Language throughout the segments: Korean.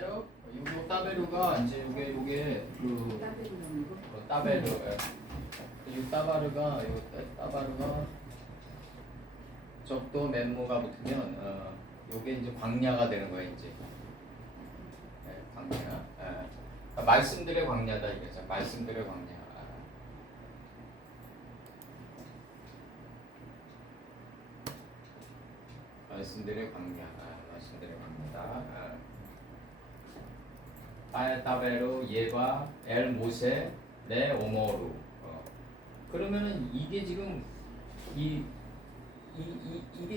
따베르 요 따베르가 이제 요게 그 따베르 요 따바르가 적도 맨모가 붙으면 요게 이제 광야가 되는 거예요 이제. 광야. 그러니까 말씀들의 광야다 이거죠. 말씀들의 광야. 말씀들의 광야. 말씀들의 광야다. 따베르 예바 엘 모세 네 오모루. 그러면은 이게 지금 이게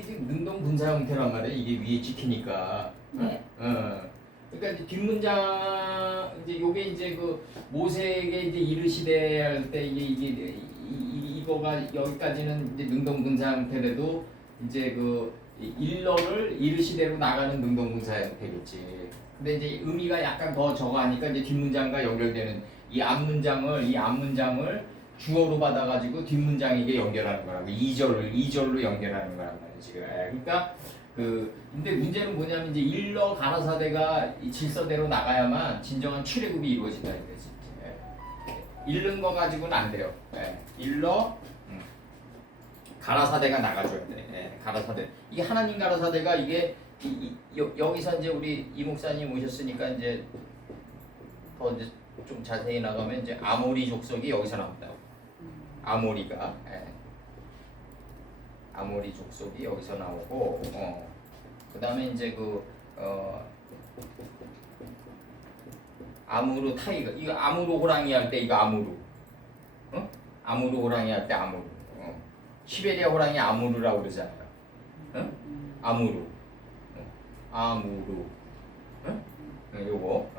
지금 능동분사 형태란 말이에요. 이게 위에 찍히니까. 네. 그러니까 이제 뒷문장 이제 요게 이제 그 모세에게 이제 이르시되 할 때 이거가 여기까지는 이제 능동분사 형태라도 이제 그 일러를 이르시대로 나가는 능동분사 형태겠지. 근데 이제 의미가 약간 더 저거하니까 이제 뒷문장과 연결되는 이 앞문장을 주어로 받아가지고 뒷문장에게 연결하는 거라고 2절로 연결하는 거란 말이에요 지금. 그러니까 근데 문제는 뭐냐면 이제 일러 가라사대가 질서대로 나가야만 진정한 출애굽이 이루어진다 이거지. 잃는 거 가지고는 안 돼요. 일러 가라사대가 나가줘야 돼. 가라사대. 이게 하나님 가라사대가 이게 여기서 이제 우리 이 목사님 오셨으니까 이제 더 이제 좀 자세히 나가면 이제 아모리 족속이 여기서 나온다고. 아모리가 아모리 족속이 여기서 나오고 그다음에 이제 아무르 타이거 이거 아무르 호랑이 할 때 이거 아무르 아무르 호랑이 할 때 아무르 시베리아 호랑이 아무르라고 그러잖아요. 아무르 아무르 요거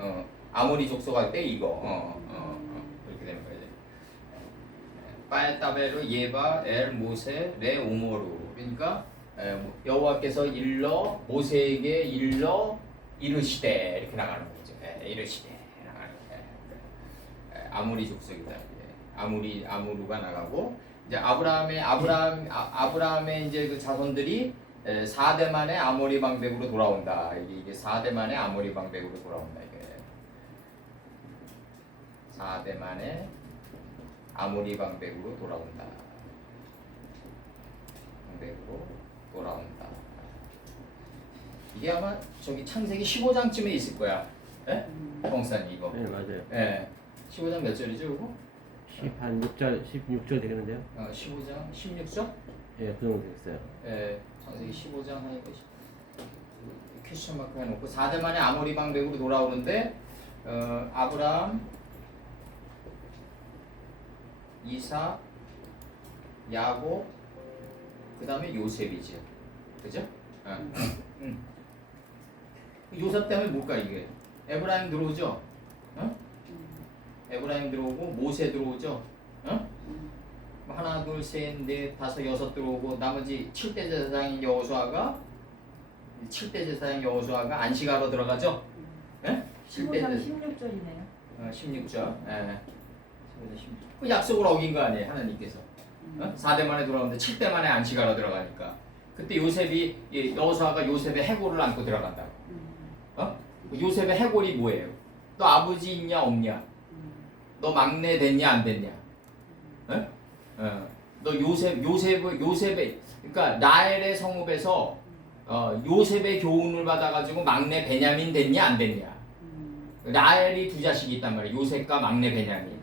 아모리 족속 할 때 이거 이렇게 되는 거예요. 빠에따베르 예바 엘 모세 레 오모루. 그러니까 여호와께서 일러 모세에게 일러 이르시되 이렇게 나가는 거죠. 이르시되 나가는 거예요. 아모리 족속이다. 아무루가 나가고 이제 아브라함의 이제 그 자손들이 4대 만에 아모리 방백으로 돌아온다. 이게 4대 만에 아모리 방백으로 돌아온다. 이게 4대 만에 아모리 방백으로 돌아온다. 방백으로 돌아온다. 이게 아마 저기 창세기 15장쯤에 있을 거야. 예? 봉사님 이거. 네 맞아요. 예. 15장 몇 절이죠, 이거? 10한 6절 16절 되겠는데요? 15장 16절? 예, 그 정도 되겠어요. 예. 창세기 15장 하니까 퀘스천 마크 해놓고 4대 만에 아모리 방백으로 돌아오는데 아브라함 이삭, 야곱, 그 다음에 요셉이죠. 그죠? 요셉 때문에 뭘까 이게? 에브라임 들어오죠? 에브라임 들어오고 모세 들어오죠? 하나, 둘, 셋, 넷, 다섯, 여섯 들어오고 나머지 7대 제사장인 여호수아가 안식하러 들어가죠? 15장 16절이네요. 16절. 그 약속을 어긴 거 아니에요 하나님께서. 4대 만에 돌아오는데 7대 만에 안식하러 들어가니까 그때 여호수아가 요셉의 해골을 안고 들어간다고. 요셉의 해골이 뭐예요? 너 아버지 있냐 없냐? 너 막내 됐냐 안 됐냐? 너 요셉의 그러니까 라헬의 성읍에서 요셉의 교훈을 받아가지고 막내 베냐민 됐냐 안 됐냐? 라헬이 두 자식이 있단 말이에요. 요셉과 막내 베냐민.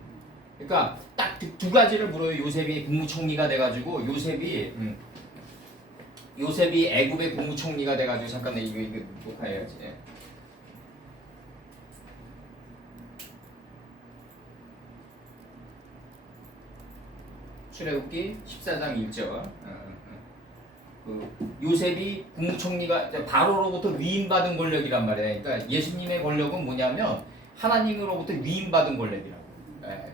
그러니까 딱 두 가지를 물어요. 요셉이 국무총리가 돼가지고 요셉이 애굽의 국무총리가 돼가지고 잠깐 이거 녹화해야지. 출애굽기 14장 1절. 요셉이 국무총리가 바로로부터 위임받은 권력이란 말이에요. 그러니까 예수님의 권력은 뭐냐면 하나님으로부터 위임받은 권력이라고.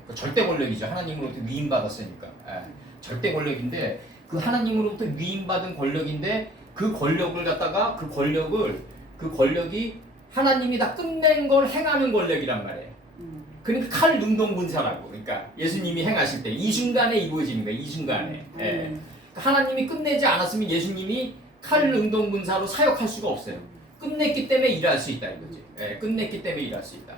그 절대 권력이죠. 하나님으로부터 위임받았으니까. 절대 권력인데 그 하나님으로부터 위임받은 권력인데 그 권력을 갖다가 그 권력이 하나님이 다 끝낸 걸 행하는 권력이란 말이에요. 그러니까 칼 능동분사라고. 그러니까 예수님이 행하실 때 이 순간에 이루어지는 거예요. 이 순간에. 하나님이 끝내지 않았으면 예수님이 칼 능동분사로 사역할 수가 없어요. 끝냈기 때문에 일할 수 있다 이거지. 끝냈기 때문에 일할 수 있다.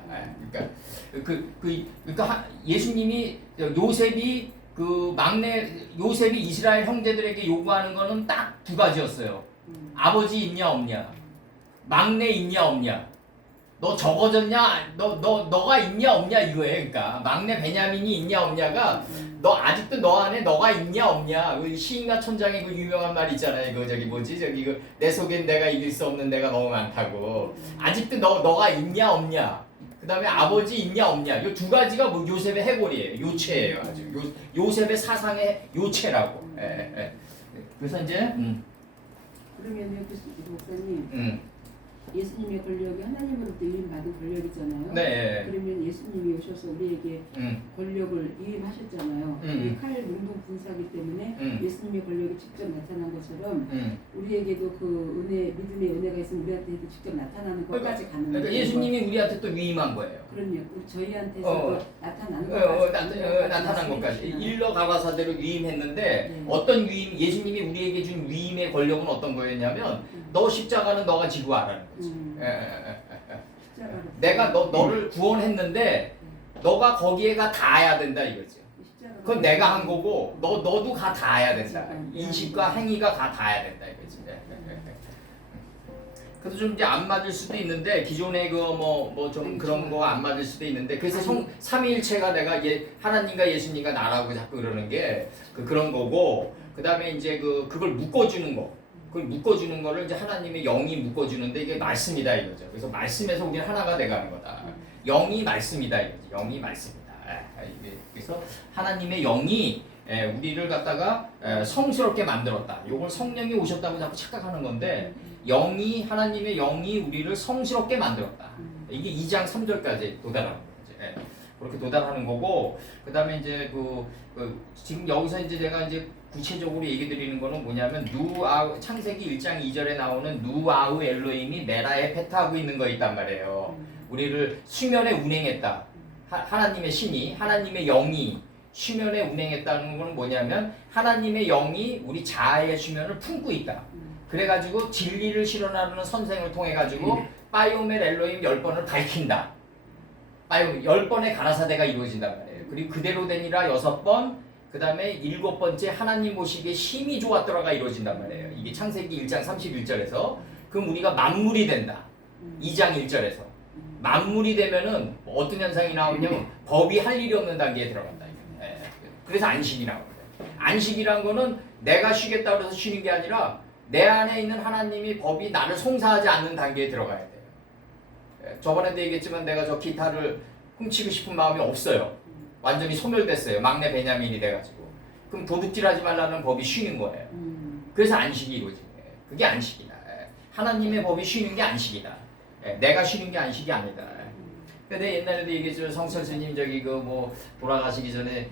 그러니까 예수님이 요셉이 그 막내 요셉이 이스라엘 형제들에게 요구하는 거는 딱 두 가지였어요. 아버지 있냐 없냐, 막내 있냐 없냐. 너 적어졌냐? 너가 있냐 없냐 이거예요. 그러니까 막내 베냐민이 있냐 없냐가 너 아직도 너 안에 너가 있냐 없냐. 그 시인과 천장의 그 유명한 말 있잖아요. 그 저기 뭐지 저기 그 내 속엔 내가 이길 수 없는 내가 너무 많다고. 아직도 너가 있냐 없냐. 그다음에 아버지 있냐 없냐. 이 두 가지가 뭐 요셉의 해골이에요. 요체예요. 아주 요셉의 사상의 요체라고. 그래서 이제 그러면 목사님 예수님의 권력이 하나님으로부터 위임받은 권력이잖아요. 네. 그러면 예수님이 오셔서 우리에게 권력을 위임하셨잖아요. 그게 칼 능동 분사기 때문에 예수님의 권력이 직접 나타난 것처럼 우리에게도 그 은혜, 믿음의 은혜가 있으면 우리한테도 직접 나타나는 것까지 가는 거예요. 그러니까 예수님이 우리한테 또 위임한 거예요. 그럼요. 저희한테서 나타나는 것까지 나타난 것까지 일러 가라사대로 위임했는데 네. 어떤 위임 예수님이 우리에게 준 위임의 권력은 어떤 거였냐면 너 십자가는 너가 지고 와라는 거지. 내가 너를 구원했는데 너가 거기에가 닿아야 된다 이거지. 그건 내가 한 거고 너도 가 닿아야 된다. 인식과 행위가 가 닿아야 된다 이거지. 그래서 좀 이제 안 맞을 수도 있는데 기존의 그 뭐 좀 그런 거 안 맞을 수도 있는데 그래서 삼위일체가 내가 하나님과 예수님과 나라고 자꾸 그러는 게 그런 거고 그다음에 이제 그걸 묶어주는 거. 그걸 묶어주는 거를 이제 하나님의 영이 묶어주는데 이게 말씀이다 이거죠. 그래서 말씀에서 우리는 하나가 돼가는 거다. 영이 말씀이다 이거지. 영이 말씀이다. 그래서 하나님의 영이 우리를 갖다가 성스럽게 만들었다. 이걸 성령이 오셨다고 자꾸 착각하는 건데 하나님의 영이 우리를 성스럽게 만들었다. 이게 2장 3절까지 도달하는 거지. 그렇게 도달하는 거고 그다음에 이제 지금 여기서 이제 제가 이제 구체적으로 얘기 드리는 거는 뭐냐면 창세기 1장 2절에 나오는 누아우 엘로힘이 메라에 페타하고 있는 거 있단 말이에요. 우리를 수면에 운행했다. 하나님의 신이 하나님의 영이 수면에 운행했다는 건 뭐냐면 하나님의 영이 우리 자아의 수면을 품고 있다. 그래가지고 진리를 실현하는 선생을 통해 가지고 바이오멜 엘로힘 10번을 밝힌다. 10번의 가라사대가 이루어진단 말이에요. 그리고 그대로 되니라 6번, 그 다음에 7번째 하나님 보시기에 힘이 좋았더라가 이루어진단 말이에요. 이게 창세기 1장 31절에서 그럼 우리가 만물이 된다. 2장 1절에서 만물이 되면은 어떤 현상이 나오냐면 법이 할 일이 없는 단계에 들어간다. 그래서 안식이 나옵니다. 안식이란 거는 내가 쉬겠다고 해서 쉬는 게 아니라 내 안에 있는 하나님이 법이 나를 송사하지 않는 단계에 들어가야 돼요. 저번에도 얘기했지만 내가 저 기타를 훔치고 싶은 마음이 없어요. 완전히 소멸됐어요. 막내 베냐민이 돼가지고. 그럼 도둑질하지 말라는 법이 쉬는 거예요. 그래서 안식이 이루어지는 거예요. 그게 안식이다. 하나님의 법이 쉬는 게 안식이다. 내가 쉬는 게 안식이 아니다. 근데 옛날에도 얘기했지만 성철 스님 돌아가시기 전에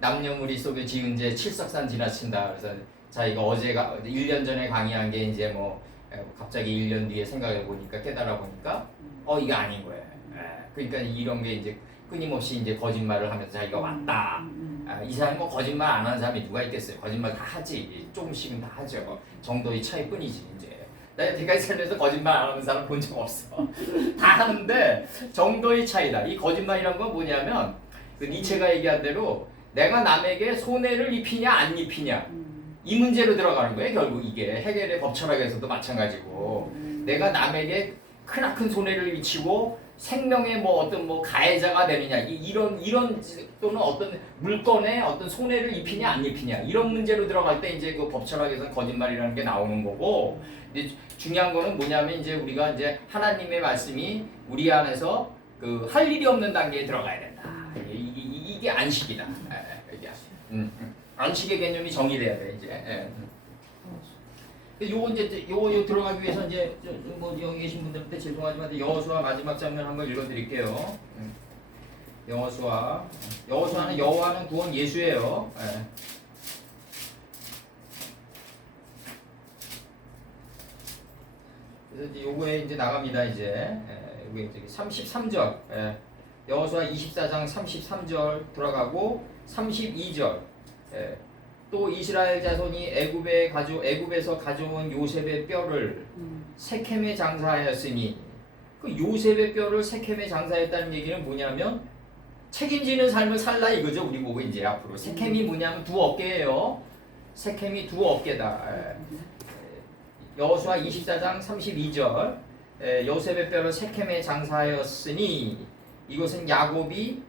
남녀무리 속에 지은 제 칠석산 지나친다. 그래서 자기가 어제가 1년 전에 강의한 게 이제 갑자기 1년 뒤에 생각해 보니까 깨달아 보니까 이게 아닌 거예요. 그러니까 이런 게 이제 끊임없이 이제 거짓말을 하면서 자기가 왔다. 이 사람이 거짓말 안 하는 사람이 누가 있겠어요? 거짓말 다 하지. 조금씩은 다 하죠. 정도의 차이뿐이지 이제. 내가 대가리 살면서 거짓말 안 하는 사람 본 적 없어. 다 하는데 정도의 차이다. 이 거짓말이란 건 뭐냐면 니체가 얘기한 대로 내가 남에게 손해를 입히냐 안 입히냐 이 문제로 들어가는 거예요. 결국 이게 해겔의 법철학에서도 마찬가지고 내가 남에게 크나큰 손해를 미치고 생명의 어떤 가해자가 되느냐 이런 또는 어떤 물건에 어떤 손해를 입히냐 안 입히냐 이런 문제로 들어갈 때 이제 그 법철학에서는 거짓말이라는 게 나오는 거고 이제 중요한 거는 뭐냐면 이제 우리가 이제 하나님의 말씀이 우리 안에서 할 일이 없는 단계에 들어가야 된다. 이게 안식이다. 이게 안식의 개념이 정의돼야 돼 이제. 요거 들어가기 위해서 이제 여기 계신 분들한테 죄송하지만 여호수아 마지막 장면 한번 읽어드릴게요. 여호수아는 여호와는 구원 예수예요. 그래서 이제 요거에 이제 나갑니다 이제. 요게 33절. 여호수아 24장 33절 들어가고 32절. 또 이스라엘 자손이 애굽에서 가져온 요셉의 뼈를 세켐에 장사하였으니 그 요셉의 뼈를 세켐에 장사했다는 얘기는 뭐냐면 책임지는 삶을 살라 이거죠. 우리 보고 이제 앞으로 세켐이 뭐냐면 두 어깨예요. 세켐이 두 어깨다. 여호수아 24장 32절 요셉의 뼈를 세켐에 장사하였으니 이것은 야곱이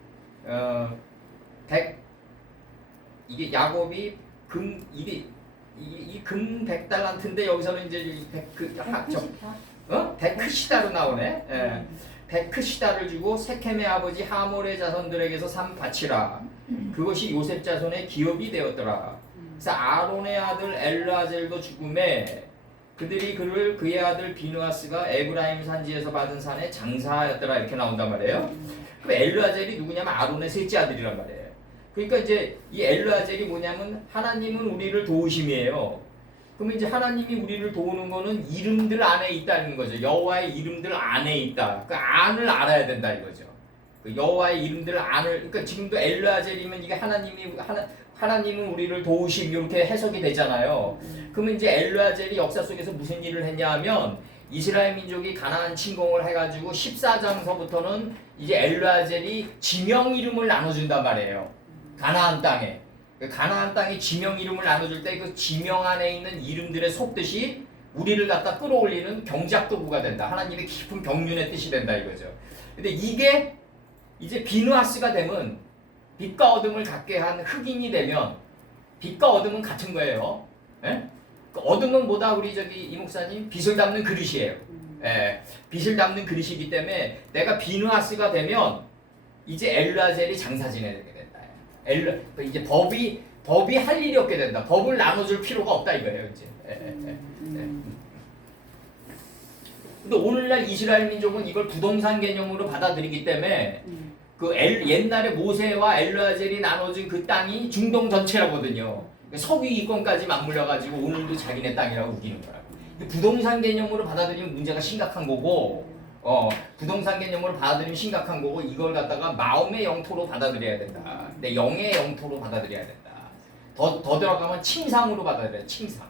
이게 야곱이 금 100달란트인데 여기서는 이제 100크시다로 나오네. 백크시다를 주고 세켐의 아버지 하몰의 자손들에게서 산 밭이라. 그것이 요셉 자손의 기업이 되었더라. 그래서 아론의 아들 엘르아젤도 죽음에 그들이 그를 그의 아들 비누아스가 에브라임 산지에서 받은 산에 장사하였더라 이렇게 나온단 말이에요. 그럼 엘르아젤이 누구냐면 아론의 셋째 아들이란 말이에요. 그러니까 이제 이 엘르아젤이 뭐냐면 하나님은 우리를 도우심이에요. 그러면 이제 하나님이 우리를 도우는 거는 이름들 안에 있다는 거죠. 여호와의 이름들 안에 있다. 그 안을 알아야 된다 이거죠. 그 여호와의 이름들 안을 그러니까 지금도 엘르아젤이면 이게 하나님은 우리를 도우심 이렇게 해석이 되잖아요. 그러면 이제 엘르아젤이 역사 속에서 무슨 일을 했냐하면 이스라엘 민족이 가나안 침공을 해가지고 14장서부터는 이제 엘르아젤이 지명 이름을 나눠준단 말이에요. 가나안 땅에. 가나안 땅에 지명 이름을 나눠줄 때 그 지명 안에 있는 이름들의 속뜻이 우리를 갖다 끌어올리는 경작도구가 된다. 하나님의 깊은 경륜의 뜻이 된다 이거죠. 근데 이게 이제 비누아스가 되면 빛과 어둠을 갖게 한 흑인이 되면 빛과 어둠은 같은 거예요. 예? 그 어둠은 뭐다 우리 저기 이 목사님 빛을 담는 그릇이에요. 예, 빛을 담는 그릇이기 때문에 내가 비누아스가 되면 이제 엘르아젤이 장사 지내게 된다. 이제 법이 할 일이 없게 된다. 법을 나눠줄 필요가 없다 이거예요 이제. 근데 오늘날 이스라엘 민족은 이걸 부동산 개념으로 받아들이기 때문에 옛날에 모세와 엘르아젤이 나눠준 그 땅이 중동 전체라거든요. 석유 이권까지 맞물려가지고 오늘도 자기네 땅이라고 우기는 거라고. 부동산 개념으로 받아들이면 문제가 심각한 거고, 부동산 개념으로 받아들이면 심각한 거고, 이걸 갖다가 마음의 영토로 받아들여야 된다. 내 영의 영토로 받아들여야 된다. 더 들어가면 침상으로 받아들여야 돼. 침상.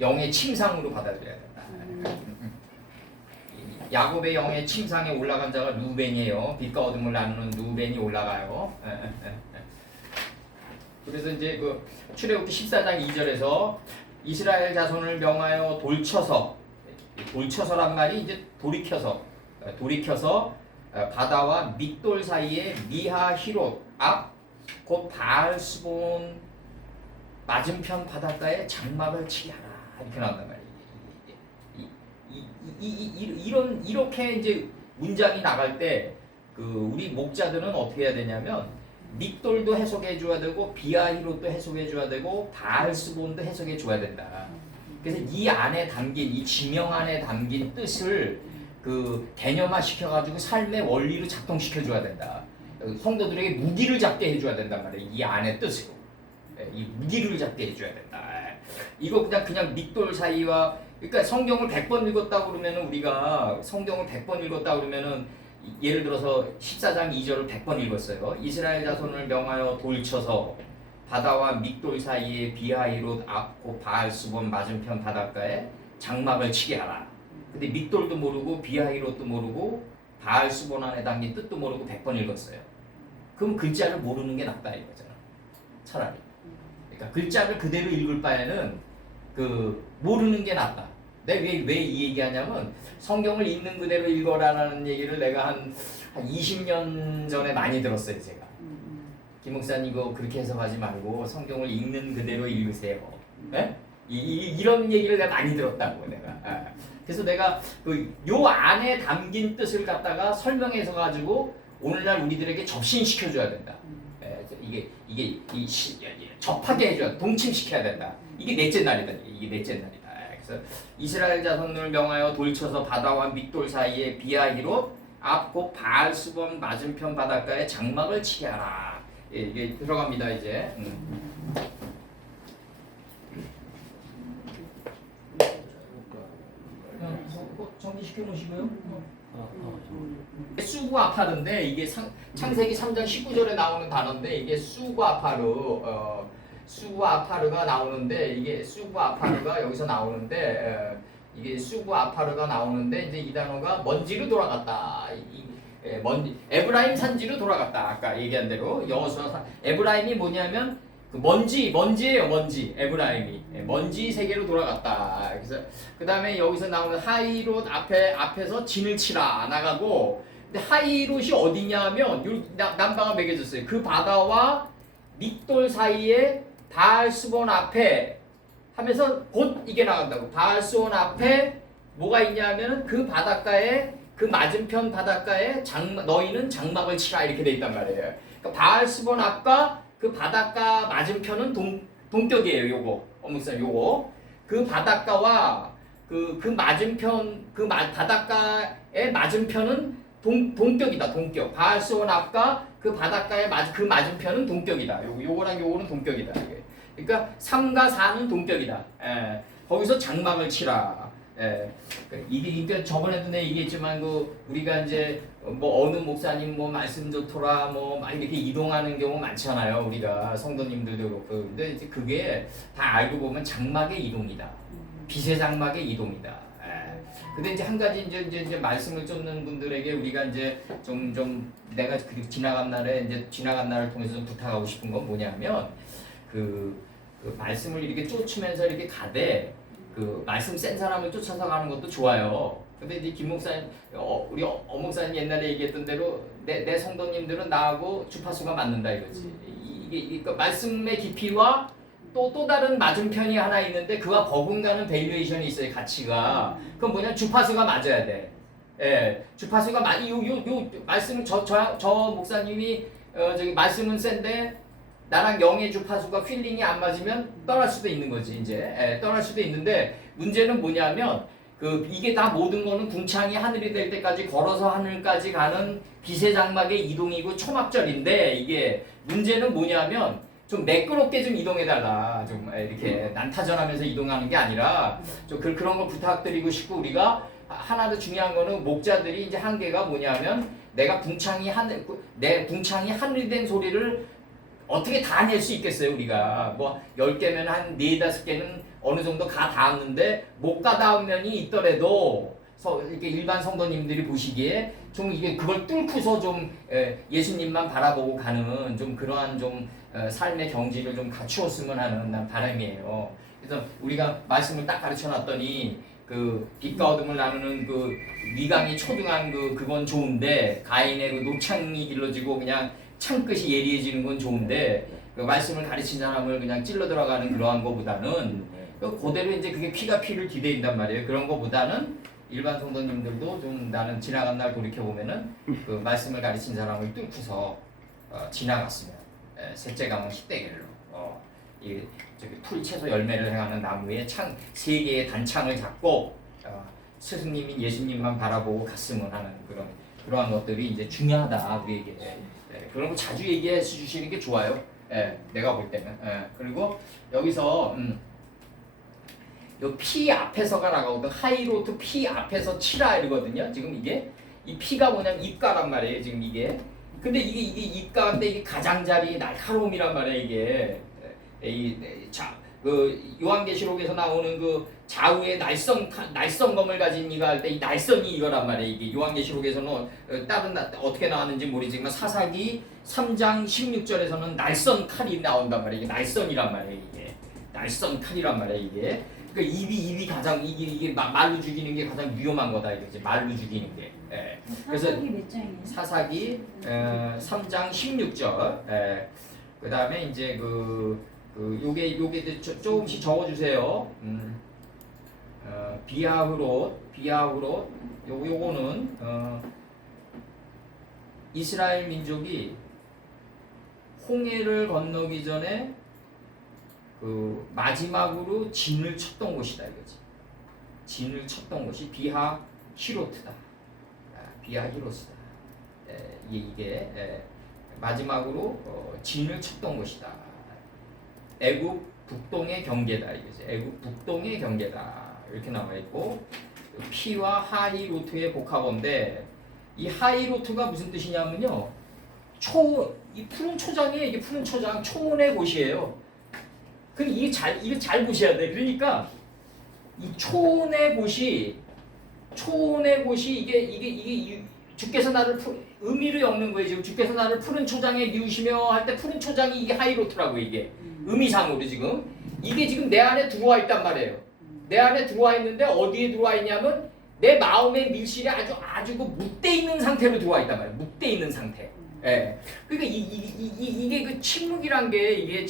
영의 침상으로 받아들여야 된다. 야곱의 영의 침상에 올라간 자가 루벤이에요. 빛과 어둠을 나누는 루벤이 올라가요. 그래서 이제 그 출애굽기 14장 2절에서 이스라엘 자손을 명하여 돌쳐서란 말이 이제 돌이켜서 바다와 믹돌 사이에 미하히롯 앞 곧 바알스본 맞은편 바닷가에 장막을 치게 하라 이렇게 나온단 말이에요. 이렇게 이제 문장이 나갈 때 그 우리 목자들은 어떻게 해야 되냐면 믹돌도 해석해 줘야 되고 비하히롯도 해석해 줘야 되고 바알스본도 해석해 줘야 된다. 그래서 이 안에 담긴 이 지명 안에 담긴 뜻을 그 개념화 시켜가지고 삶의 원리로 작동시켜 줘야 된다. 성도들에게 무기를 잡게 해줘야 된단 말이에요. 이 안의 뜻으로 이 무기를 잡게 해줘야 된다. 이거 그냥 믹돌 사이와 그러니까 성경을 100번 읽었다 그러면은 우리가 성경을 100번 읽었다 그러면은 예를 들어서 14장 2절을 100번 읽었어요. 이스라엘 자손을 명하여 돌쳐서 바다와 믹돌 사이에 비하히롯 앞고 바알스본 맞은편 바닷가에 장막을 치게 하라. 근데 믹돌도 모르고 비하히롯도 모르고 바알스본 안에 담긴 뜻도 모르고 100번 읽었어요. 그럼 글자를 모르는 게 낫다 이거잖아. 차라리. 그러니까 글자를 그대로 읽을 바에는 그 모르는 게 낫다. 내가 왜 이 얘기하냐면 성경을 있는 그대로 읽어라라는 얘기를 내가 한 20년 전에 많이 들었어요 제가. 김 목사님 이거 그렇게 해석하지 말고 성경을 읽는 그대로 읽으세요. 네? 이런 얘기를 내가 많이 들었다고 내가. 그래서 내가 요 안에 담긴 뜻을 갖다가 설명해서 가지고 오늘날 우리들에게 접신시켜줘야 된다. 이게 접하게 해줘야 동침시켜야 된다. 이게 넷째 날이다. 이게 넷째 날이다. 그래서 이스라엘 자손을 명하여 돌쳐서 바다와 믹돌 사이에 비하히롯 앞고 바알스본 맞은편 바닷가에 장막을 치게 하라. 이게 들어갑니다 이제. 정리시켜 놓으시고요. 수구아파르인데 이게 창세기 3장 19절에 나오는 단어인데 이게 수구아파르가 나오는데 이게 수구아파르가 여기서 나오는데 이게 수구 아파르가 나오는데 이제 이 단어가 먼지로 돌아갔다. 먼지 에브라임 산지로 돌아갔다. 아까 얘기한 대로 여호수아 에브라임이 뭐냐면 그 먼지예요. 먼지 에브라임이 먼지 세계로 돌아갔다. 그래서 그 다음에 여기서 나오는 하이롯 앞에서 진을 치라 나가고 근데 하이롯이 어디냐면 남바가 매겨졌어요. 그 바다와 믹돌 사이에 바알스본 앞에 하면서 곧 이게 나간다고. 바알스본 앞에 뭐가 있냐면 그 바닷가에 그 맞은편 바닷가에 너희는 장막을 치라 이렇게 돼 있단 말이에요. 그러니까 바알스본 앞과 그 바닷가 맞은편은 동격이에요. 요거 어묵산 요거 그 바닷가와 그 맞은편 바닷가의 맞은편은 동격이다. 동격. 바알스본 앞과 그 바닷가의 맞은편은 동격이다. 요거랑 요거는 동격이다. 그러니까 3과 4는 동격이다. 거기서 장막을 치라. 이게 그러니까 저번에도 내가 얘기했지만 우리가 이제 뭐 어느 목사님 뭐 말씀 좋더라 뭐 막 이렇게 이동하는 경우 많잖아요. 우리가 성도님들도 그렇고. 근데 이제 그게 다 알고 보면 장막의 이동이다. 빛의 장막의 이동이다. 근데 이제 한 가지 이제 말씀을 쫓는 분들에게 우리가 이제 좀 내가 지나간 날을 통해서 좀 부탁하고 싶은 건 뭐냐면 그 말씀을 이렇게 쫓으면서 이렇게 가되 그 말씀 센 사람을 쫓아서 가는 것도 좋아요. 근데 이제 김 목사님, 우리 목사님 옛날에 얘기했던 대로 내 성도님들은 나하고 주파수가 맞는다 이거지. 이게 그 말씀의 깊이와 또 다른 맞은편이 하나 있는데 그와 버금가는 밸류에이션이 있어요. 가치가. 그건 뭐냐 주파수가 맞아야 돼. 주파수가 요 말씀 저 목사님이 저기 말씀은 센데 나랑 영의 주파수가 휠링이 안 맞으면 떠날 수도 있는 거지 이제. 떠날 수도 있는데 문제는 뭐냐면 이게 다 모든 거는 궁창이 하늘이 될 때까지 걸어서 하늘까지 가는 빛의 장막의 이동이고 초막절인데 이게 문제는 뭐냐면 좀 매끄럽게 좀 이동해달라. 좀 이렇게 난타전하면서 이동하는 게 아니라 좀 그런 걸 부탁드리고 싶고 우리가 하나 더 중요한 거는 목자들이 이제 한계가 뭐냐면 내가 내 궁창이 하늘이 된 소리를 어떻게 다 낼 수 있겠어요 우리가. 뭐 10개면 한 4-5개는 어느 정도 닿았는데 못 닿은 있더라도 이렇게 일반 성도님들이 보시기에 좀 이게 그걸 뚫고서 좀 예수님만 바라보고 가는 좀 그러한 좀 삶의 경지를 좀 갖추었으면 하는 난 바람이에요. 그래서 우리가 말씀을 딱 가르쳐 놨더니 그 빛과 어둠을 나누는 그 미강이 초등한 그건 좋은데 가인의 그 노창이 길러지고 그냥 창끝이 예리해지는 건 좋은데 그 말씀을 가르친 사람을 그냥 찔러 들어가는 그러한 거보다는 그대로 이제 그게 피가 피를 기대인단 말이에요. 그런 거보다는 일반 성도님들도 좀 나는 지나간 날 돌이켜 보면은 그 말씀을 가르친 사람을 뚫고서 지나갔으면 셋째 가문 십대길로 이 저기 풀 채소 열매를 행하는 나무에 3개의 단창을 잡고 스승님인 예수님만 바라보고 갔으면 하는 그러한 것들이 이제 중요하다 우리에게. 그런 거 자주 얘기해 주시는 게 좋아요. 내가 볼 때는. 그리고 여기서 요 P 앞에서가 나가거든. 하이로트 P 앞에서 치라 이러거든요. 지금 이게 이 P가 뭐냐면 입가란 말이에요. 지금 이게. 근데 이게 입가인데 이게 가장자리 날카로움이란 말이에요. 이게 그 요한계시록에서 나오는 그 좌우의 날성검을 가진 이가 할 때 이 날성이 이거란 말이에요. 이게 요한계시록에서는 다른 어떻게 나왔는지 모르지만 사사기 3장 16절에서는 날선 칼이 나온단 말이에요. 이게 날선이란 말이에요. 이게 날선 칼이란 말이에요. 이게 그러니까 입이 가장 이게 말로 죽이는 게 가장 위험한 거다 이거지. 말로 죽이는 게. 그래서 사사기 몇 장이에요? 사사기 3장 16절. 그 다음에 이제 요게 조금씩 적어주세요. 비하흐롯 요거는 이스라엘 민족이 홍해를 건너기 전에 그 마지막으로 진을 쳤던 곳이다 이거지. 진을 쳤던 곳이 비하히로트다. 비하히로트다. 이게 마지막으로 진을 쳤던 곳이다. 애굽 북동의 경계다 이거지. 애굽 북동의 경계다 이렇게 나와 있고 피와 하이로트의 복합어인데 이 하이로트가 무슨 뜻이냐면요. 이 푸른 초장이에요. 이게 푸른 초장 초원의 곳이에요. 근데 이게 잘 보셔야 돼. 그러니까 이 초혼의 곳이 이게 주께서 나를 의미를 엮는 거예요. 지금 주께서 나를 푸른 초장에 뉘우시며 할 때 푸른 초장이 이게 하이로트라고 이게 의미상으로 지금 이게 지금 내 안에 들어와 있단 말이에요. 내 안에 들어와 있는데 어디에 들어와 있냐면 내 마음의 밀실에 아주 그 묵대 있는 상태로 들어와 있단 말이에요. 묵대 있는 상태. 예. 그러니까 이게 그 침묵이란 게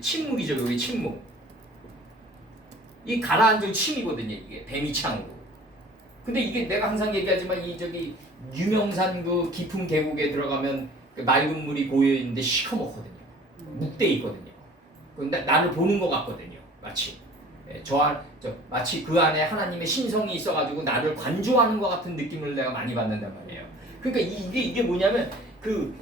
침묵이죠. 여기 침묵. 이 가라앉은 침이거든요. 이게 뱀이창으로. 근데 이게 내가 항상 얘기하지만 이 저기 유명산 그 깊은 계곡에 들어가면 그 맑은 물이 고여 있는데 시커멓거든요. 묵대 있거든요. 근데 나를 보는 것 같거든요. 마치 마치 그 안에 하나님의 신성이 있어가지고 나를 관조하는 것 같은 느낌을 내가 많이 받는단 말이에요. 그러니까 이게 뭐냐면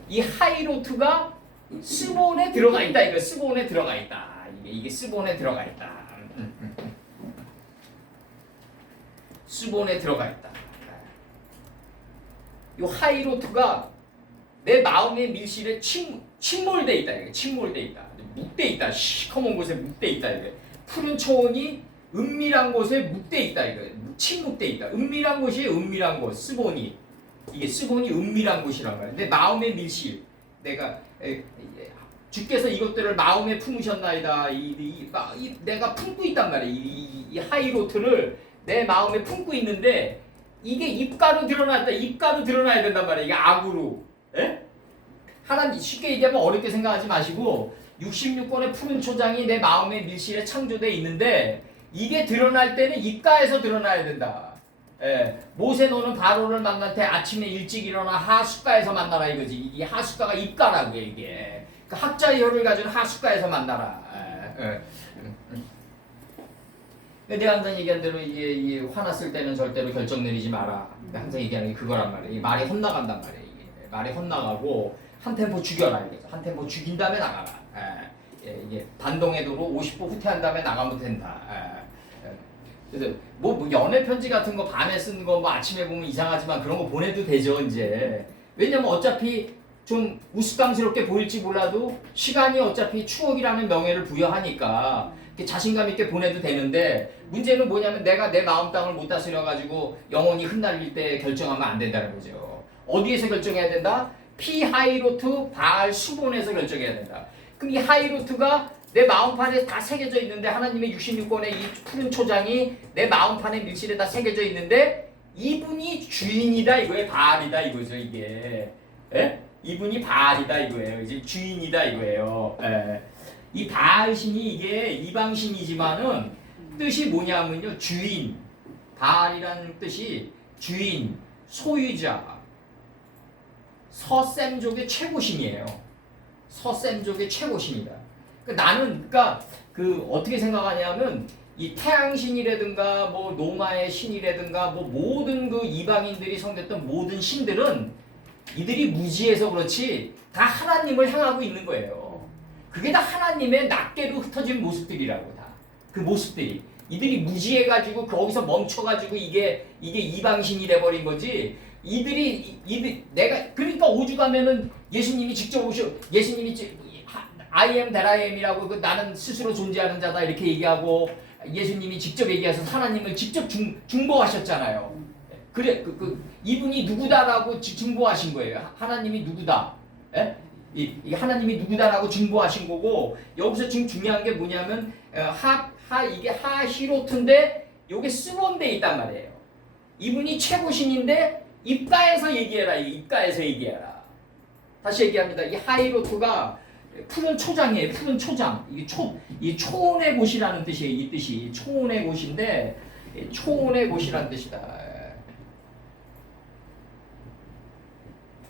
이 하이로트가 스본에 들어가 있다. 이거 스본에 들어가 있다. 이게 스본에 들어가 있다. 스본에 들어가 있다. 이 하이로트가 내 마음의 밀실에 침몰돼 있다. 이게 침몰돼 있다. 묵돼 있다. 시커먼 곳에 묵돼 있다. 이게 푸른 초원이 은밀한 곳에 묵돼 있다. 이거 침묵돼 있다. 은밀한 곳이 은밀한 곳. 스본이 이게 스본이 은밀한 곳이란 말이야. 내 마음의 밀실. 주께서 이것들을 마음에 품으셨나이다. 내가 품고 있단 말이야. 이 하이로트를 내 마음에 품고 있는데 이게 입가로 드러났다. 입가로 드러나야 된단 말이야. 이게 악으로. 예? 하나님 쉽게 얘기하면 어렵게 생각하지 마시고 66권의 푸른 초장이 내 마음의 밀실에 창조되어 있는데 이게 드러날 때는 입가에서 드러나야 된다. 예. 모세 너는 바로를 만날 때 아침에 일찍 일어나 하숫가에서 만나라 이거지. 이 하숫가가 입가라고요 이게. 그 학자의 혀를 가진 하숫가에서 만나라. 내가 항상 얘기한 대로 이게 화났을 때는 절대로 결정 내리지 마라. 항상 얘기하는 게 그거란 말이에요. 이 말이 헛나간단 말이에요. 이게. 말이 헛나가고 한 템포 죽여라 이거죠. 한 템포 죽인 다음에 나가라. 이게 반동의 도로 50보 후퇴한 다음에 나가면 된다. 그래서 뭐 연애 편지 같은 거 밤에 쓴 거 뭐 아침에 보면 이상하지만 그런 거 보내도 되죠 이제. 왜냐면 어차피 좀 우스꽝스럽게 보일지 몰라도 시간이 어차피 추억이라는 명예를 부여하니까 자신감 있게 보내도 되는데 문제는 뭐냐면 내가 내 마음 땅을 못 다스려 가지고 영혼이 흩날릴 때 결정하면 안 된다는 거죠. 어디에서 결정해야 된다? 피 하이로트 바알 수본에서 결정해야 된다. 그럼 이 하이로트가 내 마음판에 다 새겨져 있는데 하나님의 66권의 이 푸른 초장이 내 마음판의 밀실에 다 새겨져 있는데 이분이 주인이다 이거예요. 바알이다 이거죠 이게. 예? 이분이 바알이다 이거예요. 이제 주인이다 이거예요. 예. 이 바알신이 이게 이방신이지만은 뜻이 뭐냐면요. 주인. 바알이라는 뜻이 주인, 소유자. 서셈족의 최고신이에요. 서셈족의 최고신이다. 나는 어떻게 생각하냐면 이 태양신이라든가 뭐 노마의 신이라든가 뭐 모든 그 이방인들이 섬겼던 모든 신들은 이들이 무지해서 그렇지 다 하나님을 향하고 있는 거예요. 그게 다 하나님의 낱개로 흩어진 모습들이라고 다. 그 모습들이. 이들이 무지해가지고 거기서 멈춰가지고 이게 이방신이 돼버린 거지. 그러니까 오죽하면은 예수님이 직접 예수님이 I am that I am이라고 나는 스스로 존재하는 자다 이렇게 얘기하고 예수님이 직접 얘기해서 하나님을 직접 중보하셨잖아요. 그래 이분이 누구다라고 증보하신 거예요. 하나님이 누구다. 예? 이 하나님이 누구다라고 증보하신 거고 여기서 지금 중요한 게 뭐냐면 이게 하히로트인데 요게 스본돼 있단 말이에요. 이분이 최고신인데 입가에서 얘기해라. 입가에서 얘기해라. 다시 얘기합니다. 이 하이로트가 푸른 초장이에요. 푸른 초장. 이 초원의 곳이라는 뜻이에요. 이 뜻이 초원의 곳인데 초원의 곳이라는 뜻이다.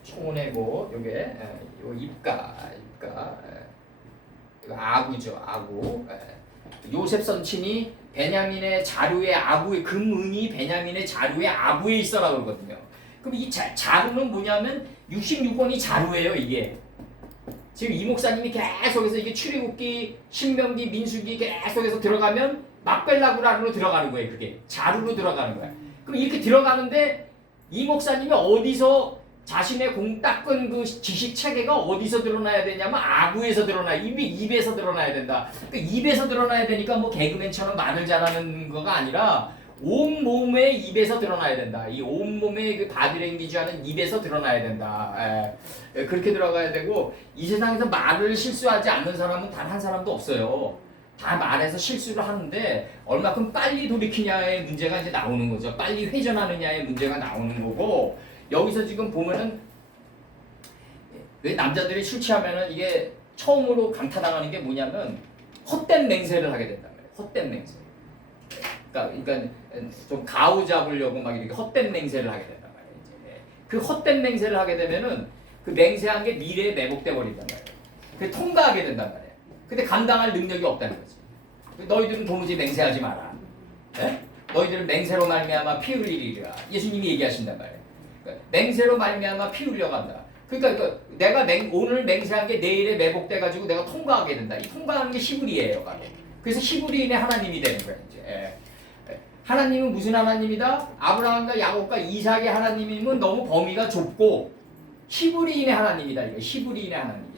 초원의 곳. 요게 요 입가. 이거 아구죠. 아구. 요셉 선친이 베냐민의 자루의 아구에 금은이 베냐민의 자루의 아구에 있어라 그러거든요. 그럼 이 자루는 뭐냐면 66권이 자루예요. 이게. 지금 이 목사님이 계속해서 이게 출애굽기, 신명기, 민수기 계속해서 들어가면 막벨라구라로 들어가는 거예요. 그게 자루로 들어가는 거야. 그럼 이렇게 들어가는데 이 목사님이 어디서 자신의 공 닦은 그 지식 체계가 어디서 드러나야 되냐면 아구에서 드러나, 입에서 드러나야 된다. 그러니까 입에서 드러나야 되니까 뭐 개그맨처럼 말을 잘하는 거가 아니라 온 몸의 입에서 드러나야 된다. 이 온 몸의 그 바디랭귀지하는 입에서 드러나야 된다. 그렇게 들어가야 되고 이 세상에서 말을 실수하지 않는 사람은 단 한 사람도 없어요. 다 말해서 실수를 하는데 얼마큼 빨리 돌이키냐의 문제가 이제 나오는 거죠. 빨리 회전하느냐의 문제가 나오는 거고 여기서 지금 보면은 왜 남자들이 술 취하면은 이게 처음으로 강타당하는 게 뭐냐면 헛된 맹세를 하게 된단 말이에요. 헛된 맹세. 그러니까 좀 가오 잡으려고 막 이렇게 헛된 맹세를 하게 된단 말이에요. 이제. 그 헛된 맹세를 하게 되면은 그 맹세한 게 미래에 매복돼 버린단 말이에요. 그 통과하게 된단 말이에요. 근데 감당할 능력이 없다는 거지. 너희들은 도무지 맹세하지 마라. 네? 너희들은 맹세로 말미암아 피 흘리리라. 예수님이 얘기하신단 말이에요. 그러니까 맹세로 말미암아 피 흘려간다. 그러니까 내가 오늘 맹세한 게 내일에 매복돼 가지고 내가 통과하게 된다. 이 통과하는 게 히브리예요, 바로. 그래서 히브리인의 하나님이 되는 거예요, 이제. 하나님은 무슨 하나님이다? 아브라함과 야곱과 이삭의 하나님이면 너무 범위가 좁고 히브리인의 하나님이다. 이거 히브리인의 하나님이다.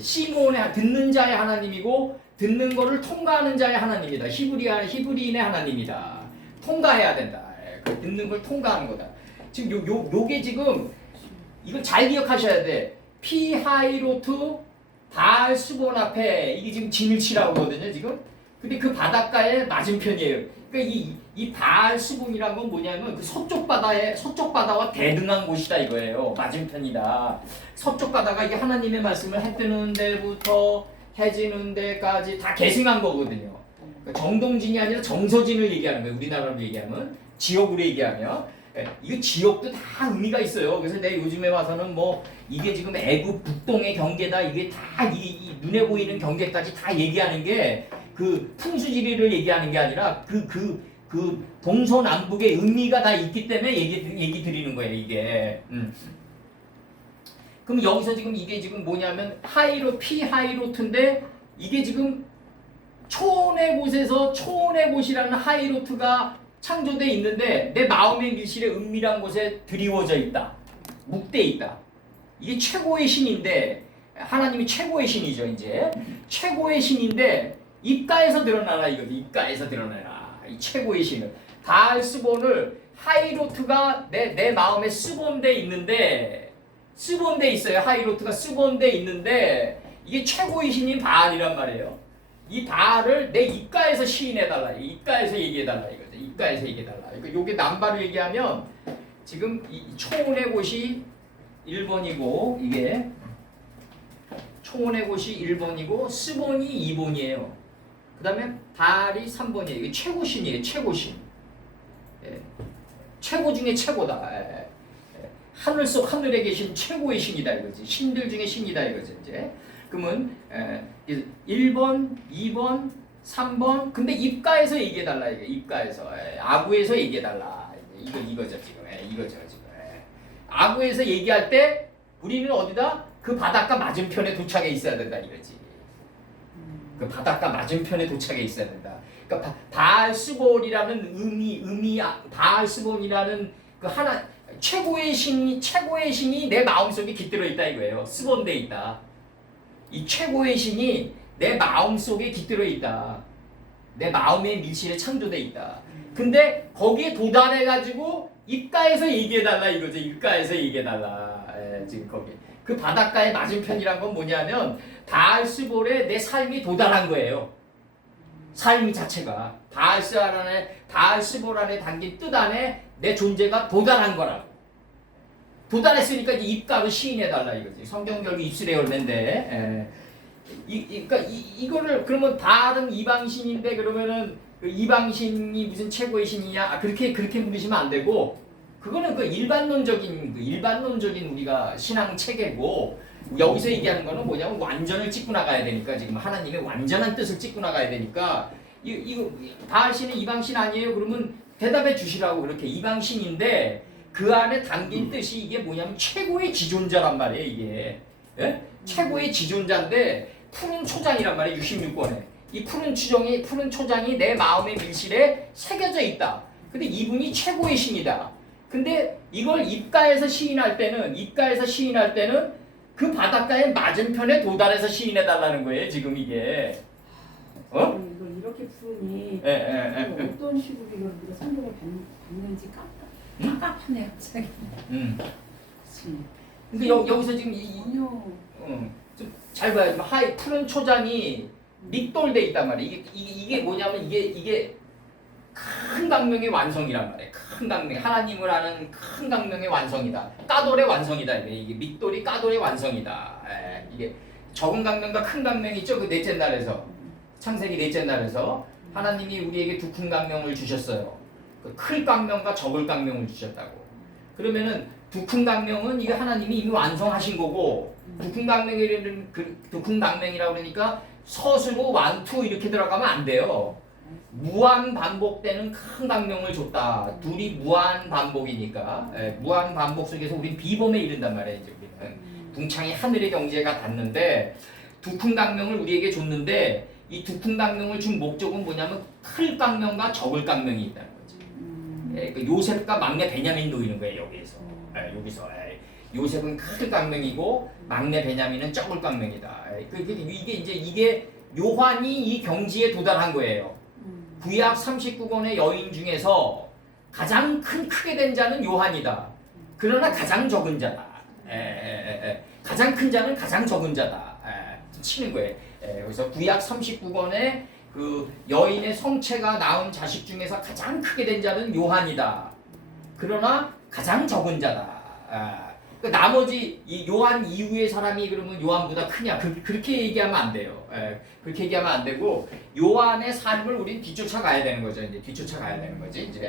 시몬의 듣는 자의 하나님이고 듣는 거를 통과하는 자의 하나님이다. 히브리인의 하나님이다. 통과해야 된다. 그 듣는 걸 통과하는 거다. 지금 요게 지금 이걸 잘 기억하셔야 돼. 피하이로트 바알스본 앞에 이게 지금 진을 치라고 하거든요, 지금. 근데 그 바닷가의 맞은편이에요. 그러니까 이 바알스본이란 건 뭐냐면 그 서쪽 바다와 대등한 곳이다 이거예요. 맞은편이다. 서쪽 바다가 이게 하나님의 말씀을 해 뜨는 데부터 해 지는 데까지 다 계승한 거거든요. 그러니까 정동진이 아니라 정서진을 얘기하는 거예요. 우리나라로 얘기하면 지역으로 얘기하면 이거 지역도 다 의미가 있어요. 그래서 내가 요즘에 와서는 뭐 이게 지금 애국 북동의 경계다 이게 다 이 눈에 보이는 경계까지 다 얘기하는 게 그 풍수지리를 얘기하는 게 아니라 그 동서남북의 의미가 다 있기 때문에 얘기 드리는 거예요 이게. 그럼 여기서 지금 이게 지금 뭐냐면 피하이로트인데 이게 지금 초원의 곳이라는 하이로트가 창조되어 있는데 내 마음의 밀실에 은밀한 곳에 드리워져 있다. 묵돼 있다. 이게 최고의 신인데 하나님이 최고의 신이죠 이제. 최고의 신인데 입가에서 드러나라 이거죠. 입가에서 드러나라. 이 최고의 신을. 바알스본을 하이로트가 내 마음에 스본돼 있는데 스본돼 있어요. 하이로트가 스본돼 있는데 이게 최고의 신인 바알이란 말이에요. 이 바알을 내 입가에서 시인해달라. 입가에서 얘기해달라 이거죠. 입가에서 얘기해달라. 그러니까 요게 남바를 얘기하면 지금 이 초원의 곳이 1번이고 이게 초원의 곳이 1번이고 스본이 2번이에요. 그 다음에 바알이 3번이에요. 이게 최고신이에요. 최고신. 최고 중에 최고다. 하늘 속 하늘에 계신 최고의 신이다 이거지. 신들 중에 신이다 이거지 이제. 그러면 1번, 2번, 3번. 근데 입가에서 얘기해달라 이게. 입가에서 아구에서 얘기해달라. 이거죠 지금. 이거죠 지금. 아구에서 얘기할 때 우리는 어디다? 그 바닷가 맞은편에 도착해 있어야 된다 이거지. 그 바닷가 맞은편에 도착해 있어야 된다. 그러니까 바알스본이라는 바알스본이라는 그 하나 최고의 신이 내 마음속에 깃들어 있다 이거예요. 스본돼 있다. 이 최고의 신이 내 마음속에 깃들어 있다. 내 마음의 밀실에 창조돼 있다. 근데 거기에 도달해 가지고 입가에서 얘기해 달라 이거죠. 입가에서 얘기해 달라. 지금 거기. 그 바닷가의 맞은편이란 건 뭐냐면 바알스본에 내 삶이 도달한 거예요. 삶 자체가 바알스본 안에 담긴 뜻 안에 내 존재가 도달한 거라고. 도달했으니까 이제 입가로 시인해달라 이거지. 성경 결국 입술의 열매인데. 그러니까 이거를 그러면 바알은 이방신인데 그러면은 그 이방신이 무슨 최고의 신이냐? 그렇게 물으시면 안 되고. 그거는 그 일반론적인 우리가 신앙 체계고 여기서 얘기하는 거는 뭐냐면 완전을 찍고 나가야 되니까 지금 하나님의 완전한 뜻을 찍고 나가야 되니까 이거 바알신은 이방신 아니에요? 그러면 대답해 주시라고 그렇게 이방신인데 그 안에 담긴 뜻이 이게 뭐냐면 최고의 지존자란 말이에요 이게. 예? 최고의 지존자인데 푸른 초장이란 말이에요 66권에. 이 푸른 초장이 내 마음의 밀실에 새겨져 있다. 근데 이분이 최고의 신이다. 근데 이걸 입가에서 시인할 때는 그 바닷가의 맞은편에 도달해서 시인해 달라는 거예요. 지금 이게. 이걸 이렇게 풀으니 어떤 식으로 이걸 우리가 성경을 받는지 깝깝하네 갑자기. 그렇지. 근데 여기서 지금 전혀. 좀 잘 봐요. 하이 푸른 초장이 밑돌돼 있단 말이에요. 이게 뭐냐면 이게 큰 강명의 완성이란 말이에요. 큰 강명, 하나님을 아는 큰 강명의 완성이다. 까돌의 완성이다. 이게 밑돌이 까돌의 완성이다. 이게 적은 강명과 큰 강명이 있죠. 그 넷째 날에서 창세기 넷째 날에서 하나님이 우리에게 두 큰 강명을 주셨어요. 그 클 강명과 적을 강명을 주셨다고. 그러면은 두 큰 강명은 이게 하나님이 이미 완성하신 거고, 두 큰 강명이라고 그러니까 서술로 완투 이렇게 들어가면 안 돼요. 무한 반복되는 큰 강명을 줬다. 둘이 무한 반복이니까 무한 반복 속에서 우린 비범에 이른단 말이에요. 이제 우리는 궁창이 하늘의 경지가 닿는데 두 큰 강명을 우리에게 줬는데 이 두 큰 강명을 준 목적은 뭐냐면 클 강명과 적을 강명이 있다는 거지. 그 요셉과 막내 베냐민 놓이는 거예요. 여기서 요셉은 클 강명이고 막내 베냐민은 적을 강명이다. 이게 요한이 이 경지에 도달한 거예요. 구약 39권의 여인 중에서 가장 크게 된 자는 요한이다. 그러나 가장 적은 자다. 가장 큰 자는 가장 적은 자다. 치는 거예요. 그래서 구약 39권의 그 여인의 성체가 낳은 자식 중에서 가장 크게 된 자는 요한이다. 그러나 가장 적은 자다. 그 나머지 이 요한 이후의 사람이 그러면 요한보다 크냐? 그렇게 얘기하면 안 돼요. 그렇게 얘기하면 안 되고 요한의 삶을 우린 뒤쫓아가야 되는 거죠. 이제 뒤쫓아가야 되는 거지. 이제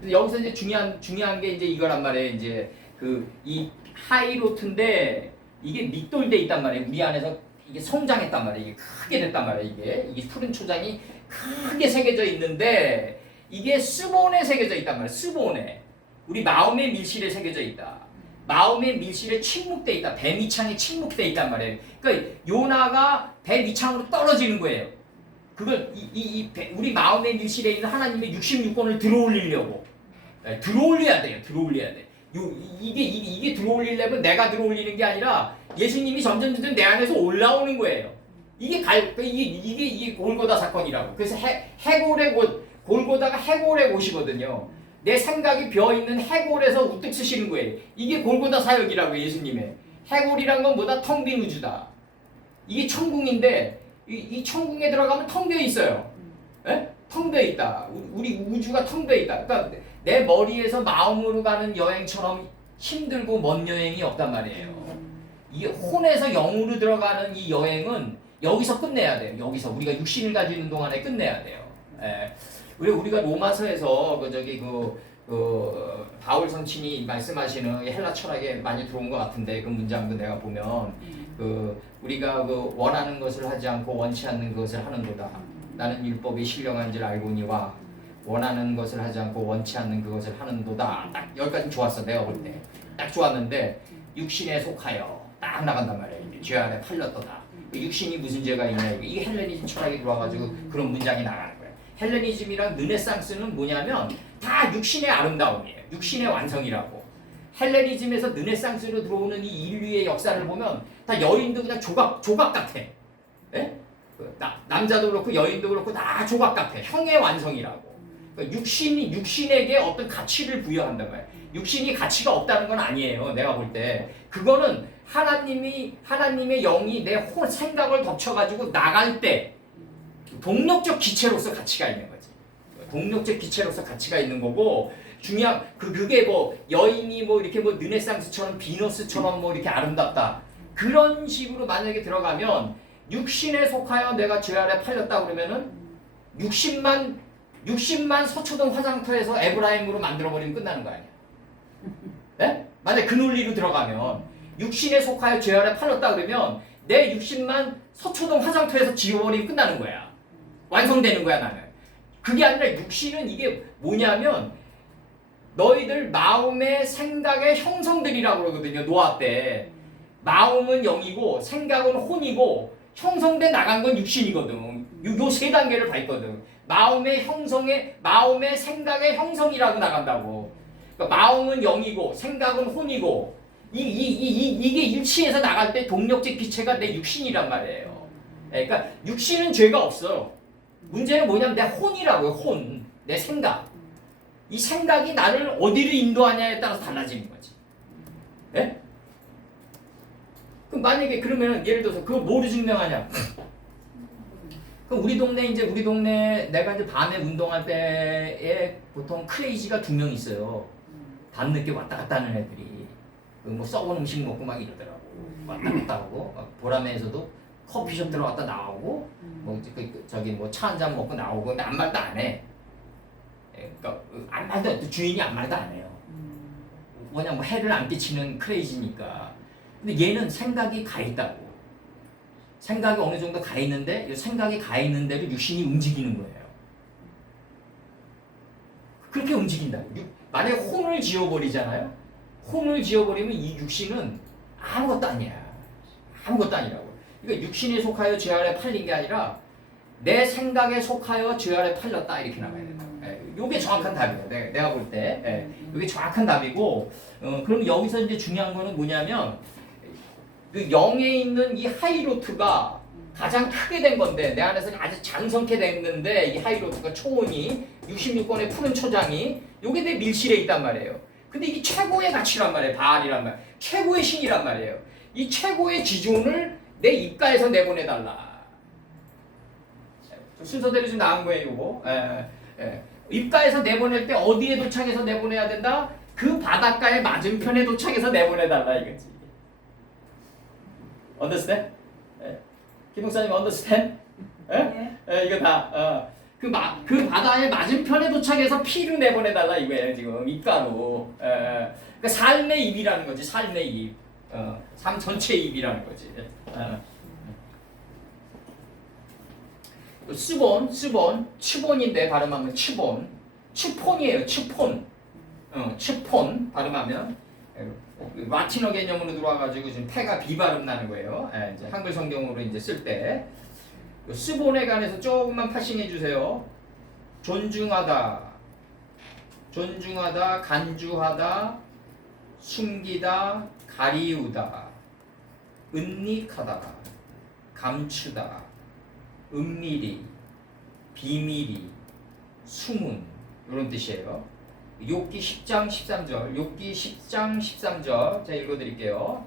근데 여기서 이제 중요한 게 이제 이거란 말이에요. 이제 그 이 하이로트인데 이게 밑돌돼 있단 말이에요. 우리 안에서 이게 성장했단 말이에요. 이게 크게 됐단 말이에요. 이게 푸른 초장이 크게 새겨져 있는데 이게 스본에 새겨져 있단 말이에요. 스본에 우리 마음의 밀실에 새겨져 있다. 마음의 밀실에 침묵돼 있다. 배 밑창에 침묵돼 있단 말이에요. 그러니까 요나가 배 밑창으로 떨어지는 거예요. 그걸 우리 마음의 밀실에 있는 하나님의 66권을 들어올리려고 들어올려야 돼요. 들어올려야 돼. 이게 들어올리려면 내가 들어올리는 게 아니라 예수님이 점점 내 안에서 올라오는 거예요. 이게 골고다 사건이라고. 그래서 해골의 곳, 골고다가 해골의 곳이거든요. 내 생각이 비어있는 해골에서 우뚝 쓰시는 거예요. 이게 골고다 사역이라고 예수님의. 해골이란 건 뭐다? 텅 빈 우주다. 이게 천궁인데 이 천궁에 들어가면 텅 비어 있어요. 텅 비어 있다. 우리 우주가 텅 비어 있다. 그러니까 내 머리에서 마음으로 가는 여행처럼 힘들고 먼 여행이 없단 말이에요. 이게 혼에서 영으로 들어가는 이 여행은 여기서 끝내야 돼요. 여기서 우리가 육신을 가지고 있는 동안에 끝내야 돼요. 우리가 로마서에서 바울 선친이 말씀하시는 헬라 철학에 많이 들어온 것 같은데 그 문장도 내가 보면 우리가 원하는 것을 하지 않고 원치 않는 것을 하는도다. 나는 율법이 신령한 줄 알고니와 원하는 것을 하지 않고 원치 않는 그것을 하는도다. 딱 여기까지 좋았어. 내가 볼 때 딱 좋았는데 육신에 속하여 딱 나간단 말이에요. 죄 안에 팔렸도다. 육신이 무슨 죄가 있냐 이게 헬레니즘 철학이 들어와가지고 그런 문장이 나가는 거예요. 헬레니즘이랑 르네상스는 뭐냐면 다 육신의 아름다움이에요. 육신의 완성이라고. 헬레니즘에서 르네상스로 들어오는 이 인류의 역사를 보면 다 여인도 그냥 조각 같아. 남자도 그렇고 여인도 그렇고 다 조각 같아. 형의 완성이라고. 그러니까 육신에게 어떤 가치를 부여한단 말이에요. 육신이 가치가 없다는 건 아니에요. 내가 볼 때 그거는 하나님의 영이 내 생각을 덮쳐가지고 나갈 때 동력적 기체로서 가치가 있는 거지. 동력적 기체로서 가치가 있는 거고 중요한 그게 여인이 이렇게 르네상스처럼 비너스처럼 이렇게 아름답다. 그런 식으로 만약에 들어가면 육신에 속하여 내가 죄 아래 팔렸다 그러면은 60만 서초동 화장터에서 에브라임으로 만들어버리면 끝나는 거 아니야. 네? 만약 그 논리로 들어가면 육신에 속하여 죄 아래 팔렸다 그러면 내 60만 서초동 화장터에서 지워버리면 끝나는 거야. 완성되는 거야 나는. 그게 아니라 육신은 이게 뭐냐면 너희들 마음의 생각의 형성들이라고 그러거든요. 노아 때. 마음은 영이고 생각은 혼이고 형성돼 나간 건 육신이거든. 요 세 단계를 밟거든. 마음의 생각의 형성이라고 나간다고. 그러니까 마음은 영이고 생각은 혼이고 이게 일치해서 나갈 때 동력적 기체가 내 육신이란 말이에요. 그러니까 육신은 죄가 없어. 문제는 뭐냐면 내 혼이라고요. 혼. 내 생각. 이 생각이 나를 어디로 인도하냐에 따라서 달라지는 거지. 예? 그럼 만약에 그러면 예를 들어서 그거 뭐로 증명하냐? 그럼 우리 동네 내가 이제 밤에 운동할 때에 보통 크레이지가 2명 있어요. 밤늦게 왔다 갔다 하는 애들이 뭐 썩은 음식 먹고 막 이러더라고. 왔다 갔다 하고 막 보라매에서도 커피숍 들어갔다 나오고 뭐 저기 뭐 차 한 잔 먹고 나오고 근데 아무 말도 안 해. 그러니까 아무 말도 안 해. 주인이 아무 말도 안 해요. 뭐냐 뭐 해를 안 끼치는 크레이지니까. 근데 얘는 생각이 가 있다고. 생각이 어느 정도 가 있는데 이 생각이 가 있는 대로 육신이 움직이는 거예요. 그렇게 움직인다. 만약에 혼을 지워버리잖아요. 혼을 지워버리면 이 육신은 아무것도 아니야. 아무것도 아니라고. 그러니까 육신에 속하여 죄 아래 팔린 게 아니라 내 생각에 속하여 죄 아래 팔렸다 이렇게 나가야 된다. 이게 정확한 답이에요. 내가 볼 때. 이게 정확한 답이고 그럼 여기서 이제 중요한 거는 뭐냐면 그 영에 있는 이 하이로트가 가장 크게 된 건데 내 안에서 아주 장성케 됐는데 이 하이로트가 초원이 66권의 푸른 초장이 요게 내 밀실에 있단 말이에요. 근데 이게 최고의 가치란 말이에요. 바알이란 말. 최고의 신이란 말이에요. 이 최고의 지존을 내 입가에서 내보내달라. 순서대로 좀 나온 거예요, 요거. 입가에서 내보낼 때 어디에 도착해서 내보내야 된다? 그 바닷가의 맞은편에 도착해서 내보내달라 이거지. Understand? 김 목사님 understand? 이거 다. 그 바다의 맞은편에 도착해서 피를 내보내달라 이거예요 지금 입가로. 그러니까 삶의 입이라는 거지. 삶의 입. 삶 전체의 입이라는 거지. 츠본인데 발음하면 츠폰이에요. 츠폰 발음하면 라틴어 개념으로 들어와가지고 지금 태가 비발음 나는 거예요. 이제 한글 성경으로 이제 쓸 때 스본에 관해서 조금만 파싱해 주세요. 존중하다, 간주하다, 숨기다, 가리우다, 은닉하다, 감추다, 은밀히, 비밀이, 숨은 이런 뜻이에요. 욥기 10장 13절, 욥기 10장 13절 제가 읽어드릴게요.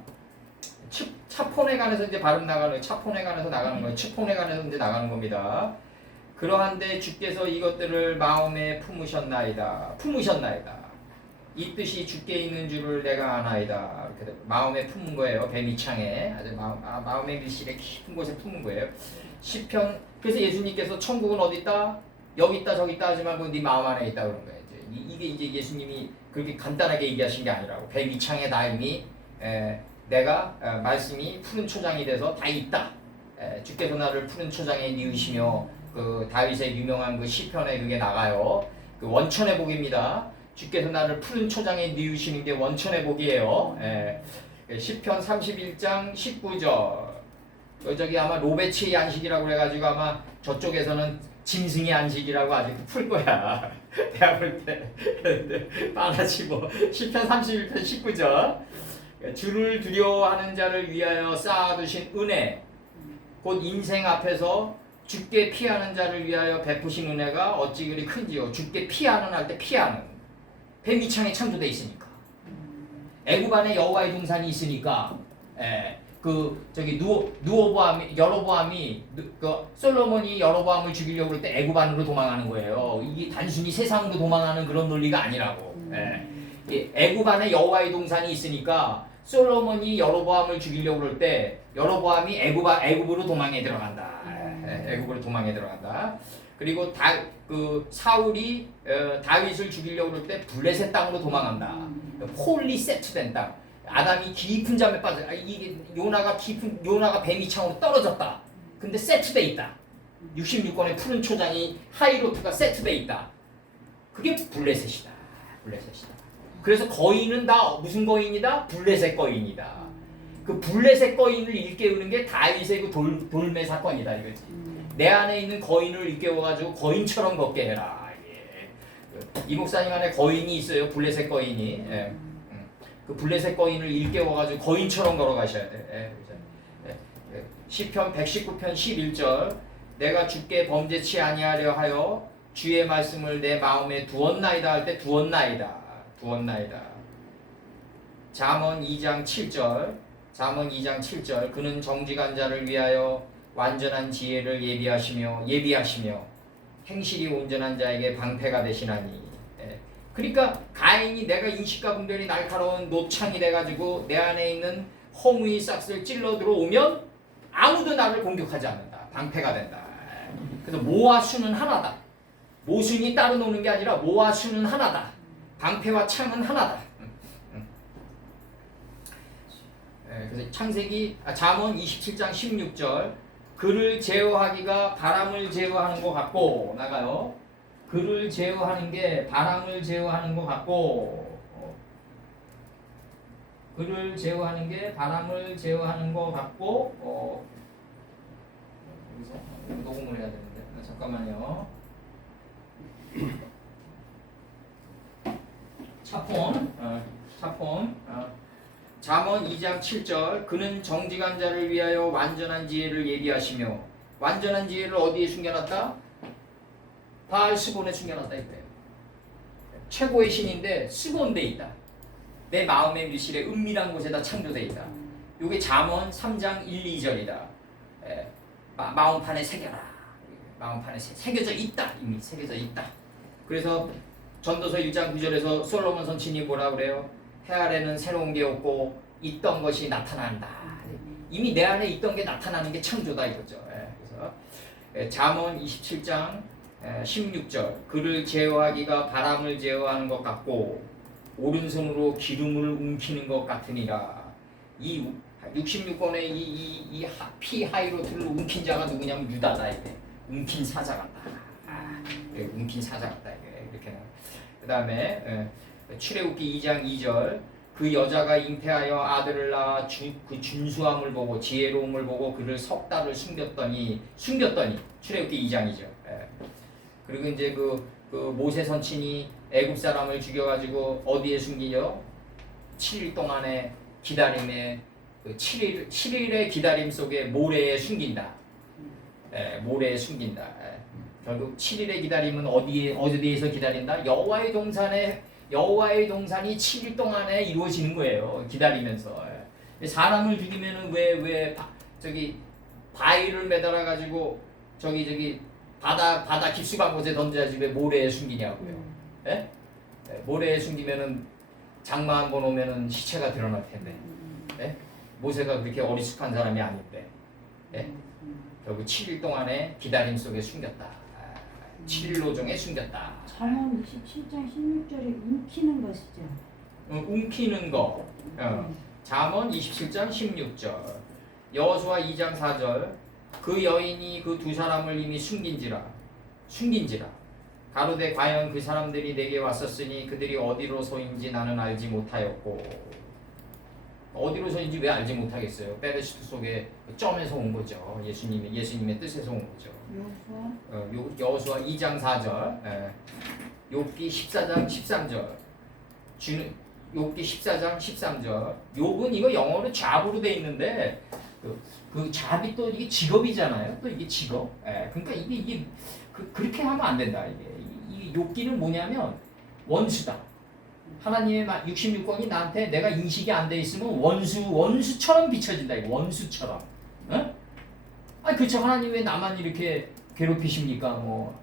차폰에 관해서 이제 발음 나가는 차폰에 관해서 나가는 거예요. 추폰에 관해서 이제 나가는 겁니다. 그러한데 주께서 이것들을 마음에 품으셨나이다. 이 뜻이 주께 있는 줄을 내가 아나이다. 이렇게 마음에 품은 거예요. 배미창에 아주 마음의 밀실에 깊은 곳에 품은 거예요. 시편. 그래서 예수님께서 천국은 어디 있다? 여기 있다 저기 있다 하지 말고 네 마음 안에 있다 그런 거예요. 이게 이제 예수님이 그렇게 간단하게 얘기하신 게 아니라고. 배미창에 다 이미 내가 말씀이 푸른 초장이 돼서 다 있다. 주께서 나를 푸른 초장에 니으시며 그 다윗의 유명한 그 시편에 그게 나가요. 그 원천의 복입니다. 주께서 나를 푸른 초장에 니으시는 게 원천의 복이에요. 시편 31장 19절. 저기 아마 로베치의 안식이라고 그래가지고 아마 저쪽에서는 짐승의 안식이라고 아직 풀 거야. 내가 볼 때. 빠라지 뭐. 시편 31편 19절. 주를 두려워하는 자를 위하여 쌓아두신 은혜. 곧 인생 앞에서 주께 피하는 자를 위하여 베푸신 은혜가 어찌 그리 큰지요. 주께 피하는 할 때 피하는. 배미창에 창조되어 있으니까. 애굽 안에 여호와의 동산이 있으니까. 저기 여로보암이 솔로몬이 여로보암을 죽이려고 할 때 애굽 안으로 도망하는 거예요. 이게 단순히 세상으로 도망하는 그런 논리가 아니라고. 애굽 안에 여호와의 동산이 있으니까 솔로몬이 여로보암을 죽이려고 할 때 여로보암이 애굽으로 도망해 들어간다. 애굽으로 도망해 들어간다. 그리고 사울이 다윗을 죽이려고 할 때 블레셋 땅으로 도망한다. 홀리 세트된 땅. 아담이 깊은 잠에 빠져. 이게 요나가 배미창으로 떨어졌다. 근데 세트돼 있다. 66권의 푸른 초장이 하이로트가 세트돼 있다. 그게 블레셋이다. 그래서 거인은 다 무슨 거인이다? 블레셋 거인이다. 그 블레셋 거인을 일깨우는 게 다윗의 그 돌매 사건이다 이거지. 내 안에 있는 거인을 일깨워가지고 거인처럼 걷게 해라. 이 목사님 안에 거인이 있어요. 블레셋 거인이. 예. 그 블레셋 거인을 일깨워가지고 거인처럼 걸어가셔야 돼. 예. 예. 시편 119편 11절 내가 주께 범죄치 아니하려 하여 주의 말씀을 내 마음에 두었나이다 할 때 두었나이다. 잠언 2장 7절 그는 정직한 자를 위하여 완전한 지혜를 예비하시며 행실이 온전한 자에게 방패가 되시나니. 예. 그러니까 가인이 내가 인식과 분별이 날카로운 노창이 돼가지고 내 안에 있는 허무의 싹스를 찔러 들어오면 아무도 나를 공격하지 않는다. 방패가 된다. 그래서 모와 수는 하나다. 모순이 따로 노는 게 아니라 모와 수는 하나다. 방패와 창은 하나다. 그래서 잠언 27장 16절 그를 제어하기가 바람을 제어하는 것 같고 나가요. 그를 제어하는 게 바람을 제어하는 것 같고 그를 제어하는 게 바람을 제어하는 것 같고 여기서 녹음을 해야 되는데 잠깐만요. 차폰 잠언 2장 7절 그는 정직한 자를 위하여 완전한 지혜를 예비하시며 완전한 지혜를 어디에 숨겨놨다? 바알스본에 숨겨놨다 이거예요. 최고의 신인데 스본돼 있다. 내 마음의 밀실에 은밀한 곳에다 창조돼 있다. 요게 잠언 3장 1, 2절이다. 마음판에 새겨라. 마음판에 새겨져 있다. 이미 새겨져 있다. 그래서 전도서 1장 9절에서 솔로몬 선친이 뭐라 그래요? 해 아래는 새로운 게 없고 있던 것이 나타난다. 이미 내 안에 있던 게 나타나는 게 창조다 이거죠. 그래서 잠언 27장 16절 그를 제어하기가 바람을 제어하는 것 같고 오른손으로 기름을 움키는 것 같으니라. 이 66권의 이 피하이로트를 움킨 자가 누구냐면 유다다 이게. 움킨 사자 같다. 움킨 사자 같다 이렇게. 그 다음에 출애굽기 2장 2절 그 여자가 잉태하여 아들을 낳아 그 준수함을 보고 지혜로움을 보고 그를 석 달을 숨겼더니 출애굽기 2장 2절. 그리고 이제 그 모세 선친이 애굽 사람을 죽여가지고 어디에 숨기죠? 7일 동안의 기다림에 7일의 기다림 속에 모래에 숨긴다. 모래에 숨긴다. 결국 7일의 기다림은 어디에서 기다린다? 여호와의 동산이 7일 동안에 이루어지는 거예요. 기다리면서. 사람을 죽이면은 왜 저기 바위를 매달아 가지고 저기 바다 깊숙한 곳에 던져야지 왜 모래에 숨기냐고요. 예? 모래에 숨기면은 장마 한 번 오면은 시체가 드러날 텐데. 예? 모세가 그렇게 어리숙한 사람이 아닌데. 예? 결국 7일 동안의 기다림 속에 숨겼다. 7일 노정에 숨겼다. 잠언 27장 16절에 움키는 것이죠. 움키는 거. 잠언 27장 16절. 여호수아 2장 4절. 그 여인이 그 두 사람을 이미 숨긴지라. 가로되 과연 그 사람들이 내게 왔었으니 그들이 어디로서인지 나는 알지 못하였고. 어디로서인지 왜 알지 못하겠어요? 베레시트 속에 점에서 온 거죠. 예수님의 뜻에서 온 거죠. 여호수아 2장 4절, 욥기 14장 13절, 욥기 14장 13절. 욥은 이거 영어로 잡으로 돼 있는데 그 잡이 또 이게 직업이잖아요. 또 이게 직업. 그러니까 이게 그렇게 하면 안 된다. 이 욥기는 뭐냐면 원수다. 하나님의 66권이 나한테 내가 인식이 안 돼 있으면 원수처럼 비춰진다. 이거 원수처럼. 그렇죠. 하나님 왜 나만 이렇게 괴롭히십니까? 뭐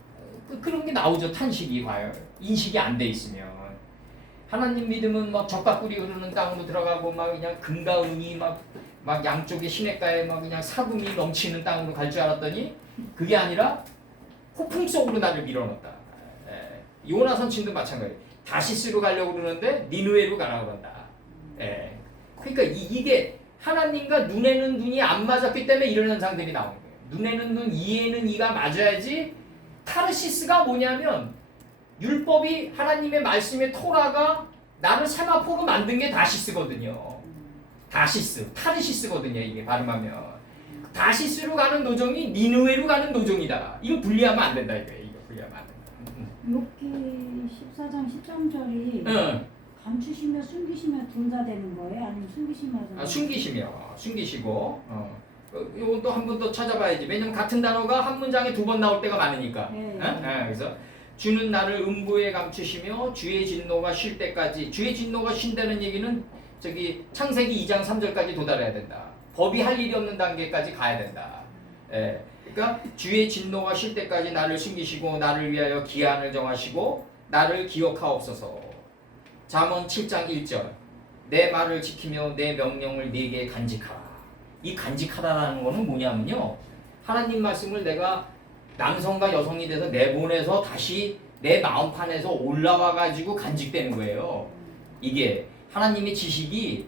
그런 게 나오죠. 탄식이 과연 인식이 안 돼 있으면. 하나님 믿으면 막 적과 꿀이 흐르는 땅으로 들어가고 막 그냥 금과 은이 막 양쪽에 시냇가에 막 그냥 사금이 넘치는 땅으로 갈 줄 알았더니 그게 아니라 폭풍 속으로 나를 밀어넣었다. 요나 선친도 마찬가지예요. 다시스로 가려고 그러는데 니느웨로 가라고 그런다. 그러니까 이게 하나님과 눈에는 눈이 안 맞았기 때문에 이런 현상들이 나오는 거예요. 눈에는 눈, 이에는 이가 맞아야지. 타르시스가 뭐냐면 율법이 하나님의 말씀의 토라가 나를 세마포로 만든 게 다시스거든요. 타르시스거든요. 이게 발음하면 다시스로 가는 노정이 니느웨로 가는 노정이다. 이거 분리하면 안 된다. 이거 분리하면 안 된다. 욥기 14장 13절이 감추시며 숨기시며 둘 다 되는 거예요? 아니면 숨기시며 숨기시고 요건 또 한 번 더 찾아봐야지. 왜냐면 같은 단어가 한 문장에 두 번 나올 때가 많으니까. 네. 그래서 주는 나를 음부에 감추시며 주의 진노가 쉴 때까지. 주의 진노가 쉰다는 얘기는 저기 창세기 2장 3절까지 도달해야 된다. 법이 할 일이 없는 단계까지 가야 된다. 그러니까 주의 진노가 쉴 때까지 나를 숨기시고 나를 위하여 기한을 정하시고 나를 기억하옵소서. 잠언 7장 1절. 내 말을 지키며 내 명령을 네게 간직하라. 이 간직하라는 거는 뭐냐면요, 하나님 말씀을 내가 남성과 여성이 돼서 내보내서 다시 내 마음판에서 올라와 가지고 간직되는 거예요. 이게 하나님의 지식이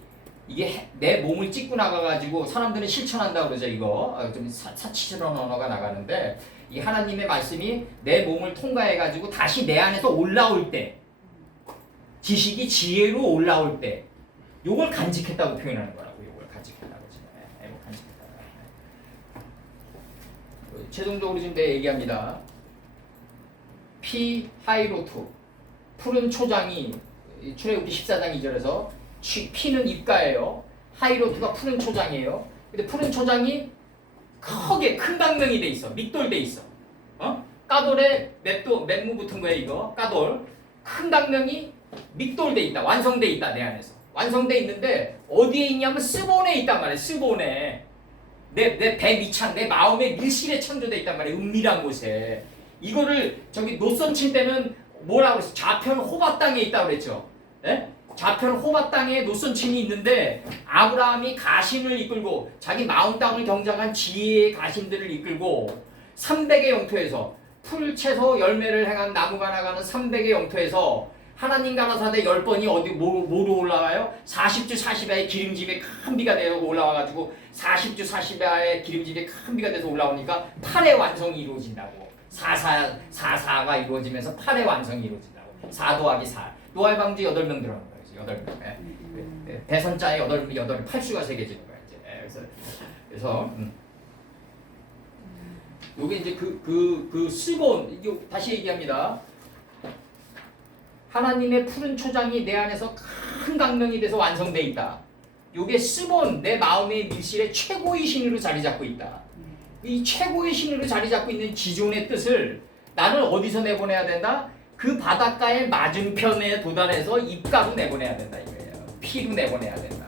이게 내 몸을 찍고 나가 가지고 사람들은 실천한다고 그러죠. 이거 좀 사치스러운 언어가 나가는데 이 하나님의 말씀이 내 몸을 통과해 가지고 다시 내 안에서 올라올 때, 지식이 지혜로 올라올 때 요걸 간직했다고 표현하는 거라고. 요걸 간직했다고. 최종적으로 지금 내 얘기합니다. 피 하이로투, 푸른 초장이 출애굽기 14장 2절에서 피는 입가예요. 하이로투가 푸른 초장이에요. 근데 푸른 초장이 크게 큰 강명이 돼 있어. 밑돌 돼 있어. 까돌에 맵무 붙은 거예요. 이거 까돌 큰 강명이 밑돌 돼 있다. 완성돼 있다. 내 안에서 완성돼 있는데 어디에 있냐면 스본에 있단 말이에요. 스본에 내 배 밑창, 내 마음의 밀실에 창조돼 있단 말이에요. 은밀한 곳에. 이거를 저기 노선 칠 때는 뭐라고 그랬어? 좌편 호바 땅에 있다고 그랬죠. 예? 좌편 호바 땅에 노선침이 있는데 아브라함이 가신을 이끌고 자기 마음 땅을 경작한 지혜의 가신들을 이끌고 300의 영토에서 풀 채소 열매를 행한 나무가 나가는 300의 영토에서 하나님 가라사대 10번이 어디 뭐로 올라가요? 40주 40야의 기름짐에 큰 비가 되어 올라와가지고 40주 40야의 기름짐에 큰 비가 돼서 올라오니까 8의 완성이 이루어진다고. 4가 이루어지면서 8의 완성이 이루어진다고. 4 더하기 4. 노아의 방주 8명 들어가는 거예요. 8명. 대선자에 8수가 새겨지는 거예요. 이제. 그래서 요게 이제 그 스본, 다시 얘기합니다. 하나님의 푸른 초장이 내 안에서 큰 강명이 돼서 완성돼 있다. 요게 스본, 내 마음의 밀실에 최고의 신으로 자리 잡고 있다. 이 최고의 신으로 자리 잡고 있는 기존의 뜻을 나는 어디서 내보내야 된다? 그 바닷가의 맞은편에 도달해서 입가로 내보내야 된다 이거예요. 피로 내보내야 된다.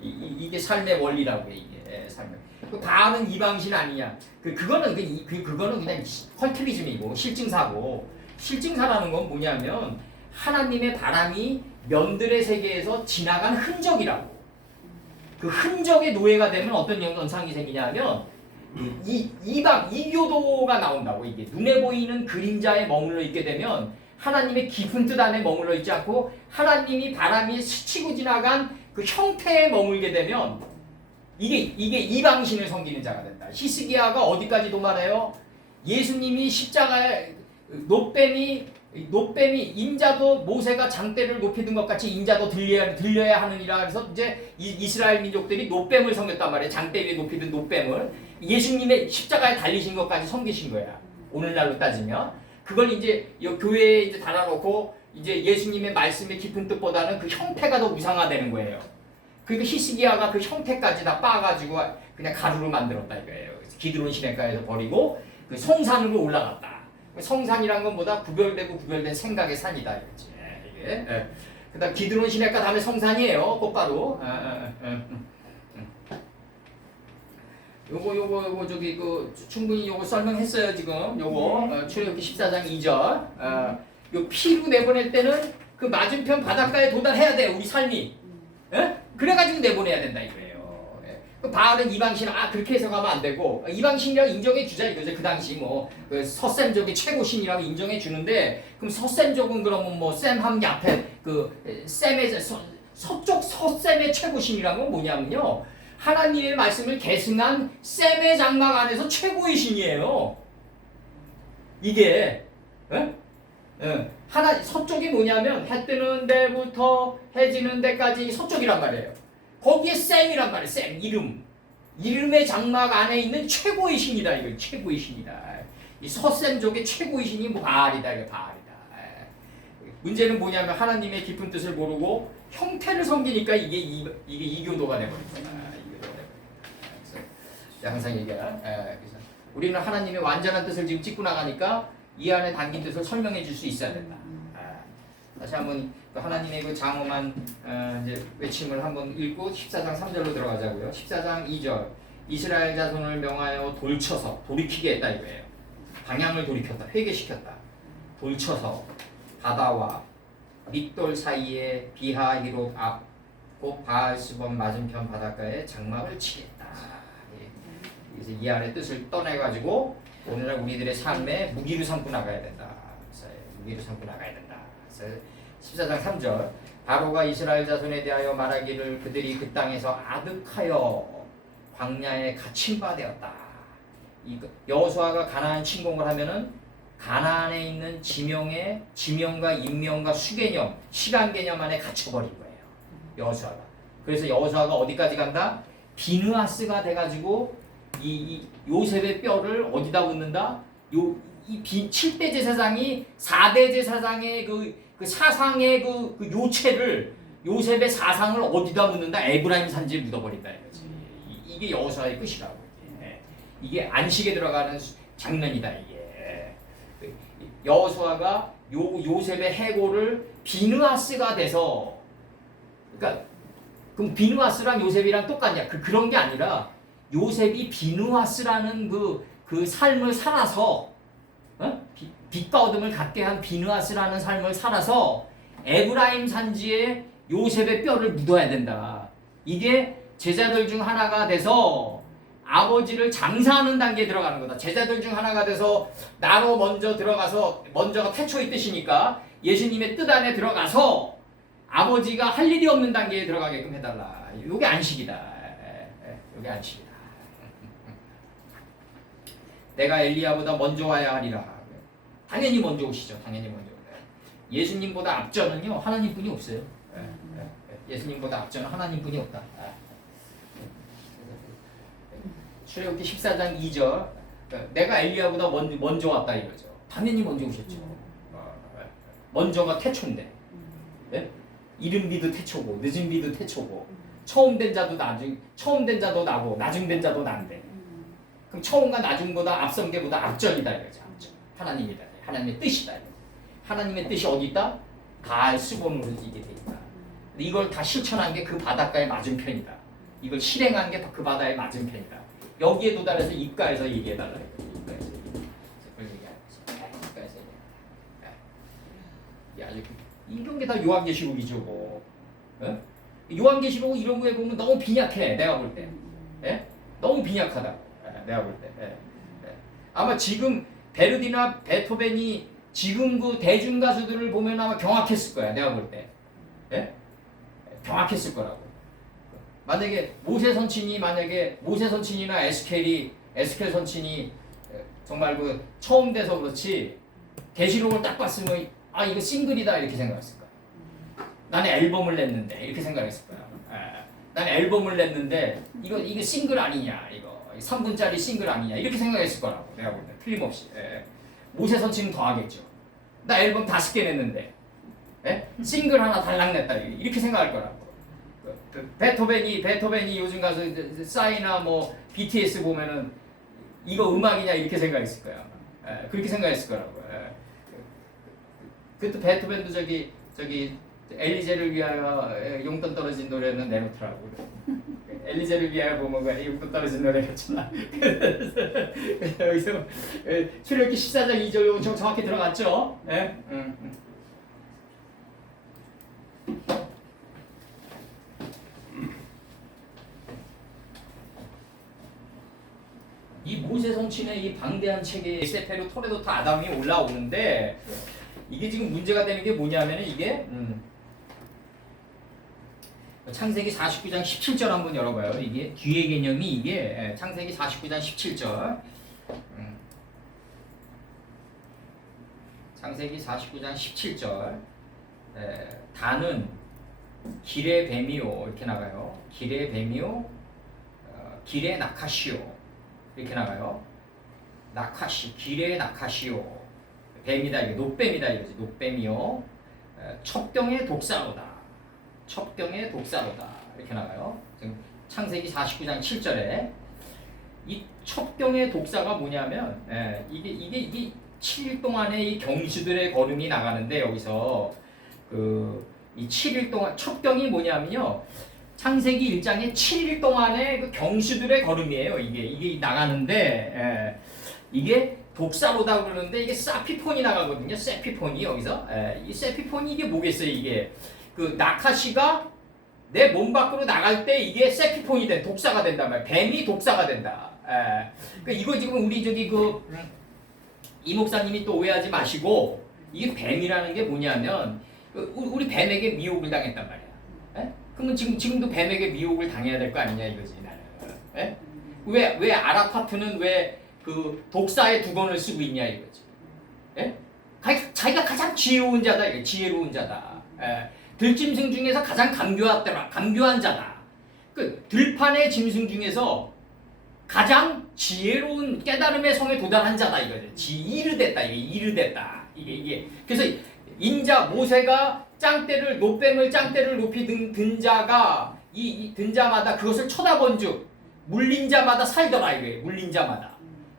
이게 삶의 원리라고 이게 삶의. 그 바알은 이방신 아니냐? 그거는 그냥 컬트리즘이고 실증사고. 실증사라는 건 뭐냐면 하나님의 바람이 면들의 세계에서 지나간 흔적이라고. 그 흔적의 노예가 되면 어떤 현상이 생기냐면 이교도가 나온다고. 이게 눈에 보이는 그림자에 머물러 있게 되면 하나님의 깊은 뜻 안에 머물러 있지 않고 하나님이 바람이 스치고 지나간 그 형태에 머물게 되면 이게 이방신을 섬기는 자가 된다. 히스기야가 어디까지 도말해요? 예수님이 십자가에 노뱀이 인자도 모세가 장대를 높이 든 것 같이 인자도 들려야 하느니라. 그래서 이제 이스라엘 민족들이 노뱀을 섬겼단 말이에요. 장대 위에 높이 든 노뱀을. 예수님의 십자가에 달리신 것까지 섬기신 거야. 오늘날로 따지면 그걸 이제 교회에 이제 달아놓고 이제 예수님의 말씀의 깊은 뜻보다는 그 형태가 더 우상화되는 거예요. 그러니까 히스기야가 그 형태까지 다 빻아가지고 그냥 가루로 만들었다 이거예요. 기드론 시내가에서 버리고 그 성산으로 올라갔다. 성산이란 건 뭐다? 구별된 생각의 산이다 이거지. 이게. 그다음 기드론 시내가 다음에 성산이에요. 곧바로. 요거 저기 충분히 요거 설명했어요 지금. 요거 출애굽기 14장 2절. 요 피로 내보낼 때는 그 맞은편 바닷가에 도달해야 돼 우리 삶이. 그래가지고 내보내야 된다 이거예요. 그 바알은 이방신 그렇게 해석하면 안 되고 이방신이라고 인정해 주자 이거죠. 그 당시 그 서셈족의 최고신이라고 인정해 주는데 그럼 서셈족은 그러면 셈함 야페 셈의 서쪽 서셈의 최고신이라는 건 뭐냐면요. 하나님의 말씀을 계승한 셈의 장막 안에서 최고의 신이에요. 이게 서쪽이 뭐냐면 해 뜨는 데부터 해 지는 데까지 서쪽이란 말이에요. 거기에 셈이란 말이에요. 셈, 이름의 장막 안에 있는 최고의 신이다. 이거 최고의 신이다. 이 서셈족의 최고의 신이 뭐 바알이다, 이게 바알이다. 문제는 뭐냐면 하나님의 깊은 뜻을 모르고 형태를 섬기니까 이게 이교도가 되버린 거야. 이교도가 되버린 거야. 항상 얘기해요. 그래서 우리는 하나님의 완전한 뜻을 지금 찍고 나가니까 이 안에 담긴 뜻을 설명해 줄 수 있어야 된다. 다시 한번 하나님의 그 장엄한 이제 외침을 한번 읽고 14장 3절로 들어가자고요. 14장 2절 이스라엘 자손을 명하여 돌쳐서 돌이키게 했다 이거예요. 방향을 돌이켰다. 회개시켰다. 돌쳐서 바다와 믹돌 사이에 비하히롯 앞 곧 바알스본 맞은편 바닷가에 장막을 치겠다. 그래서 이 안의 뜻을 떠내가지고 오늘날 우리들의 삶에 무기로 삼고 나가야 된다. 그래서 무기로 삼고 나가야 된다. 그래서 14장 3절 바로가 이스라엘 자손에 대하여 말하기를 그들이 그 땅에서 아득하여 광야에 갇힌 바 되었다. 여호수아가 가나안 침공을 하면은 가나안에 있는 지명과 인명과 수개념, 시간 개념 안에 갇혀버린 거예요. 여호수아가. 그래서 여호수아가 어디까지 간다? 비느하스가 돼가지고 이 요셉의 뼈를 어디다 묻는다? 이 7대 제사장이 4대 제사장의 그 사상의 그 요체를 요셉의 사상을 어디다 묻는다? 에브라임 산지에 묻어버린다 이거지. 이게 여호수아의 끝이라고. 이게 안식에 들어가는 장면이다 이게. 여호수아가 요셉의 해고를 비느하스가 돼서, 그러니까 그럼 비느하스랑 요셉이랑 똑같냐? 그런 게 아니라 요셉이 비느하스라는 그 삶을 살아서, 빛과 어둠을 갖게 한 비느하스라는 삶을 살아서 에브라임 산지에 요셉의 뼈를 묻어야 된다. 이게 제자들 중 하나가 돼서 아버지를 장사하는 단계에 들어가는 거다. 제자들 중 하나가 돼서 나로 먼저 들어가서, 먼저가 태초의 뜻이니까 예수님의 뜻 안에 들어가서 아버지가 할 일이 없는 단계에 들어가게끔 해달라. 이게 안식이다. 이게 안식이다. 내가 엘리야보다 먼저 와야 하리라. 당연히 먼저 오시죠. 당연히 먼저 오세요. 예수님보다 앞전은요 하나님뿐이 없어요. 예수님보다 앞전은 하나님뿐이 없다. 출애굽기 14장 2절 내가 엘리야보다 먼저 왔다 이거죠. 당연히 먼저 오셨죠. 먼저가 태초인데, 이른 비도 태초고 늦은 비도 태초고 처음 된 자도 나고 나중 된 자도 난데, 그럼 처음과 나중보다 앞선 게보다 앞전이다 이거죠. 앞전. 하나님이다. 하나님의 뜻이다. 하나님의 뜻이 어디 있다? 바알스본으로 이게 돼 있다. 이걸 다 실천한 게 그 바닷가의 맞은편이다. 이걸 실행한 게 그 바다의 맞은편이다. 여기에 도달해서 입가에서 얘기해달라. 입가에서 아주 이런 게 다 요한계시록이죠. 뭐. 요한계시록 이런 거에 보면 너무 빈약해. 내가 볼 때. 너무 빈약하다. 내가 볼 때. 아마 지금 베르디나 베토벤이 지금 그 대중 가수들을 보면 아마 경악했을 거야. 내가 볼 때. 경악했을 거라고. 만약에 모세 선친이나 에스겔 선친이 정말 그 처음 돼서 그렇지 계시록을 딱 봤으면 아 이거 싱글이다 이렇게 생각했을 거야. 나는 앨범을 냈는데 이렇게 생각했을 거야. 나는 앨범을 냈는데 이거 싱글 아니냐, 이거 3분짜리 싱글 아니냐 이렇게 생각했을 거라고 내가 볼 때 틀림없이. 모세 선친은 더 하겠죠. 나 앨범 5개 냈는데 싱글 하나 달랑 냈다 이렇게 생각할 거라고. 베토벤이 요즘 가서 싸이나 뭐 BTS 보면은 이거 음악이냐 이렇게 생각했을 거야. 그렇게 생각했을 거라고. 그것도 베토벤도 저기 엘리제를 위하여 용돈 떨어진 노래는 내놓더라고. 엘리제를 위하여 보면 용돈 떨어진 노래 같잖아. 여기서 출애굽기 14장 2절 요거 정확히 들어갔죠? 이 모세 선친의 이 방대한 책에 세페르 토레도트 아담이 올라오는데 이게 지금 문제가 되는 게 뭐냐면은 이게 창세기 49장 17절 한번 열어봐요. 이게 뒤의 개념이 이게 창세기 49장 17절. 창세기 49장 17절. 단은 길의 뱀이요 이렇게 나가요. 길의 뱀이요 길의 낙하시오 이렇게 나가요. 나카시, 길의 나카시요. 뱀이다, 이게 노뱀이다 이거지. 노뱀이요. 첩경의 독사로다. 첩경의 독사로다. 이렇게 나가요. 지금 창세기 49장 7절에 이 첩경의 독사가 뭐냐면 이게 7일 동안에 이 경수들의 걸음이 나가는데 여기서 이 7일 동안 첩경이 뭐냐면요. 창세기 1장에 7일 동안의 그 경수들의 걸음이에요. 이게 나가는데 이게 독사로다 그러는데 이게 사피폰이 나가거든요. 세피폰이 여기서 이 세피폰이 이게 뭐겠어요? 이게 그 나카시가 내 몸 밖으로 나갈 때 이게 세피폰이 된 독사가 된단 말이야. 뱀이 독사가 된다. 그러니까 이거 지금 우리 저기 이 목사님이 또 오해하지 마시고 이게 뱀이라는 게 뭐냐면 우리 뱀에게 미혹을 당했단 말이야. 그러면 지금도 뱀에게 미혹을 당해야 될 거 아니냐 이거지 나는. 왜 아라파트는 왜 그 독사의 두건을 쓰고 있냐 이거지. 자기가 가장 지혜로운 자다 이거 지혜로운 자다. 들짐승 중에서 가장 감교한 자다. 그 들판의 짐승 중에서 가장 지혜로운 깨달음의 성에 도달한 자다 이거죠. 이르됐다 이게 이르됐다 이게 그래서 인자 모세가 노뱀을 짱대를 높이 든 자가 든 자마다 그것을 쳐다본즉 물린 자마다 살더라 이거예요. 물린 자마다.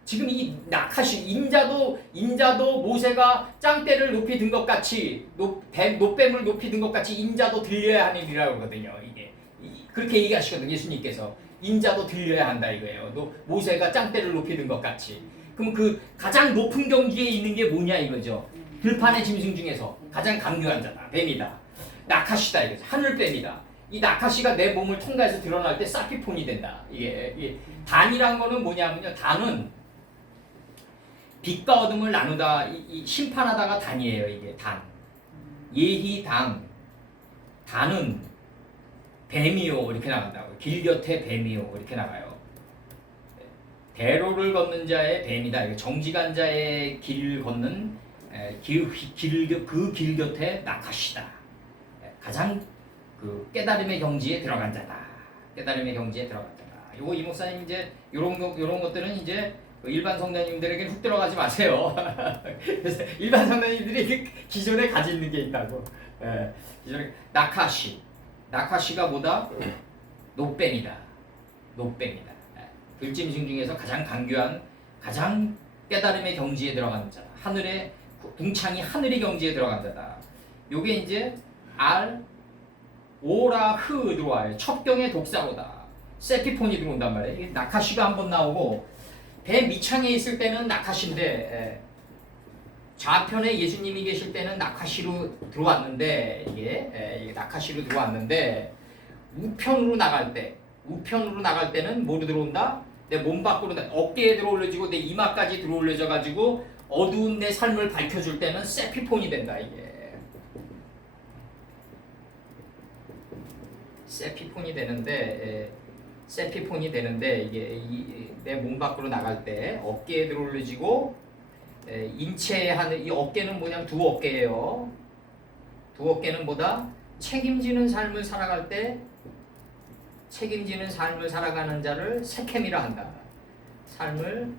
지금 이 나카시 인자도 모세가 짱대를 높이 든 것 같이 노뱀을 높이 든 것 같이 인자도 들려야 하느니라고 하거든요. 이게 그렇게 얘기하시거든요. 예수님께서 인자도 들려야 한다 이거예요. 모세가 짱대를 높이 든 것 같이. 그럼 그 가장 높은 경지에 있는 게 뭐냐 이거죠. 들판의 짐승 중에서 가장 강교한 자다. 뱀이다. 나카시다 이거죠. 하늘뱀이다. 이 나카시가 내 몸을 통과해서 드러날 때 사피폰이 된다. 이게 단이란 거는 뭐냐면요. 단은 빛과 어둠을 나누다 이 심판하다가 단이에요. 이게 단. 예희 단은 뱀이요 이렇게 나간다고. 길 곁에 뱀이요 이렇게 나가요. 대로를 걷는 자의 뱀이다. 정직한 자의 길을 걷는 그 길 곁에 나카시다. 가장 그 깨달음의 경지에 들어간 자다. 깨달음의 경지에 들어간 자다. 요거 이 목사님 이제 요런 것들은 이제 일반 성도님들에게 훅 들어가지 마세요. 그래서 일반 성도님들이 기존에 가지는 게 있다고. 기존에 나카시가 뭐다? 노뱀이다. 들짐승 중에서 가장 강교한 가장 깨달음의 경지에 들어가는 자다. 하늘의 궁창이 하늘의 경지에 들어간 자다. 요게 이제 오라흐 들어와요. 첩경의 독사로다. 세피폰이 들어온단 말이에요. 이게 나카시가 한번 나오고 배 밑창에 있을 때는 나카시인데 좌편에 예수님이 계실 때는 나카시로 들어왔는데 이게 나카시로 들어왔는데 우편으로 나갈 때는 뭐로 들어온다? 내 몸 밖으로 어깨에 들어올려지고 내 이마까지 들어올려져 가지고 어두운 내 삶을 밝혀줄 때는 세피폰이 된다 이게. 세피폰이 되는데 이게 내 몸 밖으로 나갈 때 어깨에 들어올려지고 인체에 하는 이 어깨는 뭐냐면 두 어깨예요. 두 어깨는 뭐다? 책임지는 삶을 살아갈 때 책임지는 삶을 살아가는 자를 세켐이라 한다. 삶을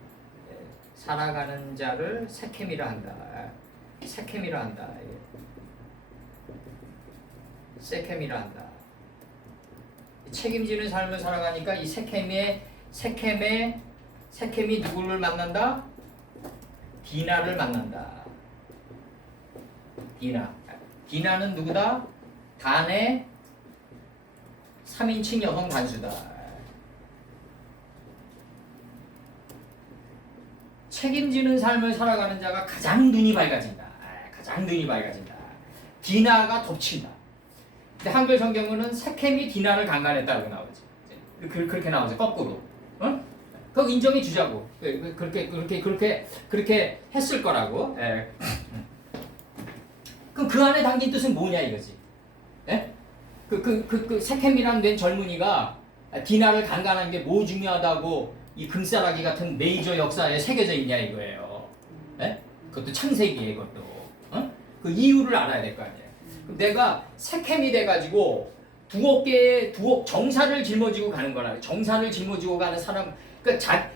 살아가는 자를 세켐이라 한다. 세켐이라 한다. 세켐이라 한다. 책임지는 삶을 살아가니까 이 세켐이 누구를 만난다? 디나를 만난다. 디나는 누구다? 단의 3인칭 여성 단수다. 책임지는 삶을 살아가는 자가 가장 눈이 밝아진다. 디나가 덮친다. 근데 한글 성경은 세켐이 디나를 강간했다고 나오지. 그렇게 나오지. 거꾸로. 그거 인정해 주자고. 그렇게 했을 거라고. 그럼 그 안에 담긴 뜻은 뭐냐 이거지. 그 세켐이라는 된 젊은이가 디나를 강간한 게 뭐 중요하다고 이 금싸라기 같은 메이저 역사에 새겨져 있냐 이거예요. 그것도 창세기에 그것도. 그 이유를 알아야 될 거 아니에요. 그럼 내가 세켐이 돼가지고 두 어깨에 정사를 짊어지고 가는 거라. 정사를 짊어지고 가는 사람, 그러니까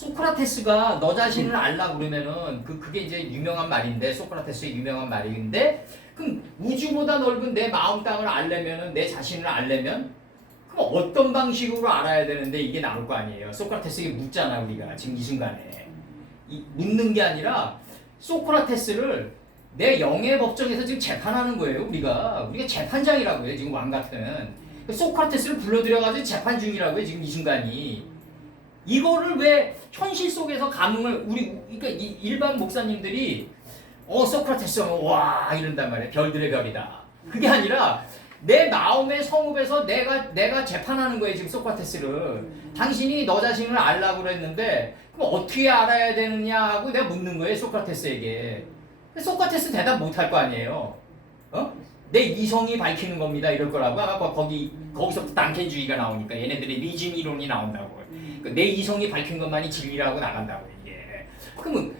소크라테스가 너 자신을 알라 그러면은 그게 이제 유명한 말인데 소크라테스의 유명한 말인데 그럼 우주보다 넓은 내 마음 땅을 알려면은 내 자신을 알려면 그럼 어떤 방식으로 알아야 되는데 이게 나올 거 아니에요. 소크라테스에게 묻잖아 우리가 지금 이 순간에 묻는 게 아니라 소크라테스를 내 영의 법정에서 지금 재판하는 거예요. 우리가 재판장이라고요. 지금 왕 같은 소크라테스를 불러들여가지고 재판 중이라고요. 지금 이 순간이 이거를 왜 현실 속에서 감흥을 그러니까 일반 목사님들이 소크라테스 와 이런단 말이에요. 별들의 별이다. 그게 아니라 내 마음의 성읍에서 내가 재판하는 거예요. 지금 소크라테스를 당신이 너 자신을 알라고 그랬는데 그럼 어떻게 알아야 되느냐 하고 내가 묻는 거예요. 소크라테스에게. 소크라테스 대답 못 할 거 아니에요. 내 이성이 밝히는 겁니다. 이럴 거라고. 아까 거기서부터 단켄주의가 나오니까 얘네들이 리즘 이론이 나온다고. 내 이성이 밝힌 것만이 진리라고 나간다고 이게. 그럼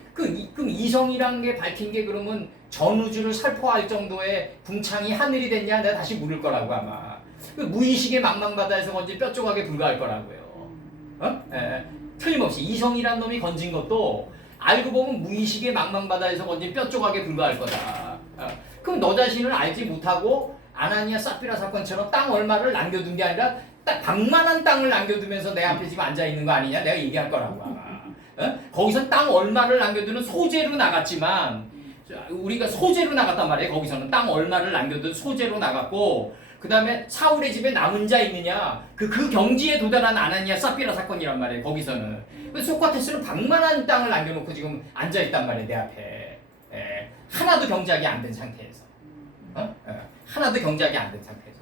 이성이란 게 밝힌 게 그러면 전우주를 살포할 정도의 궁창이 하늘이 됐냐? 내가 다시 물을 거라고 아마. 무의식의 망망바다에서 건진 뼈 조각에 불과할 거라고요. 틀림없이 이성이란 놈이 건진 것도 알고 보면 무의식의 망망바다에서 건진 뼈 조각에 불과할 거다. 그럼 너 자신을 알지 못하고 아나니아 사피라 사건처럼 땅 얼마를 남겨둔 게 아니라 딱 방만한 땅을 남겨두면서 내 앞에 지금 앉아있는 거 아니냐? 내가 얘기할 거라고 아마. 거기서 땅 얼마를 남겨두는 소재로 나갔지만 우리가 소재로 나갔단 말이에요. 거기서는 땅 얼마를 남겨둔 소재로 나갔고 그 다음에 사울의 집에 남은 자 있느냐 그 경지에 도달한 아나니아 사피라 사건이란 말이에요. 거기서는 소크라테스는 방만한 땅을 남겨놓고 지금 앉아있단 말이에요. 내 앞에 하나도 경작이 안 된 상태에서 하나도 경작이 안 된 상태에서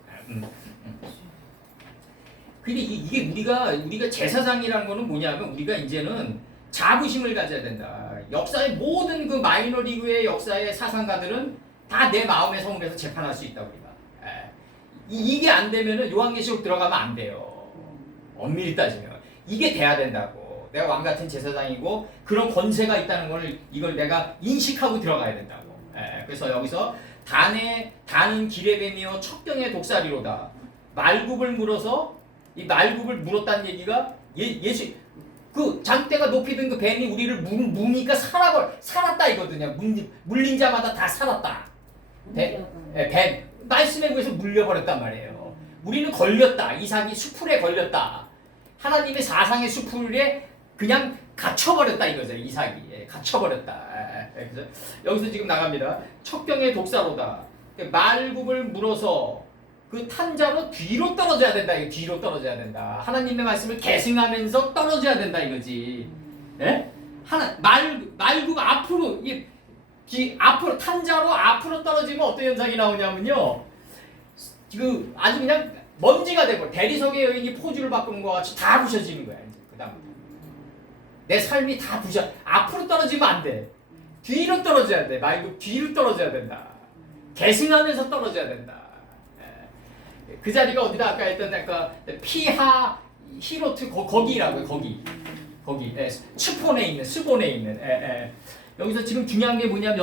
근데 이게 우리가 제사장이라는 거는 뭐냐면 우리가 이제는 자부심을 가져야 된다. 역사의 모든 그 마이너리그의 역사의 사상가들은 다 내 마음의 성읍에서 재판할 수 있다 우리가. 이게 안 되면은 요한계시록 들어가면 안 돼요. 엄밀히 따지면 이게 돼야 된다고. 내가 왕 같은 제사장이고 그런 권세가 있다는 걸 이걸 내가 인식하고 들어가야 된다고. 그래서 여기서 단은 길의 뱀이요 척경의 독사리로다. 말굽을 물어서 이 말굽을 물었다는 얘기가 예수 그 장대가 높이 든 그 뱀이 우리를 무니까 살았다 이거든요. 물린 자마다 다 살았다. 뱀 말씀에 의해서 물려버렸단 말이에요. 우리는 걸렸다. 이삭이 수풀에 걸렸다. 하나님의 사상의 수풀에 그냥 갇혀버렸다 이거죠. 이삭이 갇혀버렸다. 그래서 여기서 지금 나갑니다. 척경의 독사로다. 말굽을 물어서 그 탄자로 뒤로 떨어져야 된다. 이거 뒤로 떨어져야 된다. 하나님의 말씀을 계승하면서 떨어져야 된다 이거지. 예? 말굽 앞으로 앞으로 탄자로 앞으로 떨어지면 어떤 현상이 나오냐면요. 그 아주 그냥 먼지가 되고 대리석의 여인이 포즈를 바꾸는 것 같이 다 부셔지는 거야. 이제 그다음부터 내 삶이 다 부셔. 앞으로 떨어지면 안 돼. 뒤로 떨어져야 돼. 말굽 뒤로 떨어져야 된다. 계승하면서 떨어져야 된다. 그 자리가 어디다 아까 했던 피하 히로트 거기라고요. 거기 스폰에 있는 여기서 지금 중요한 게 뭐냐면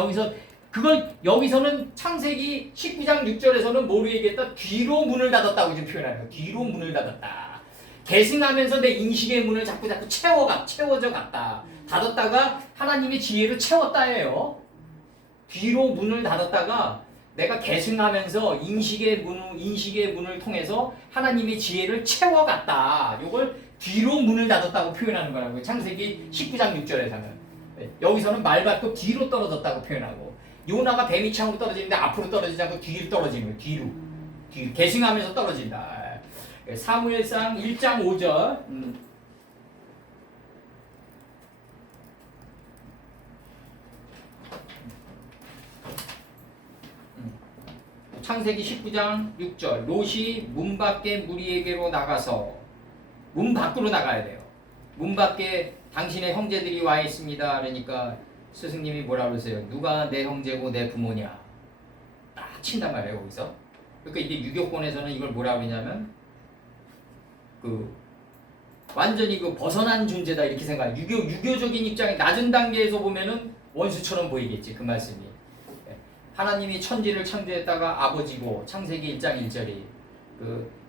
여기서는 창세기 19장 6절에서는 뭐로 얘기했다? 뒤로 문을 닫았다고 지금 표현하는 거예요. 뒤로 문을 닫았다. 계승하면서 내 인식의 문을 자꾸 채워져 갔다. 닫았다가 하나님의 지혜를 채웠다예요. 뒤로 문을 닫았다가 내가 계승하면서 인식의 문을 통해서 하나님의 지혜를 채워갔다. 이걸 뒤로 문을 닫았다고 표현하는 거라고요. 창세기 19장 6절에서는. 여기서는 말 받고 뒤로 떨어졌다고 표현하고 요나가 뱀이 창으로 떨어지는데 앞으로 떨어지지 않고 뒤로 떨어지는 거예요. 뒤로 계승하면서 떨어진다. 사무엘상 1장 5절 창세기 19장 6절 롯이 문 밖에 무리에게로 나가서 문 밖으로 나가야 돼요. 문 밖에 당신의 형제들이 와 있습니다. 그러니까 스승님이 뭐라 그러세요? 누가 내 형제고 내 부모냐? 딱 친단 말이에요. 거기서. 그러니까 이게 유교권에서는 이걸 뭐라 그러냐면 완전히 벗어난 존재다 이렇게 생각해요. 유교적인 입장에 낮은 단계에서 보면은 원수처럼 보이겠지. 그 말씀이. 하나님이 천지를 창조했다가 아버지고 창세기 1장 1절이